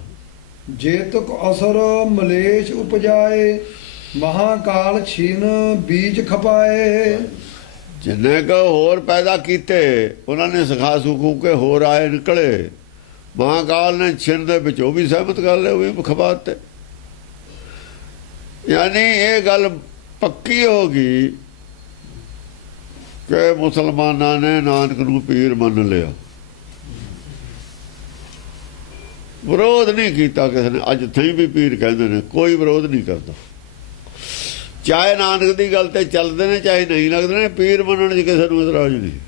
ਜੇ ਤਕ ਅਸਰ ਮਲੇਸ਼ ਉਪਜਾਏ, ਮਹਾਕਾਲ ਛੀਨ ਬੀਜ ਖਪਾਏ। ਜਿੰਨੇ ਕੁ ਹੋਰ ਪੈਦਾ ਕੀਤੇ, ਉਹਨਾਂ ਨੇ ਸਿਖਾ ਸੁਖੂ ਕੇ ਹੋਰ ਆਏ ਨਿਕਲੇ। ਮਹਾਕਾਲ ਨੇ ਛਿਨ ਦੇ ਵਿੱਚ ਉਹ ਵੀ ਸਹਿਮਤ ਕਰ ਲਏ, ਉਹ ਵੀ ਖਪਾਤੇ। ਯਾਨੀ ਇਹ ਗੱਲ ਪੱਕੀ ਹੋ ਗਈ ਕਿ ਮੁਸਲਮਾਨਾਂ ਨੇ ਨਾਨਕ ਨੂੰ ਪੀਰ ਮੰਨ ਲਿਆ। ਵਿਰੋਧ ਨਹੀਂ ਕੀਤਾ ਕਿਸੇ ਨੇ। ਅੱਜ ਥਈ ਵੀ ਪੀਰ ਕਹਿੰਦੇ ਨੇ, ਕੋਈ ਵਿਰੋਧ ਨਹੀਂ ਕਰਦਾ। ਚਾਹੇ ਨਾਨਕ ਦੀ ਗੱਲ ਤੇ ਚੱਲਦੇ ਨੇ ਚਾਹੇ ਨਹੀਂ ਲੱਗਦੇ ਨੇ, ਪੀਰ ਮੰਨਣ 'ਚ ਕਿਸੇ ਨੂੰ ਇਤਰਾਜ਼ ਨਹੀਂ।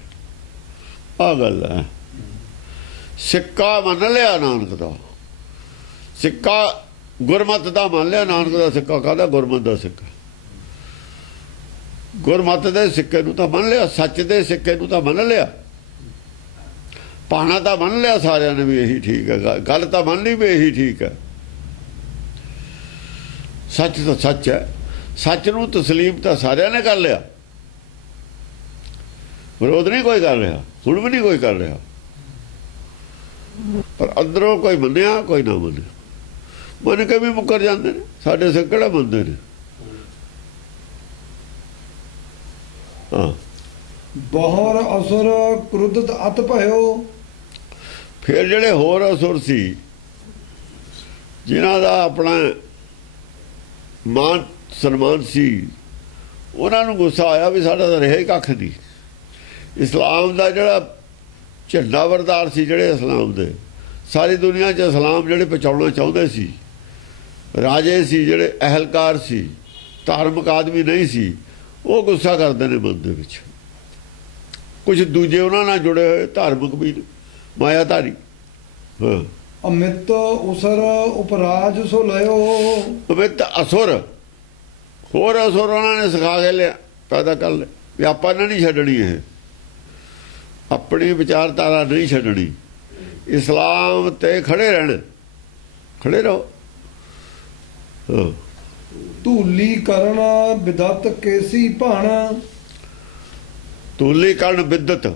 ਆਹ ਗੱਲ ਹੈ। ਸਿੱਕਾ ਮੰਨ ਲਿਆ ਨਾਨਕ ਦਾ, ਸਿੱਕਾ ਗੁਰਮਤਿ ਦਾ ਮੰਨ ਲਿਆ। ਨਾਨਕ ਦਾ ਸਿੱਕਾ ਕਾਹਦਾ? ਗੁਰਮਤਿ ਦਾ ਸਿੱਕਾ। ਗੁਰਮਤਿ ਦੇ ਸਿੱਕੇ ਨੂੰ ਤਾਂ ਮੰਨ ਲਿਆ, ਸੱਚ ਦੇ ਸਿੱਕੇ ਨੂੰ ਤਾਂ ਮੰਨ ਲਿਆ, ਪਾਣਾ ਤਾਂ ਮੰਨ ਲਿਆ ਸਾਰਿਆਂ ਨੇ ਵੀ ਇਹੀ ਠੀਕ ਹੈ। ਗੱਲ ਤਾਂ ਮੰਨ ਲਈ ਵੀ ਇਹੀ ਠੀਕ ਹੈ। ਸੱਚ ਤਾਂ ਸੱਚ ਹੈ, ਸੱਚ ਨੂੰ ਤਸਲੀਮ ਤਾਂ ਸਾਰਿਆਂ ਨੇ ਕਰ ਲਿਆ। ਵਿਰੋਧ ਨਹੀਂ ਕੋਈ ਕਰ ਰਿਹਾ, ਹੁਣ ਵੀ ਨਹੀਂ ਕੋਈ ਕਰ ਰਿਹਾ, ਪਰ ਅੰਦਰੋਂ ਕੋਈ ਮੰਨਿਆ ਕੋਈ ਨਾ ਮੰਨਿਆ। ਮੰਨ ਕੇ ਵੀ ਮੁੱਕਰ ਜਾਂਦੇ ਨੇ। ਸਾਡੇ ਸਿੱਖ ਕਿਹੜਾ ਮੰਨਦੇ ਨੇ? ਹਾਂ। ਬਹੁਰ ਅਸੁਰ ਕ੍ਰੁੱਧਤ ਅਤ ਭਇਓ। ਫਿਰ ਜਿਹੜੇ ਹੋਰ ਅਸੁਰ ਸੀ, ਜਿਨ੍ਹਾਂ ਦਾ ਆਪਣਾ ਮਾਨ ਸਨਮਾਨ ਸੀ, ਉਹਨਾਂ ਨੂੰ ਗੁੱਸਾ ਆਇਆ ਵੀ ਸਾਡਾ ਤਾਂ ਰਿਹਾ ਹੀ ਕੱਖ ਨਹੀਂ। ਇਸਲਾਮ ਦਾ ਜਿਹੜਾ ਝੰਡਾ ਵਰਦਾਰ ਸੀ, ਜਿਹੜੇ ਇਸਲਾਮ ਦੇ ਸਾਰੀ ਦੁਨੀਆ 'ਚ ਇਸਲਾਮ ਜਿਹੜੇ ਪਹੁੰਚਾਉਣਾ ਚਾਹੁੰਦੇ ਸੀ, ਰਾਜੇ ਸੀ, ਜਿਹੜੇ ਅਹਿਲਕਾਰ ਸੀ, ਧਾਰਮਿਕ ਆਦਮੀ ਨਹੀਂ ਸੀ, ਉਹ ਗੁੱਸਾ ਕਰਦੇ ਨੇ ਮਨ ਦੇ ਵਿੱਚ। ਕੁਝ ਦੂਜੇ ਉਹਨਾਂ ਨਾਲ ਜੁੜੇ ਹੋਏ ਧਾਰਮਿਕ ਵੀ ਮਾਇਆਧਾਰੀ। ਹਾਂ। ਅਮਿਤ ਉਸਰ ਉਪਰਾਜ ਸੋ ਲਿਓ। ਅਮਿਤ ਅਸੁਰ, ਹੋਰ ਅਸੁਰ ਉਹਨਾਂ ਨੇ ਸਿਖਾ ਕੇ ਲਿਆ, ਪੈਦਾ ਕਰ ਲਿਆ ਵੀ ਆਪਾਂ ਨੇ ਨਹੀਂ ਛੱਡਣੀ, ਇਹ ਆਪਣੀ ਵਿਚਾਰਧਾਰਾ ਨਹੀਂ ਛੱਡਣੀ, ਇਸਲਾਮ ਤੇ ਖੜੇ ਰਹਿਣਾ, ਖੜੇ ਰਹੋ। ਹਾਂ। ਧੂਲੀ ਕਰਨ ਬਿਦਤ ਕੇਸੀ ਭਣ। ਧੂਲੀ ਕਰਨ ਬਿਦਤ,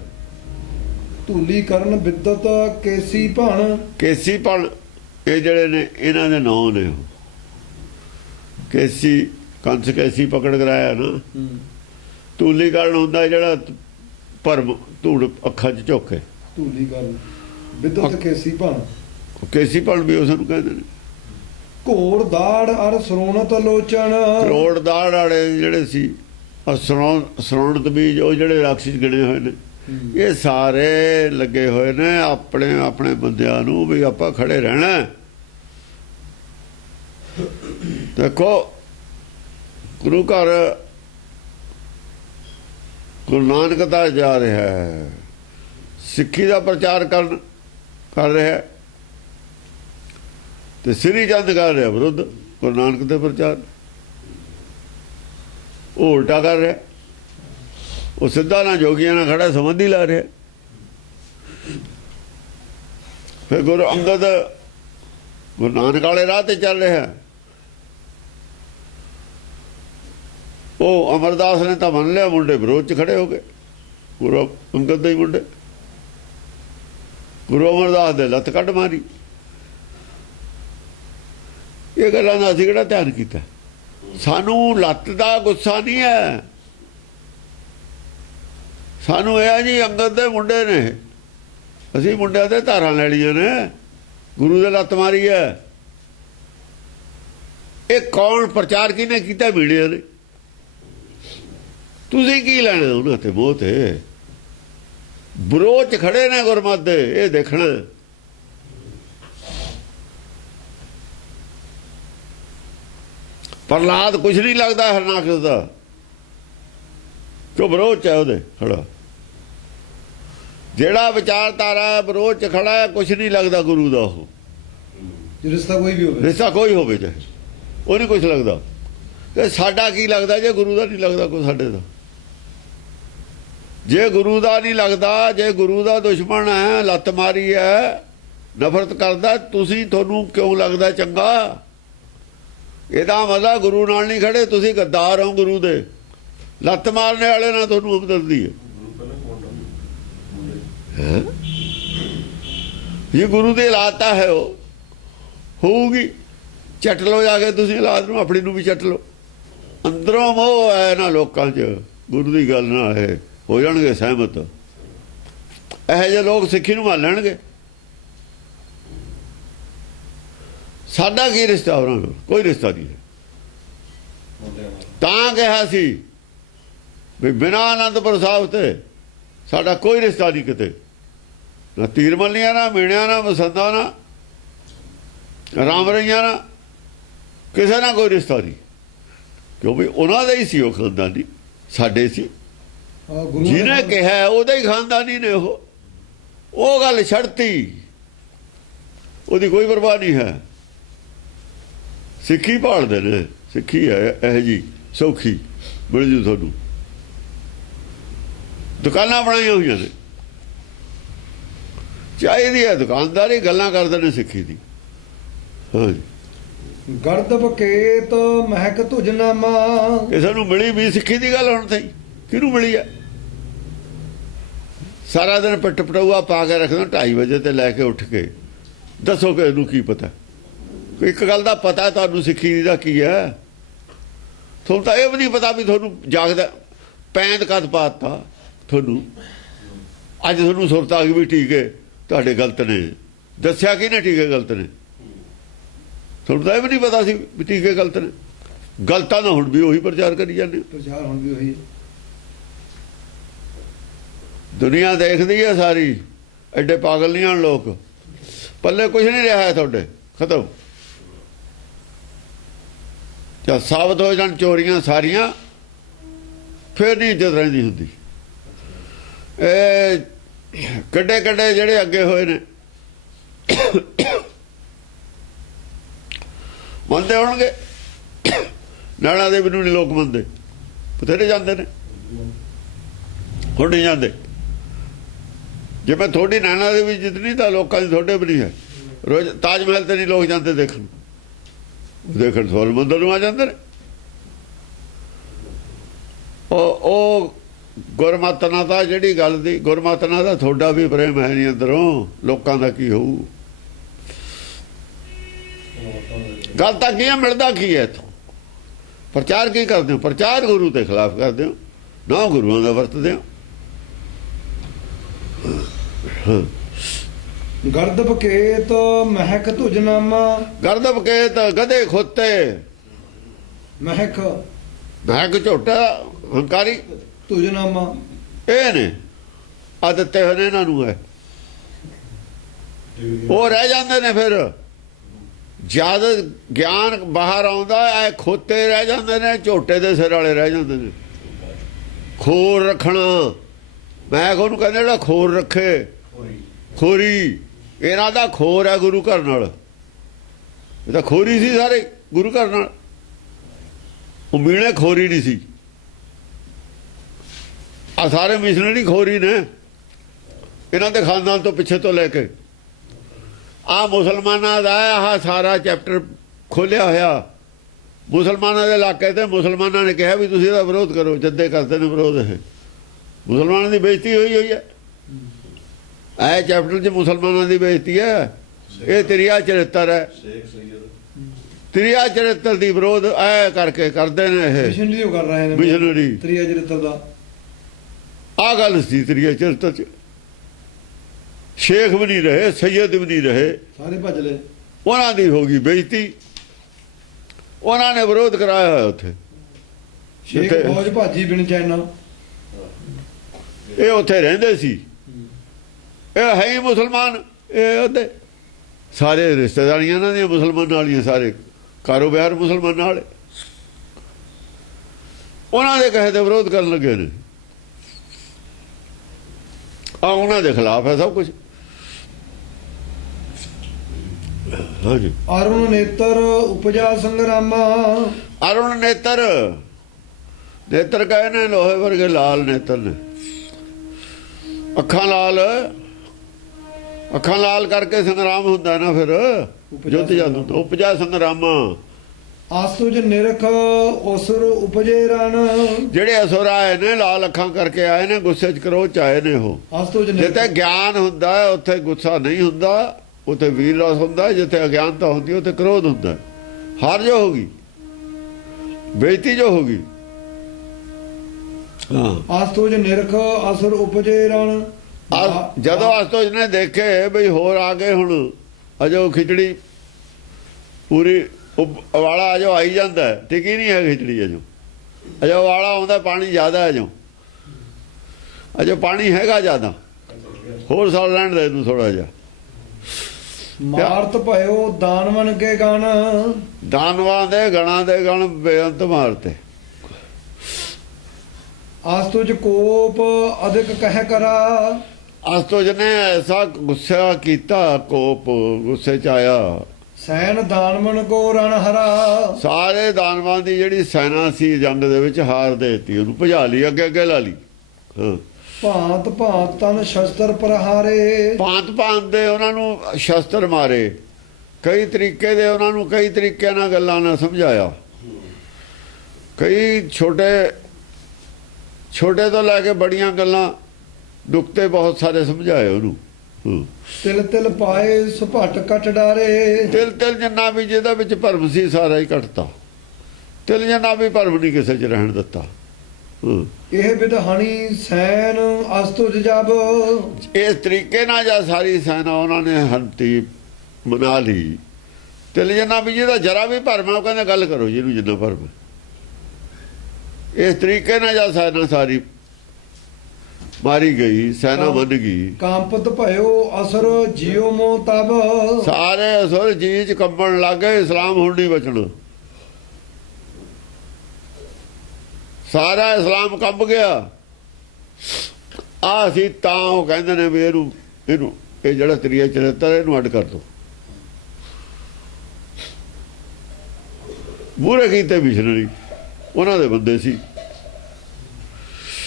ਧੂਲੀ ਕਰਨ ਬਿਦਤ ਕੇਸੀ ਭਣ। ਕੇਸੀ ਭਣ ਇਹ ਜਿਹੜੇ ਨੇ ਇਹਨਾਂ ਦੇ ਨਾਂ ਨੇ। ਕੇਸੀ ਕੰਸ ਕੇਸੀ ਪਕੜ ਕਰਾਇਆ ਨਾ। ਧੂਲੀ ਕਰਨ ਹੁੰਦਾ ਜਿਹੜਾ ਭਰਮ ਧੂੜ ਅੱਖਾਂ 'ਚ ਝੋਕੇ। ਧੂਲੀ ਕਰਨ ਬਿਦਤ ਕੇਸੀ ਭਣ। ਕੇਸੀ ਭਣ ਵੀ ਉਸ ਨੂੰ ਕਹਿੰਦੇ ਨੇ। ਘੋੜ ਦਾੜ ਅਰ ਸਰੋਣਤ ਲੋਚਨ। ਕਰੋੜ ਦਾੜ ਵਾਲੇ ਜਿਹੜੇ ਸੀ, ਸਰੋਣਤ ਬੀਜ, ਉਹ ਜਿਹੜੇ ਰਾਖਸ਼ ਗਿਣੇ ਹੋਏ ਨੇ, ਇਹ ਸਾਰੇ ਲੱਗੇ ਹੋਏ ਨੇ ਆਪਣੇ ਆਪਣੇ ਬੰਦਿਆਂ ਨੂੰ ਵੀ ਆਪਾਂ ਖੜੇ ਰਹਿਣਾ। ਦੇਖੋ ਗੁਰੂ ਘਰ ਗੁਰੂ ਨਾਨਕ ਦਾ ਜਾ ਰਿਹਾ ਹੈ, ਸਿੱਖੀ ਦਾ ਪ੍ਰਚਾਰ ਕਰ ਰਿਹਾ ਤੇ ਸ੍ਰੀ ਚੰਦ ਕਰ ਰਿਹਾ ਵਿਰੁੱਧ ਗੁਰੂ ਨਾਨਕ ਦੇ ਪ੍ਰਚਾਰ। ਉਹ ਉਲਟਾ ਕਰ ਰਿਹਾ, ਉਹ ਸਿੱਧਾ ਨਾ ਜੋਗੀਆਂ ਨਾਲ ਖੜਾ ਸੰਬੰਧੀ ਲਾ ਰਿਹਾ। ਫਿਰ ਗੁਰੂ ਅੰਗਦ ਗੁਰੂ ਨਾਨਕ ਵਾਲੇ ਰਾਹ ਤੇ ਚੱਲ ਰਿਹਾ। ਉਹ ਅਮਰਦਾਸ ਨੇ ਤਾਂ ਮੰਨ ਲਿਆ, ਮੁੰਡੇ ਵਿਰੋਧ 'ਚ ਖੜੇ ਹੋ ਗਏ। ਗੁਰੂ ਅੰਗਦ ਦੇ ਹੀ ਮੁੰਡੇ, ਗੁਰੂ ਅਮਰਦਾਸ ਦੇ ਲੱਤ ਕੱਢ ਮਾਰੀ। ਇਹ ਗੱਲਾਂ ਦਾ ਅਸੀਂ ਕਿਹੜਾ ਧਿਆਨ ਕੀਤਾ? ਸਾਨੂੰ ਲੱਤ ਦਾ ਗੁੱਸਾ ਨਹੀਂ ਹੈ, ਸਾਨੂੰ ਇਹ ਹੈ ਜੀ ਅੰਗਦ ਦੇ ਮੁੰਡੇ ਨੇ, ਅਸੀਂ ਮੁੰਡਿਆਂ ਦੇ ਧਾਰਾਂ ਲੈ ਲਈਆਂ ਨੇ, ਗੁਰੂ ਦੇ ਲੱਤ ਮਾਰੀ ਹੈ। ਇਹ ਕੌਣ ਪ੍ਰਚਾਰ ਕਿਹਨੇ ਕੀਤਾ? ਮੀਡੀਆ ਨੇ। ਤੁਸੀਂ ਕੀ ਲੈਣਾ ਉਹਨਾਂ ਤੇ? ਮੋਹ ਤੇ ਵਿਰੋਧ 'ਚ ਖੜੇ ਨੇ ਗੁਰਮਤਿ ਦੇ, ਇਹ ਦੇਖਣਾ। ਪ੍ਰਹਲਾਦ ਕੁਛ ਨਹੀਂ ਲੱਗਦਾ ਹਰਨਾਕਸ਼ ਦਾ, ਕਿਉਂ? ਵਿਰੋਧ 'ਚ ਹੈ ਉਹਦੇ ਖੜਾ। ਜਿਹੜਾ ਵਿਚਾਰਧਾਰਾ ਵਿਰੋਧ 'ਚ ਖੜਾ ਹੈ, ਕੁਛ ਨਹੀਂ ਲੱਗਦਾ ਗੁਰੂ ਦਾ। ਉਹ ਰਿਸ਼ਤਾ ਕੋਈ ਵੀ ਹੋਵੇ, ਰਿਸ਼ਤਾ ਕੋਈ ਹੋਵੇ ਚਾਹੇ, ਉਹ ਨਹੀਂ ਕੁਛ ਲੱਗਦਾ। ਤੇ ਸਾਡਾ ਕੀ ਲੱਗਦਾ ਜੇ ਗੁਰੂ ਦਾ ਨਹੀਂ ਲੱਗਦਾ ਕੋਈ ਸਾਡੇ ਦਾ? ਜੇ ਗੁਰੂ ਦਾ ਨਹੀਂ ਲੱਗਦਾ, ਜੇ ਗੁਰੂ ਦਾ ਦੁਸ਼ਮਣ ਹੈ, ਲੱਤ ਮਾਰੀ ਹੈ, ਨਫ਼ਰਤ ਕਰਦਾ, ਤੁਹਾਨੂੰ ਕਿਉਂ ਲੱਗਦਾ ਚੰਗਾ? ਇਹਦਾ ਮਤਲਬ ਗੁਰੂ ਨਾਲ ਨਹੀਂ ਖੜੇ, ਤੁਸੀਂ ਗੱਦਾਰ ਹੋ ਗੁਰੂ ਦੇ। ਲੱਤ ਮਾਰਨੇ ਵਾਲੇ ਨਾਲ ਤੁਹਾਨੂੰ ਹਮਦਰਦੀ ਹੈ। ਇਹ ਗੁਰੂ ਦੀ ਔਲਾਦ ਤਾਂ ਹੈ, ਉਹ ਹੋਊਗੀ। ਚੱਟ ਲਓ ਜਾ ਕੇ ਤੁਸੀਂ ਔਲਾਦ ਨੂੰ, ਆਪਣੀ ਨੂੰ ਵੀ ਚੱਟ ਲਓ। ਅੰਦਰੋਂ ਮੋਹ ਹੈ ਨਾ ਲੋਕਾਂ 'ਚ, ਗੁਰੂ ਦੀ ਗੱਲ ਨਾਲ ਇਹ ਹੋ ਜਾਣਗੇ ਸਹਿਮਤ। ਇਹੋ ਜਿਹੇ ਲੋਕ ਸਿੱਖੀ ਨੂੰ ਮੰਨ ਲੈਣਗੇ। ਸਾਡਾ ਕੀ ਰਿਸ਼ਤਾ ਉਹਨਾਂ ਨਾਲ? ਕੋਈ ਰਿਸ਼ਤਾ ਨਹੀਂ ਹੈ। ਤਾਂ ਕਿਹਾ ਸੀ ਵੀ ਬਿਨਾਂ ਆਨੰਦਪੁਰ ਸਾਹਿਬ ਤੇ ਸਾਡਾ ਕੋਈ ਰਿਸ਼ਤਾ ਨਹੀਂ ਕਿਤੇ, ਨਾ ਤੀਰ ਮੱਲੀਆਂ, ਨਾ ਮੀਣਿਆਂ, ਨਾ ਮਸੰਦਾਂ, ਨਾ ਰਾਮ ਰਈਆਂ, ਨਾ ਕਿਸੇ ਨਾਲ ਕੋਈ ਰਿਸ਼ਤਾ ਨਹੀਂ। ਕਿਉਂਕਿ ਉਹਨਾਂ ਦਾ ਹੀ ਸੀ ਉਹ ਖਾਨਦਾਨੀ, ਸਾਡੇ ਸੀ। ਗੁਰੂ ਜਿਹਨੇ ਕਿਹਾ ਉਹਦਾ ਹੀ ਖਾਨਦਾਨੀ ਨੇ ਉਹ ਗੱਲ ਛੱਡਤੀ, ਉਹਦੀ ਕੋਈ ਪਰਵਾਹ ਨਹੀਂ ਹੈ। ਸਿੱਖੀ ਭਾਲਦੇ ਨੇ, ਸਿੱਖੀ ਹੈ ਇਹ ਜੀ ਸੌਖੀ ਮਿਲ ਜੂ ਤੁਹਾਨੂੰ। ਦੁਕਾਨਾਂ ਬਣਾਈਆਂ ਹੋਈਆਂ ਨੇ, ਚਾਹੀਦੀ ਹੈ ਦੁਕਾਨਦਾਰੀ, ਗੱਲਾਂ ਕਰਦੇ ਨੇ ਸਿੱਖੀ ਦੀ। ਹਾਂਜੀ, ਗਰਦ ਬਕੇਤ ਮਹਿਕ ਤੁਜਨਾਮਾ। ਕਿਸੇ ਨੂੰ ਮਿਲੀ ਵੀ ਸਿੱਖੀ ਦੀ ਗੱਲ ਹੁਣ ਤਾਈ ਕਿਹਨੂੰ ਮਿਲੀ ਹੈ? ਸਾਰਾ ਦਿਨ ਪਿੱਟ ਪਟਾਊਆ ਪਾ ਕੇ ਰੱਖਦਾ, 2:30 ਵਜੇ ਤੇ ਲੈ ਕੇ ਉੱਠ ਕੇ ਦੱਸੋ ਕਿ ਇਹਨੂੰ ਕੀ ਪਤਾ? ਇੱਕ ਗੱਲ ਦਾ ਪਤਾ ਤੁਹਾਨੂੰ ਸਿੱਖੀ ਦਾ ਕੀ ਹੈ, ਤੁਹਾਨੂੰ ਤਾਂ ਇਹ ਵੀ ਨਹੀਂ ਪਤਾ ਵੀ ਤੁਹਾਨੂੰ ਜਾਗਦਾ ਪੈਂਦ ਕਦ ਪਾਤਾ ਤੁਹਾਨੂੰ। ਅੱਜ ਤੁਹਾਨੂੰ ਸੁਰਤ ਆ ਗਈ ਵੀ ਟੀਕੇ ਤੁਹਾਡੇ ਗਲਤ ਨੇ, ਦੱਸਿਆ ਕਿ ਨਾ ਟੀਕੇ ਗਲਤ ਨੇ? ਤੁਹਾਨੂੰ ਤਾਂ ਇਹ ਵੀ ਨਹੀਂ ਪਤਾ ਸੀ ਵੀ ਟੀਕੇ ਗਲਤ ਨੇ। ਗਲਤਾਂ ਨਾ ਹੁਣ ਵੀ ਉਹੀ ਪ੍ਰਚਾਰ ਕਰੀ ਜਾਂਦੇ। ਪ੍ਰਚਾਰ ਹੁਣ ਵੀ ਉਹੀ, ਦੁਨੀਆ ਦੇਖਦੀ ਹੈ ਸਾਰੀ, ਐਡੇ ਪਾਗਲ ਨਹੀਂ ਹਨ ਲੋਕ। ਪੱਲੇ ਕੁਝ ਨਹੀਂ ਰਿਹਾ ਹੈ ਤੁਹਾਡੇ, ਖਤਮ। ਜਦ ਸਾਬਤ ਹੋ ਜਾਣ ਚੋਰੀਆਂ ਸਾਰੀਆਂ, ਫਿਰ ਨਹੀਂ ਇੱਜ਼ਤ ਰਹਿੰਦੀ ਹੁੰਦੀ। ਇਹ ਕੱਡੇ ਕੱਡੇ ਜਿਹੜੇ ਅੱਗੇ ਹੋਏ ਨੇ ਮੰਨਦੇ ਹੋਣਗੇ, ਨੈਣਾ ਦੇਵੀ ਨੂੰ ਨਹੀਂ ਲੋਕ ਮੰਨਦੇ, ਬਥੇਰੇ ਜਾਂਦੇ ਨੇ, ਹੁਣ ਨਹੀਂ ਜਾਂਦੇ। ਜੇ ਮੈਂ ਥੋੜੀ ਨੈਣਾ ਦੇਵੀ ਜਿੱਤਨੀ ਤਾਂ ਲੋਕਾਂ ਦੀ ਥੋੜੇ ਵੀ ਨਹੀਂ ਹੈ। ਰੋਜ਼ ਤਾਜ ਮਹਿਲ ਤੇ ਨਹੀਂ ਲੋਕ ਜਾਂਦੇ ਦੇਖਣ ਸੋਲ ਮੰਦਰ ਨੂੰ ਆ ਜਾਂਦੇ ਨੇ। ਉਹ ਗੁਰਮਤਿ ਨਾਲ ਤਾਂ ਜਿਹੜੀ ਗੱਲ ਦੀ, ਗੁਰਮਤਿ ਨਾਲ ਤਾਂ ਤੁਹਾਡਾ ਵੀ ਪ੍ਰੇਮ ਹੈ ਨਹੀਂ ਅੰਦਰੋਂ, ਲੋਕਾਂ ਦਾ ਕੀ ਹੋਊ? ਗੱਲ ਤਾਂ ਕੀ ਹੈ, ਮਿਲਦਾ ਕੀ ਹੈ ਇੱਥੋਂ? ਪ੍ਰਚਾਰ ਕੀ ਕਰਦੇ ਹੋ? ਪ੍ਰਚਾਰ ਗੁਰੂ ਦੇ ਖਿਲਾਫ ਕਰਦੇ ਹੋ, ਨਾ ਗੁਰੂਆਂ ਦਾ ਵਰਤਦੇ ਹੋ। ਗਰਦ ਬਕੇਤ ਮਹਿਕ ਤੁਜਨਾਮਾ। ਗਰਦ ਬਕੇਤ ਗਧੇ ਖੋਤੇ, ਮਹਿਕ ਮਹਿਕ ਝੋਟਾ ਹੰਕਾਰੀ, ਤੁਜਨਾਮਾ ਇਹ ਨੇ ਆ ਦਿੱਤੇ ਹੋਏ ਨੇ ਇਹਨਾਂ ਨੂੰ। ਹੈ ਉਹ ਰਹਿ ਜਾਂਦੇ ਨੇ, ਫਿਰ ਜਦ ਗਿਆਨ ਬਾਹਰ ਆਉਂਦਾ ਇਹ ਖੋਤੇ ਰਹਿ ਜਾਂਦੇ ਨੇ, ਝੋਟੇ ਦੇ ਸਿਰ ਵਾਲੇ ਰਹਿ ਜਾਂਦੇ ਨੇ। ਖੋਰ ਰੱਖਣਾ, ਮੈਂ ਉਹਨੂੰ ਕਹਿੰਦਾ ਜਿਹੜਾ ਖੋਰ ਰੱਖੇ, ਖੋਰੀ, ਇਹਨਾਂ ਦਾ ਖੋਰ ਹੈ ਗੁਰੂ ਘਰ ਨਾਲ। ਇਹ ਤਾਂ ਖੋਰੀ ਸੀ ਸਾਰੇ ਗੁਰੂ ਘਰ ਨਾਲ, ਉਹ ਮੀਣੇ ਖੋਰੀ ਨਹੀਂ ਸੀ। ਆ ਸਾਰੇ ਮਿਸ਼ਨਰੀ ਖੋਰੀ ਨੇ, ਇਹਨਾਂ ਦੇ ਖਾਨਦਾਨ ਤੋਂ ਪਿੱਛੇ ਤੋਂ ਲੈ ਕੇ ਆ ਮੁਸਲਮਾਨਾਂ ਦਾ ਆਹ ਸਾਰਾ ਚੈਪਟਰ ਖੋਲਿਆ ਹੋਇਆ। ਮੁਸਲਮਾਨਾਂ ਦੇ ਇਲਾਕੇ ਤੇ ਮੁਸਲਮਾਨਾਂ ਨੇ ਕਿਹਾ ਵੀ ਤੁਸੀਂ ਇਹਦਾ ਵਿਰੋਧ ਕਰੋ, ਜੱਦੇ ਕਰਦੇ ਨੇ ਵਿਰੋਧ। ਇਹ ਮੁਸਲਮਾਨਾਂ ਦੀ ਬੇਇੱਜ਼ਤੀ ਹੋਈ ਹੈ। ਇਹ ਚੈਪਟਰ 'ਚ ਮੁਸਲਮਾਨਾਂ ਦੀ ਬੇਇੱਜ਼ਤੀ ਹੈ। ਇਹ ਤ੍ਰਿਆ ਚਰਿੱਤਰ ਹੈ, ਤ੍ਰਿਆ ਚਰਿੱਤਰ ਦੀ ਵਿਰੋਧ ਇਹ ਕਰਕੇ ਕਰਦੇ ਨੇ। ਇਹ ਮਿਸ਼ਨਰੀ ਕਰ ਰਹੇ ਨੇ, ਮਿਸ਼ਨਰੀ ਤ੍ਰਿਆ ਚਰਿੱਤਰ ਦਾ ਆ ਗੱਲ ਸੀ। ਤ੍ਰਿਆ ਚਰਿੱਤਰ 'ਚ ਸ਼ੇਖ ਵੀ ਨਹੀਂ ਰਹੇ, ਸੈਯਦ ਵੀ ਨਹੀਂ ਰਹੇ, ਸਾਰੇ ਭੱਜ ਲਏ। ਉਹਨਾਂ ਦੀ ਹੋ ਗਈ ਬੇਇੱਜ਼ਤੀ, ਉਹਨਾਂ ਨੇ ਵਿਰੋਧ ਕਰਾਇਆ ਹੋਇਆ ਉੱਥੇ। ਸ਼ੇਖ ਫੌਜ ਭਾਜੀ ਬਿਨ ਚੈਨਾ, ਇਹ ਉੱਥੇ ਰਹਿੰਦੇ ਸੀ। ਇਹ ਹੈ ਹੀ ਮੁਸਲਮਾਨ, ਇਹ ਉਹਦੇ ਸਾਰੇ ਰਿਸ਼ਤੇਦਾਰੀਆਂ ਇਹਨਾਂ ਦੀਆਂ ਮੁਸਲਮਾਨਾਂ ਵਾਲੀਆਂ, ਸਾਰੇ ਕਾਰੋਬਾਰ ਮੁਸਲਮਾਨਾਂ ਵਾਲੇ। ਉਹਨਾਂ ਦੇ ਕਹੇ ਤੇ ਵਿਰੋਧ ਕਰਨ ਲੱਗੇ ਨੇ। ਆ ਉਹਨਾਂ ਦੇ ਖਿਲਾਫ ਹੈ ਸਭ ਕੁਝ। ਹਾਂਜੀ, ਅਰੁਣ ਨੇਤਰ ਉਪਜਾ ਸੰਗਰਾਮਾ। ਅਰੁਣ ਨੇਤਰ, ਨੇਤਰ ਕਹੇ ਨੇ ਲੋਹੇ ਵਰਗੇ ਲਾਲ ਨੇਤਰ ਨੇ, ਅੱਖਾਂ ਲਾਲ, ਅੱਖਾਂ ਲਾਲ ਕਰਕੇ ਸੰਗਰਾਮ ਹੁੰਦਾ ਨਾ, ਫਿਰ ਜੁੱਧ ਜਾਂਦਾ। ਉਪਜਾ ਸੰਗਰਾਮਾ, ਆਸਤੁਜ ਨਿਰਖ ਉਸਰ ਉਪਜੇ ਰਣ। ਜਿਹੜੇ ਅਸੁਰ ਆਏ ਨੇ ਲਾਲ ਅੱਖਾਂ ਕਰਕੇ ਆਏ ਨੇ, ਗੁੱਸੇ 'ਚ ਕਰੋਧ 'ਚ ਆਏ ਨੇ। ਉਹ ਆਸਤੁਜ ਜਿੱਥੇ ਗਿਆਨ ਹੁੰਦਾ ਉੱਥੇ ਗੁੱਸਾ ਨਹੀਂ ਹੁੰਦਾ, ਉੱਥੇ ਵੀਰ ਰਸ ਹੁੰਦਾ। ਜਿੱਥੇ ਅਗਿਆਨਤਾ ਹੁੰਦੀ ਉੱਥੇ ਕ੍ਰੋਧ ਹੁੰਦਾ। ਹਾਰ ਜੋ ਹੋਗੀ, ਬੇਇੱਜ਼ਤੀ ਜੋ ਹੋਗੀ। ਹਾਂ, ਆਸਤੁਜ ਨਿਰਖ ਅਸੁਰ ਉਪਜੇ ਰਣ। ਜਦੋਂ ਆਸਤੋਜ ਨੇ ਦੇਖੇ ਬਈ ਹੋਰ ਆ ਗਏ, ਹੁਣ ਅਜੋ ਖਿਚੜੀ ਪੂਰੀ ਵਾਲਾ ਅਜੋ ਆਈ ਜਾਂਦਾ, ਟਿਕੀ ਨਹੀਂ ਹੈ ਖਿਚੜੀ। ਅਜੋ ਵਾਲਾ ਆਉਂਦਾ, ਪਾਣੀ ਜ਼ਿਆਦਾ ਅਜੋ ਪਾਣੀ ਹੈਗਾ ਜ਼ਿਆਦਾ, ਹੋਰ ਸਾਲ ਰਹਿਣ ਦੇ ਇਹਨੂੰ ਥੋੜਾ ਜਿਹਾ। ਮਾਰਤ ਭਇਓ ਦਾਨਵਨ ਕੇ ਗਣ। ਦਾਨਵਾਂ ਦੇ ਗਣਾਂ ਦੇ ਗਣ ਬੇਅੰਤ ਮਾਰਤੇ। ਆਸਤੁਜ ਕੋਪ ਅਧਿਕ ਕਹਿ ਕਰਾ ਅਸਤੁਜ ਨੇ ਐਸਾ ਗੁੱਸਾ ਕੀਤਾ, ਕੋਪ ਗੁੱਸੇ ਚ ਆਇਆ। ਸੈਨ ਦਾਨਵਨ ਕੋ ਰਣ ਹਰਾ ਸਾਰੇ ਦਾਨਵਾਂ ਦੀ ਜਿਹੜੀ ਸੈਨਾ ਸੀ ਜੰਗ ਦੇ ਵਿੱਚ ਹਾਰ ਦੇਤੀ, ਉਹਨੂੰ ਭਜਾ ਲਈ, ਅੱਗੇ ਅੱਗੇ ਲਾ ਲਈ। ਹਾਂ, ਭਾਂਤ ਭਾਂਤ ਤਨ ਸ਼ਸਤਰ ਪ੍ਰਹਾਰੇ ਭਾਂਤ ਭਾਂਤ ਦੇ ਉਹਨਾਂ ਨੂੰ ਸ਼ਸਤਰ ਮਾਰੇ, ਕਈ ਤਰੀਕੇ ਦੇ ਉਹਨਾਂ ਨੂੰ ਕਈ ਤਰੀਕਿਆਂ ਨਾਲ ਗੱਲਾਂ ਨਾਲ ਸਮਝਾਇਆ। ਕਈ ਛੋਟੇ ਤੋਂ ਲੈ ਕੇ ਬੜੀਆਂ ਗੱਲਾਂ, ਨੁਕਤੇ ਬਹੁਤ ਸਾਰੇ ਸਮਝਾਏ ਉਹਨੂੰ। ਤਿਲ ਤਿਲ ਪਾਏ ਸੁਭਟ ਕਟ ਡਾਰੇ ਤਿਲ ਤਿਲ ਜਿੰਨਾ ਵੀ ਜਿਹਦੇ ਵਿੱਚ ਭਰਮ ਸੀ ਸਾਰਾ ਹੀ ਕੱਟਤਾ। ਤਿਲ ਜਿੰਨਾ ਵੀ ਭਰਮ ਨਹੀਂ ਕਿਸੇ 'ਚ ਰਹਿਣ ਦਿੱਤਾ। ਇਹ ਵਿਧਾਨੀ ਸੈਨ ਅਸਤੁਜ ਜਬ ਇਸ ਤਰੀਕੇ ਨਾਲ ਜਾਂ ਸਾਰੀ ਸੈਨਾ ਉਹਨਾਂ ਨੇ ਹੰਤੀ ਮਨਾ ਲਈ। ਤਿਲ ਜਿੰਨਾ ਵੀ ਜਿਹਦਾ ਜਰਾ ਵੀ ਭਰਮ ਹੈ ਉਹ ਕਹਿੰਦੇ ਗੱਲ ਕਰੋ ਜਿਹਨੂੰ ਜਿੰਨਾ ਭਰਮ ਹੈ। ਇਸ ਤਰੀਕੇ ਨਾਲ ਜਾਂ ਸੈਨਾ ਸਾਰੀ ਮਾਰੀ ਗਈ, ਸੈਨਾ ਮੰਨ ਗਈ। ਕਾਂਪਤ ਭਇਓ ਅਸਰ ਜਿਉ ਮੋ ਤਬ ਸਾਰੇ ਅਸੁਰ ਜੀ ਚ ਕੰਬਣ ਲੱਗੇ, ਇਸਲਾਮ ਹੁਣ ਨਹੀਂ ਬਚਣਾ। ਸਾਰਾ ਇਸਲਾਮ ਕੰਬ ਗਿਆ। ਆ ਸੀ ਤਾਂ ਉਹ ਕਹਿੰਦੇ ਨੇ ਵੀ ਇਹਨੂੰ ਇਹ ਜਿਹੜਾ ਤ੍ਰਿਆ ਚਰਿੱਤਰ ਇਹਨੂੰ ਅੱਡ ਕਰ ਦੋ। ਮੂਹਰੇ ਕੀਤੇ ਮਿਸ਼ਨਰੀ ਉਹਨਾਂ ਦੇ ਬੰਦੇ ਸੀ,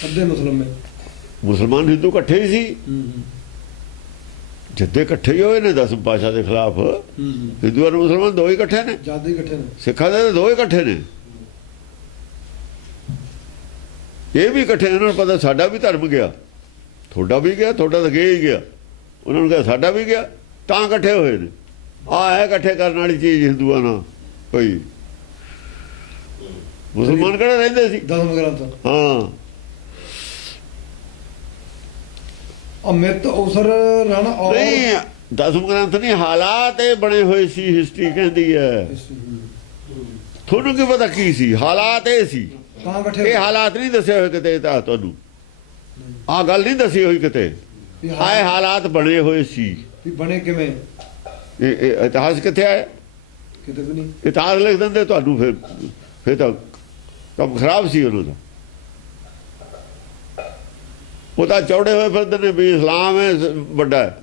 ਅੱਧੇ ਮੁਸਲਮਾਨ ਹਿੰਦੂ ਇਕੱਠੇ ਹੀ ਸੀ। ਜਿੱਦੇ ਇਕੱਠੇ ਹੀ ਹੋਏ ਨੇ 10 ਪਾਤਸ਼ਾਹ ਦੇ ਖਿਲਾਫ। ਹਿੰਦੂ ਔਰ ਮੁਸਲਮਾਨ ਦੋ ਹੀ ਇਕੱਠੇ ਨੇ, ਜਿਆਦਾ ਇਕੱਠੇ ਨੇ। ਸਿੱਖਾਂ ਦੇ ਦੋ ਹੀ ਇਕੱਠੇ ਨੇ। ਇਹ ਵੀ ਇਕੱਠੇ, ਉਹਨਾਂ ਨੂੰ ਪਤਾ ਸਾਡਾ ਵੀ ਧਰਮ ਗਿਆ, ਤੁਹਾਡਾ ਵੀ ਗਿਆ, ਤੁਹਾਡਾ ਤਾਂ ਗਿਆ ਹੀ ਗਿਆ। ਉਹਨਾਂ ਨੂੰ ਕਿਹਾ ਸਾਡਾ ਵੀ ਗਿਆ, ਤਾਂ ਇਕੱਠੇ ਹੋਏ ਨੇ। ਆਹ ਹੈ ਇਕੱਠੇ ਕਰਨ ਵਾਲੀ ਚੀਜ਼ ਹਿੰਦੂਆਂ ਨਾਲ। ਕੋਈ ਮੁਸਲਮਾਨ ਕਿਹੜੇ ਰਹਿੰਦੇ ਸੀ? ਦਸਮ ਗ੍ਰੰਥ। ਹਾਂ, ਅਮਿਤ ਉਸਰ ਰਣ ਔਰ ਨਹੀਂ ਦਸਮ ਗ੍ਰੰਥ ਨਹੀਂ, ਹਾਲਾਤ ਇਹ ਬਣੇ ਹੋਏ ਸੀ। ਹਿਸਟਰੀ ਕਹਿੰਦੀ ਹੈ। ਤੁਹਾਨੂੰ ਕੀ ਪਤਾ ਕੀ ਸੀ? ਹਾਲਾਤ ਇਹ ਸੀ। ਤਾਂ ਇਕੱਠੇ ਇਹ ਹਾਲਾਤ ਨਹੀਂ ਦੱਸੇ ਹੋਏ ਕਿਤੇ, ਤਾਂ ਤੁਹਾਨੂੰ ਆਹ ਗੱਲ ਨਹੀਂ ਦੱਸੀ ਹੋਈ ਕਿਤੇ। ਆਏ ਹਾਲਾਤ ਬਣੇ ਹੋਏ ਸੀ। ਵੀ ਬਣੇ ਕਿਵੇਂ? ਇਹ ਇਤਿਹਾਸ ਕਿੱਥੇ ਆਇਆ? ਕਿਤੇ ਵੀ ਨਹੀਂ। ਇਤਿਹਾਸ ਲਿਖ ਦਿੰਦੇ ਤੁਹਾਨੂੰ, ਫਿਰ ਤਾਂ ਕੰਮ ਖਰਾਬ ਸੀ ਉਹਨਾਂ ਦਾ। ਉਹ ਤਾਂ ਚੌੜੇ ਹੋਏ ਫਿਰਦੇ ਨੇ ਵੀ ਇਸਲਾਮ ਹੈ ਵੱਡਾ ਹੈ,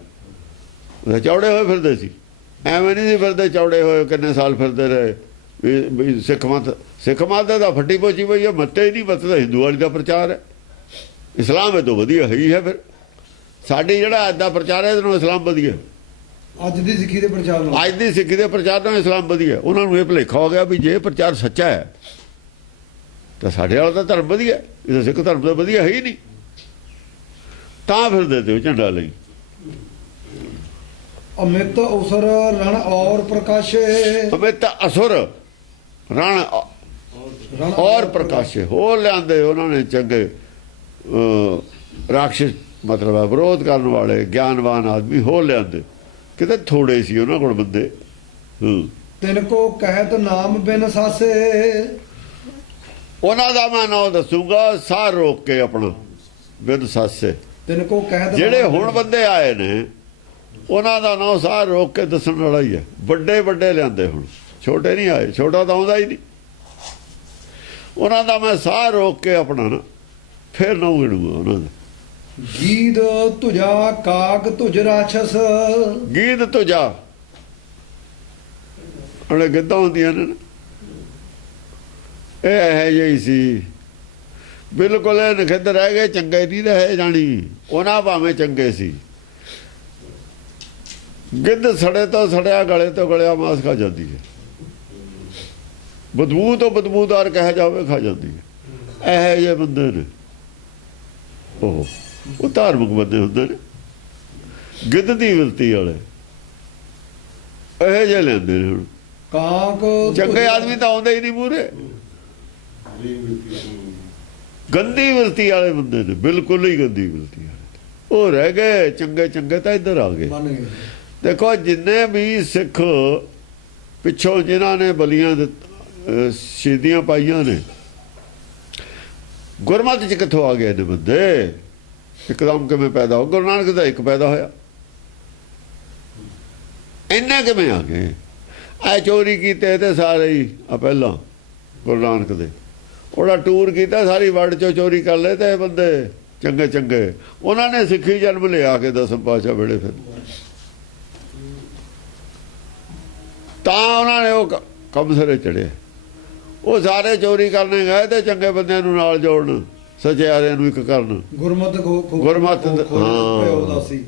ਉਹ ਚੌੜੇ ਹੋਏ ਫਿਰਦੇ ਸੀ। ਐਵੇਂ ਨਹੀਂ ਸੀ ਫਿਰਦੇ ਚੌੜੇ ਹੋਏ, ਕਿੰਨੇ ਸਾਲ ਫਿਰਦੇ ਰਹੇ ਵੀ ਸਿੱਖ ਮਤ ਦਾ ਫੱਟੀ ਪੋਚੀ ਪਈ ਹੈ। ਮੱਤੇ ਹੀ ਨਹੀਂ, ਮੱਤ ਦਾ ਹਿੰਦੂ ਵਾਲੀ ਦਾ ਪ੍ਰਚਾਰ ਹੈ। ਇਸਲਾਮ ਇਹ ਤੋਂ ਵਧੀਆ ਹੈ ਹੀ ਹੈ। ਫਿਰ ਸਾਡੀ ਜਿਹੜਾ ਅੱਜ ਦਾ ਪ੍ਰਚਾਰ ਹੈ ਇਹਦੇ ਨਾਲ ਇਸਲਾਮ ਵਧੀਆ। ਅੱਜ ਦੀ ਸਿੱਖੀ ਦੇ ਪ੍ਰਚਾਰ ਨਾਲ, ਅੱਜ ਦੀ ਸਿੱਖੀ ਦੇ ਪ੍ਰਚਾਰ ਨਾਲ ਇਸਲਾਮ ਵਧੀਆ। ਉਹਨਾਂ ਨੂੰ ਇਹ ਭੁਲੇਖਾ ਹੋ ਗਿਆ ਵੀ ਜੇ ਪ੍ਰਚਾਰ ਸੱਚਾ ਹੈ ਤਾਂ ਸਾਡੇ ਵਾਲਾ ਤਾਂ ਧਰਮ ਵਧੀਆ, ਇਹ ਤਾਂ ਸਿੱਖ ਧਰਮ ਦਾ ਵਧੀਆ ਹੈ ਹੀ ਨਹੀਂ। ਤਾਂ ਫਿਰਦੇ ਤੇ ਝੰਡਾ ਲਈ। ਅਮਿਤ ਉਸਰ ਰਣ ਔਰ ਪ੍ਰਕਾਸ਼ੇ ਅਮਿਤ ਅਸੁਰ ਰਣ ਔਰ ਪ੍ਰਕਾਸ਼ੇ ਹੋਰ ਲਿਆਂਦੇ ਉਹਨਾਂ ਨੇ ਚੰਗੇ ਰਾਖਸ਼, ਮਤਲਬ ਹੈ ਵਿਰੋਧ ਕਰਨ ਵਾਲੇ ਗਿਆਨਵਾਨ ਆਦਮੀ ਹੋਰ ਲਿਆਂਦੇ। ਕਿਤੇ ਥੋੜੇ ਸੀ ਉਹਨਾਂ ਕੋਲ ਬੰਦੇ। ਤਿਨ ਕੋ ਕਹਿਤ ਨਾਮ ਬਿਨ ਸਾਸੇ ਉਹਨਾਂ ਦਾ ਮੈਂ ਨਾਮ ਦੱਸੂਗਾ, ਸਾਹ ਰੋਕ ਕੇ ਆਪਣਾ ਬਿਨ ਸਾਸੇ। ਤਿਨ ਕੋ ਕਹਿਤ ਜਿਹੜੇ ਹੁਣ ਬੰਦੇ ਆਏ ਨੇ ਉਹਨਾਂ ਦਾ ਨਾਮ ਸਾਹ ਰੋਕ ਕੇ ਦੱਸਣ ਵਾਲਾ ਹੀ ਹੈ। ਵੱਡੇ ਵੱਡੇ ਲਿਆਂਦੇ, ਹੁਣ ਛੋਟੇ ਨਹੀਂ ਆਏ। ਛੋਟਾ ਤਾਂ ਆਉਂਦਾ ਹੀ ਨਹੀਂ। ਉਹਨਾਂ ਦਾ ਮੈਂ ਸਾਹ ਰੋਕ ਕੇ ਆਪਣਾ ਨਾ ਫਿਰ ਨਾਮ ਗਿਣੂਗਾ ਉਹਨਾਂ ਦਾ। ਗੀਦ ਤੁਜਾ ਕਾਗ ਤੁਜ ਰਾਛਸ ਗੀਤ ਤੁਜਾ ਉਹਨੇ ਗਿੱਧਾਂ ਹੁੰਦੀਆਂ ਨੇ। ਇਹ ਇਹੋ ਜਿਹੀ ਸੀ ਬਿਲਕੁਲ। ਇਹ ਨਖਿੱਧ ਰਹਿ ਗਏ, ਚੰਗੇ ਨਹੀਂ ਰਹੇ ਜਾਣੀ। ਉਹਨਾਂ ਭਾਵੇਂ ਚੰਗੇ ਸੀ। ਗਿੱਧ ਸੜੇ ਤੋਂ ਸੜਿਆ, ਗਲੇ ਤੋਂ ਗਲਿਆ ਮਾਸ ਖਾ ਜਾਂਦੀ ਹੈ। ਬਦਬੂ ਤੋਂ ਬਦਬੂਦਾਰ ਕਹਿ ਜਾਵੇ ਖਾ ਜਾਂਦੀ ਹੈ। ਇਹੋ ਜਿਹੇ ਬੰਦੇ ਨੇ ਉਹ ਧਾਰਮਿਕ ਬੰਦੇ ਹੁੰਦੇ ਨੇ, ਗਿੱਧ ਦੀ ਵਿਲਤੀ ਵਾਲੇ ਇਹੋ ਜਿਹੇ ਲੈਂਦੇ ਨੇ। ਹੁਣ ਕਾਕ ਚੰਗੇ ਆਦਮੀ ਤਾਂ ਆਉਂਦੇ ਹੀ ਨਹੀਂ ਮੂਹਰੇ। ਗੰਦੀ ਵਿਲਤੀ ਵਾਲੇ ਬੰਦੇ ਨੇ, ਬਿਲਕੁਲ ਹੀ ਗੰਦੀ ਵਿਲਤੀ ਵਾਲੇ। ਉਹ ਰਹਿ ਗਏ, ਚੰਗੇ ਚੰਗੇ ਤਾਂ ਇੱਧਰ ਆ ਗਏ। ਦੇਖੋ ਜਿੰਨੇ ਵੀ ਸਿੱਖ ਪਿੱਛੋਂ ਜਿਨ੍ਹਾਂ ਨੇ ਬਲੀਆਂ ਸ਼ਹੀਦੀਆਂ ਪਾਈਆਂ ਨੇ, ਗੁਰਮਤਿ ਚ ਕਿੱਥੋਂ ਆ ਗਏ ਨੇ ਬੰਦੇ? ਇੱਕਦਮ ਕਿਵੇਂ ਪੈਦਾ ਹੋ? ਗੁਰੂ ਨਾਨਕ ਦਾ ਇੱਕ ਪੈਦਾ ਹੋਇਆ, ਇੰਨੇ ਕਿਵੇਂ ਆ ਗਏ? ਐ ਚੋਰੀ ਕੀਤੇ ਤੇ ਸਾਰੇ ਹੀ ਆ ਪਹਿਲਾਂ ਗੁਰੂ ਨਾਨਕ ਦੇ, ਉਹਦਾ ਟੂਰ ਕੀਤਾ, ਸਾਰੀ ਵਰਲਡ ਚੋਂ ਚੋਰੀ ਕਰ ਲਏ ਤੇ ਇਹ ਬੰਦੇ ਚੰਗੇ ਚੰਗੇ। ਉਹਨਾਂ ਨੇ ਸਿੱਖੀ ਜਨਮ ਲਿਆ ਕੇ ਦਸਮ ਪਾਤਸ਼ਾਹ ਵੇਲੇ, ਫਿਰ ਤਾਂ ਉਹਨਾਂ ਨੇ ਉਹ ਕੰਮ ਸਿਰੇ ਚੜਿਆ। ਉਹ ਸਾਰੇ ਚੋਰੀ ਕਰਨੇ ਗਏ ਤੇ ਚੰਗੇ ਬੰਦਿਆਂ ਨੂੰ ਨਾਲ ਜੋੜਨ, ਸਚਿਆਰਿਆਂ ਨੂੰ ਇੱਕ ਕਰਨ। ਗੁਰਮਤਿ ਗੁਰਮਤਿ ਉਦਾਸੀ,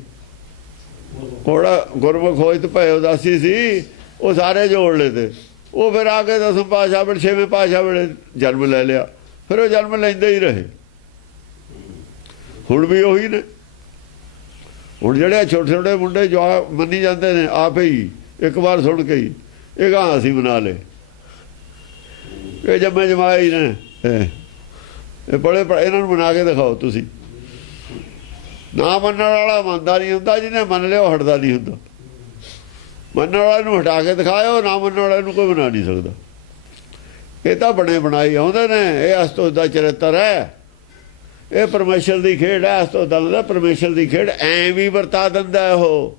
ਉਹਦਾ ਗੁਰਮੁਖ ਖੋਜ ਤੇ ਭਏ ਉਦਾਸੀ ਸੀ, ਉਹ ਸਾਰੇ ਜੋੜ ਲਏ ਤੇ ਉਹ ਫਿਰ ਆ ਕੇ ਦਸਮ ਪਾਤਸ਼ਾਹ ਵੇਲੇ, ਛੇਵੇਂ ਪਾਤਸ਼ਾਹ ਵੇਲੇ ਜਨਮ ਲੈ ਲਿਆ। ਫਿਰ ਉਹ ਜਨਮ ਲੈਂਦੇ ਹੀ ਰਹੇ। ਹੁਣ ਵੀ ਉਹੀ ਨੇ। ਹੁਣ ਜਿਹੜੇ ਛੋਟੇ ਛੋਟੇ ਮੁੰਡੇ ਜੋ ਮੰਨੀ ਜਾਂਦੇ ਨੇ ਆਪ ਹੀ, ਇੱਕ ਵਾਰ ਸੁਣ ਕੇ ਹੀ ਇਹ ਗਾਂ ਅਸੀਂ ਬਣਾ ਲਏ, ਇਹ ਜੰਮੇ ਜਮਾਏ ਹੀ ਨੇ, ਇਹ ਬੜੇ ਇਹਨਾਂ ਨੂੰ ਬਣਾ ਕੇ ਦਿਖਾਓ ਤੁਸੀਂ। ਨਾ ਮੰਨਣ ਵਾਲਾ ਮੰਨਦਾ ਨਹੀਂ ਹੁੰਦਾ, ਜਿਹਨੇ ਮੰਨ ਲਿਆ ਉਹ ਹਟਦਾ ਨਹੀਂ ਹੁੰਦਾ। ਮੰਨਣ ਵਾਲੇ ਨੂੰ ਹਟਾ ਕੇ ਦਿਖਾਇਓ, ਨਾ ਮੰਨਣ ਵਾਲੇ ਨੂੰ ਕੋਈ ਬਣਾ ਨਹੀਂ ਸਕਦਾ। ਇਹ ਤਾਂ ਬਣੇ ਬਣਾਈ ਆਉਂਦੇ ਨੇ। ਇਹ ਅਸਤੋਤ ਦਾ ਚਰਿੱਤਰ ਹੈ, ਇਹ ਪਰਮੇਸ਼ਰ ਦੀ ਖੇਡ ਹੈ। ਅਸਤੋਤ ਦਾ ਪਰਮੇਸ਼ਰ ਦੀ ਖੇਡ ਐਂ ਵੀ ਵਰਤਾ ਦਿੰਦਾ। ਉਹ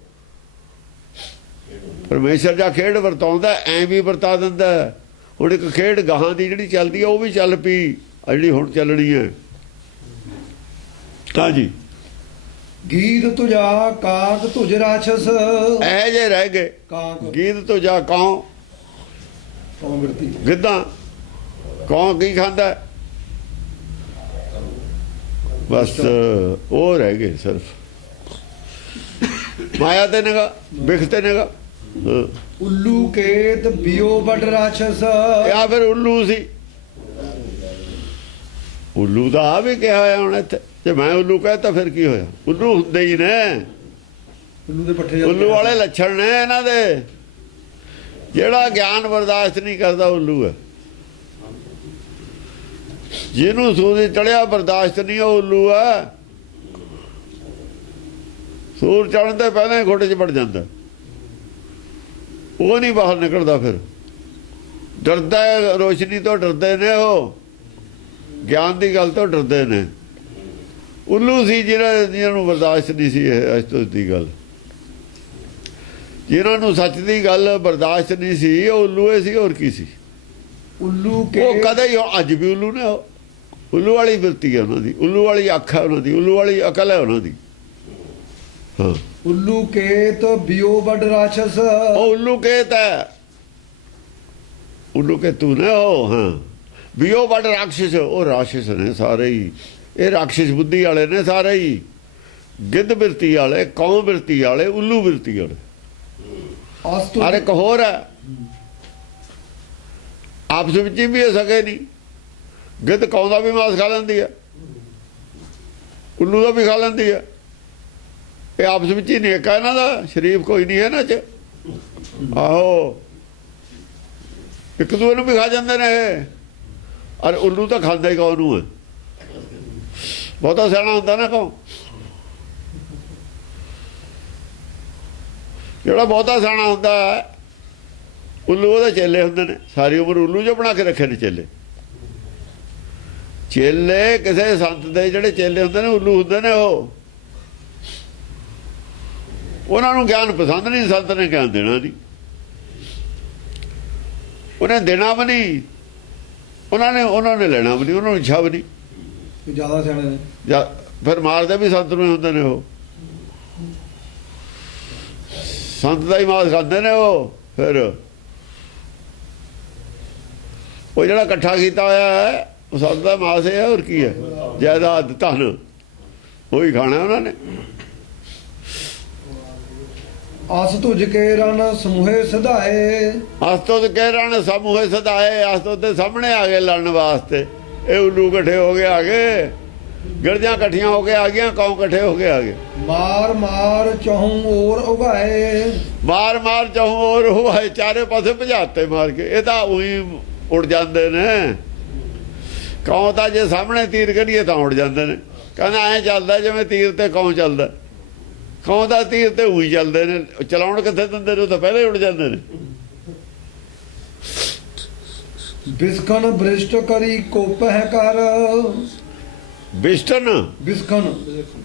ਪਰਮੇਸ਼ਰ ਜਾਂ ਖੇਡ ਵਰਤਾਉਂਦਾ, ਐਂ ਵੀ ਵਰਤਾ ਦਿੰਦਾ। ਹੁਣ ਇੱਕ ਖੇਡ ਗਾਹਾਂ ਦੀ ਜਿਹੜੀ ਚੱਲਦੀ ਹੈ ਉਹ ਵੀ ਚੱਲ ਪਈ, ਜਿਹੜੀ ਹੁਣ ਚੱਲਣੀ ਹੈ। ਤਾਂ ਜੀ ਗੀਤ ਤੁਝਾ ਕਾਕ ਤੁਝ ਰਾਛਸ, ਇਹ ਜੇ ਰਹਿ ਗਏ। ਕਾਕ ਗੀਤ ਤੋਂ ਜਾ ਕੌਂ, ਕੌਂ ਬਿਰਤੀ, ਗਿੱਧਾ। ਕੌਂ ਕੀ ਖਾਂਦਾ? ਬਸ ਉਹ ਰਹਿ ਗਏ ਸਿਰਫ ਮਾਇਆ ਤੇ ਨਿਗਾ, ਬਿਖ ਤੇ ਨਿਗਾ। ਉੱਲੂ ਕੇਤ ਬਿਓ ਵੱਡ ਰਾਛਸ, ਜਾਂ ਫਿਰ ਉੱਲੂ ਸੀ। ਉੱਲੂ ਦਾ ਆ ਵੀ ਕਿਹਾ ਹੋਇਆ ਹੁਣ ਇੱਥੇ। ਜੇ ਮੈਂ ਉੱਲੂ ਕਹਤਾ ਫਿਰ ਕੀ ਹੋਇਆ? ਉੱਲੂ ਹੁੰਦੇ ਹੀ ਨੇ। ਉੱਲੂ ਦੇ ਪੱਠੇ, ਉੱਲੂ ਵਾਲੇ ਲੱਛਣ ਨੇ ਇਹਨਾਂ ਦੇ। ਜਿਹੜਾ ਗਿਆਨ ਬਰਦਾਸ਼ਤ ਨਹੀਂ ਕਰਦਾ ਉੱਲੂ ਹੈ। ਜਿਹਨੂੰ ਸੂਰਜ ਚੜਿਆ ਬਰਦਾਸ਼ਤ ਨਹੀਂ, ਉਹ ਉੱਲੂ ਹੈ। ਸੂਰ ਚੜ੍ਹਨ ਦੇ ਪਹਿਲਾਂ ਹੀ ਖੋਟੇ 'ਚ ਵੜ ਜਾਂਦਾ, ਉਹ ਨਹੀਂ ਬਾਹਰ ਨਿਕਲਦਾ। ਫਿਰ ਡਰਦਾ ਹੈ, ਰੋਸ਼ਨੀ ਤੋਂ ਡਰਦੇ ਨੇ। ਉਹ ਗਿਆਨ ਦੀ ਗੱਲ ਤੋਂ ਡਰਦੇ ਨੇ। ਉੱਲੂ ਸੀ ਜਿਹਨਾਂ ਨੂੰ ਬਰਦਾਸ਼ਤ ਨਹੀਂ ਸੀ ਇਸ ਤੋਂ ਦੀ ਗੱਲ। ਜਿਹਨਾਂ ਨੂੰ ਸੱਚ ਦੀ ਗੱਲ ਬਰਦਾਸ਼ਤ ਨਹੀਂ ਸੀ, ਉਹ ਉੱਲੂ ਸੀ। ਹੋਰ ਕੀ ਸੀ? ਉੱਲੂ ਕੇ ਉਹ ਕਦੇ ਹੀ, ਅੱਜ ਵੀ ਉੱਲੂ ਨੇ। ਉਹ ਉੱਲੂ ਵਾਲੀ ਬਿਰਤੀ ਹੈ ਉਹਨਾਂ ਦੀ, ਉੱਲੂ ਵਾਲੀ ਅੱਖ ਹੈ ਉਹਨਾਂ ਦੀ, ਉੱਲੂ ਵਾਲੀ ਅਕਲ ਹੈ ਉਹਨਾਂ ਦੀ। ਹਾਂ, ਉੱਲੂ ਕੇਤ ਬਿਓ ਵੱਡ ਰਾਛਸ, ਉਹ ਉੱਲੂ ਕੇਤ ਹੈ। ਉੱਲੂ ਕੇ ਤੂੰ ਨੇ ਉਹ। ਹਾਂ, ਬਿਓ ਵੱਡ ਰਾਖਸ਼, ਉਹ ਰਾਖਸ਼ ਨੇ ਸਾਰੇ ਹੀ। ਇਹ ਰਾਖਸ਼ ਬੁੱਧੀ ਵਾਲੇ ਨੇ ਸਾਰੇ ਹੀ। ਗਿੱਧ ਬਿਰਤੀ ਵਾਲੇ, ਕੌਮ ਬਿਰਤੀ ਵਾਲੇ, ਉੱਲੂ ਬਿਰਤੀ ਵਾਲੇ। ਔਰ ਇੱਕ ਹੋਰ ਹੈ, ਆਪਸ ਵਿੱਚ ਵੀ ਹੋ ਸਕੇ ਨਹੀਂ। ਗਿੱਧ ਕੌਮ ਦਾ ਵੀ ਮਾਸ ਖਾ ਲੈਂਦੀ ਹੈ, ਉੱਲੂ ਦਾ ਵੀ ਖਾ ਲੈਂਦੀ ਹੈ। ਇਹ ਆਪਸ ਵਿੱਚ ਹੀ ਨੇਕ ਹੈ ਇਹਨਾਂ ਦਾ। ਸ਼ਰੀਫ ਕੋਈ ਨਹੀਂ ਹੈ ਇਹਨਾਂ 'ਚ। ਆਹੋ, ਇੱਕ ਦੂਏ ਨੂੰ ਵੀ ਖਾ ਜਾਂਦੇ ਨੇ ਇਹ। ਔਰ ਉੱਲੂ ਤਾਂ ਖਾਂਦਾ ਹੀ ਕੌਣ ਨੂੰ ਹੈ। ਬਹੁਤਾ ਸਿਆਣਾ ਹੁੰਦਾ ਨਾ ਕੌਣ, ਜਿਹੜਾ ਬਹੁਤਾ ਸਿਆਣਾ ਹੁੰਦਾ ਉੱਲੂ, ਉਹਦੇ ਚੇਲੇ ਹੁੰਦੇ ਨੇ। ਸਾਰੀ ਉਮਰ ਉੱਲੂ ਜੋ ਬਣਾ ਕੇ ਰੱਖੇ ਨੇ ਚੇਲੇ। ਚੇਲੇ ਕਿਸੇ ਸੰਤ ਦੇ ਜਿਹੜੇ ਚੇਲੇ ਹੁੰਦੇ ਨੇ, ਉੱਲੂ ਹੁੰਦੇ ਨੇ। ਉਹ ਉਹਨਾਂ ਨੂੰ ਗਿਆਨ ਪਸੰਦ ਨਹੀਂ। ਸੰਤ ਨੇ ਗਿਆਨ ਦੇਣਾ ਨਹੀਂ, ਉਹਨੇ ਦੇਣਾ ਵੀ ਨਹੀਂ, ਉਹਨਾਂ ਨੇ ਲੈਣਾ ਵੀ ਨਹੀਂ, ਉਹਨਾਂ ਨੂੰ ਇੱਛਾ ਵੀ ਨਹੀਂ। ਜ਼ਿਆਦਾ ਸਿਆਣੇ ਨੇ, ਫਿਰ ਮਾਰਦੇ ਵੀ ਸੰਤ ਨੂੰ ਹੁੰਦੇ ਨੇ। ਉਹ ਸੰਤ ਦਾ ਹੀ ਮਾਸ ਖਾਂਦੇ ਨੇ। ਉਹ ਫਿਰ ਉਹ ਜਿਹੜਾ ਇਕੱਠਾ ਕੀਤਾ ਹੋਇਆ ਹੈ, ਉਹ ਸੰਤ ਦਾ ਮਾਸ ਹੈ। ਹੋਰ ਕੀ ਹੈ? ਜਾਇਦਾਦ, ਧਨ, ਉਹੀ ਖਾਣਾ ਉਹਨਾਂ ਨੇ। ਆਸ ਤੁਝ ਕੇ ਰਨ ਸਮੂਹੇ ਸਦਾਏ, ਆਸ ਤੁਝ ਕੇ ਰਨ ਸਮੂਹੇ ਸਦਾਏ। ਆਸ ਤੋਂ ਤੇ ਸਾਹਮਣੇ ਆ ਗਏ ਲੜਨ ਵਾਸਤੇ। ਇਹ ਉੱਲੂ ਇਕੱਠੇ ਹੋ ਕੇ ਆ ਗਏ, ਗਿਰਜਾਂ ਇਕੱਠੀਆਂ ਹੋ ਕੇ ਆ ਗਈਆਂ, ਕੌਮ ਇਕੱਠੇ ਹੋ ਕੇ ਆ ਗਏ। ਮਾਰ ਮਾਰ ਚਹੂੰ ਔਰ ਉਗਾਏ, ਮਾਰ ਮਾਰ ਚਹੂੰ ਔਰ ਉਗਾਏ। ਚਾਰੇ ਪਾਸੇ ਭਜਾਤੇ ਮਾਰ ਕੇ। ਇਹ ਤਾਂ ਉਹੀ ਉੜ ਜਾਂਦੇ ਨੇ। ਕੌਂ ਤਾਂ ਜੇ ਸਾਹਮਣੇ ਤੀਰ ਕੱਢੀਏ ਤਾਂ ਉੜ ਜਾਂਦੇ ਨੇ। ਕਹਿੰਦਾ ਐਂ ਚੱਲਦਾ ਜਿਵੇਂ ਤੀਰ ਤੇ ਕੌਂ ਚੱਲਦਾ। ਕੌਂ ਦਾ ਤੀਰ ਤੇ ਉਹੀ ਚੱਲਦੇ ਨੇ। ਚਲਾਉਣ ਕਿੱਥੇ ਦਿੰਦੇ ਨੇ? ਉਹ ਤਾਂ ਪਹਿਲਾਂ ਹੀ ਉੜ ਜਾਂਦੇ ਨੇ। ਬਿਸਕਨ ਬ੍ਰਿਸ਼ਟ ਕਰੀ ਕੋਪਹਿ ਕਰ, ਬਿਸਟਨ, ਬਿਸਕਨ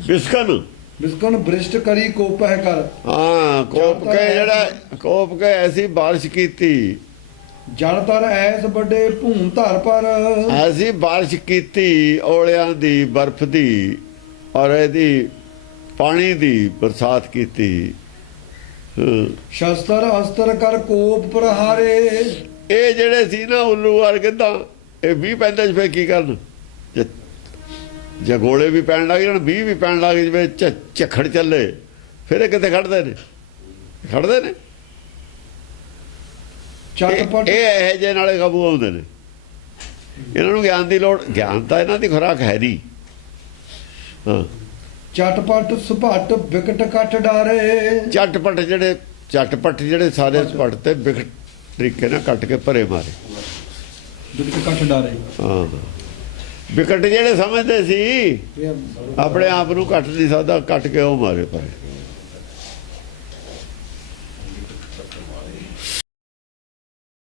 ਬਿਸਕਨ, ਬਿਸਕਨ ਬ੍ਰਿਸ਼ਟ ਕਰੀ ਕੋਪਹਿ ਕਰ। ਹਾਂ, ਕੋਪ ਕੇ ਜਿਹੜਾ ਕੋਪ ਕੇ ਐਸੀ ਬਾਰਿਸ਼ ਕੀਤੀ ਜਲ ਤਰ ਐਸ ਵੱਡੇ ਭੂਮ ਧਰ ਪਰ ਐਸੀ ਬਾਰਿਸ਼ ਕੀਤੀ ਔਲਿਆਂ ਦੀ ਬਰਫ਼ ਦੀ ਔਰ ਇਹਦੀ ਪਾਣੀ ਦੀ ਬਰਸਾਤ ਕੀਤੀ। ਸ਼ਸਤਰ ਅਸਤਰ ਕਰ ਕੋਪ ਪ੍ਰਹਾਰੇ। ਇਹ ਜਿਹੜੇ ਸੀ ਨਾ ਉੱਲੂ ਵਰਗੇ ਤਾਂ ਇਹ 20 ਪੈਂਦੇ ਚ ਫੇਰ ਕੀ ਕਰਨ ਜੇ ਗੋਲੇ ਵੀ ਪੈਣ ਲੱਗ ਜਾਣ 20 ਵੀ ਪੈਣ ਲੱਗ ਜਵੇ ਝੱਖੜ ਚੱਲੇ ਫਿਰ ਇਹ ਕਿੱਥੇ ਖੜਦੇ ਨੇ ਚਟਪਟ ਇਹ ਇਹੋ ਜਿਹੇ ਨਾਲੇ ਕਾਬੂ ਆਉਂਦੇ ਨੇ। ਇਹਨਾਂ ਨੂੰ ਗਿਆਨ ਦੀ ਲੋੜ, ਗਿਆਨ ਤਾਂ ਇਹਨਾਂ ਦੀ ਖੁਰਾਕ ਹੈ ਨਹੀਂ। ਹਾਂ ਚਟਪਟ ਸੁਭਟ ਵਿਕਟ ਕੱਟ ਡਾਰੇ। ਚਟਪਟ ਜਿਹੜੇ ਸਾਰੇ ਸਪਟ ਤੇ ਵਿਕਟ ਤਰੀਕੇ ਨਾਲ ਕੱਟ ਕੇ ਭਰੇ ਮਾਰੇ। ਵਿਕਟ ਕੱਟ ਡਾਰੇ। ਹਾਂ ਵਿਕਟ ਜਿਹੜੇ ਸਮਝਦੇ ਸੀ ਆਪਣੇ ਆਪ ਨੂੰ ਕੱਟ ਨਹੀਂ ਸਕਦਾ, ਕੱਟ ਕੇ ਉਹ ਮਾਰੇ ਪਰੇ।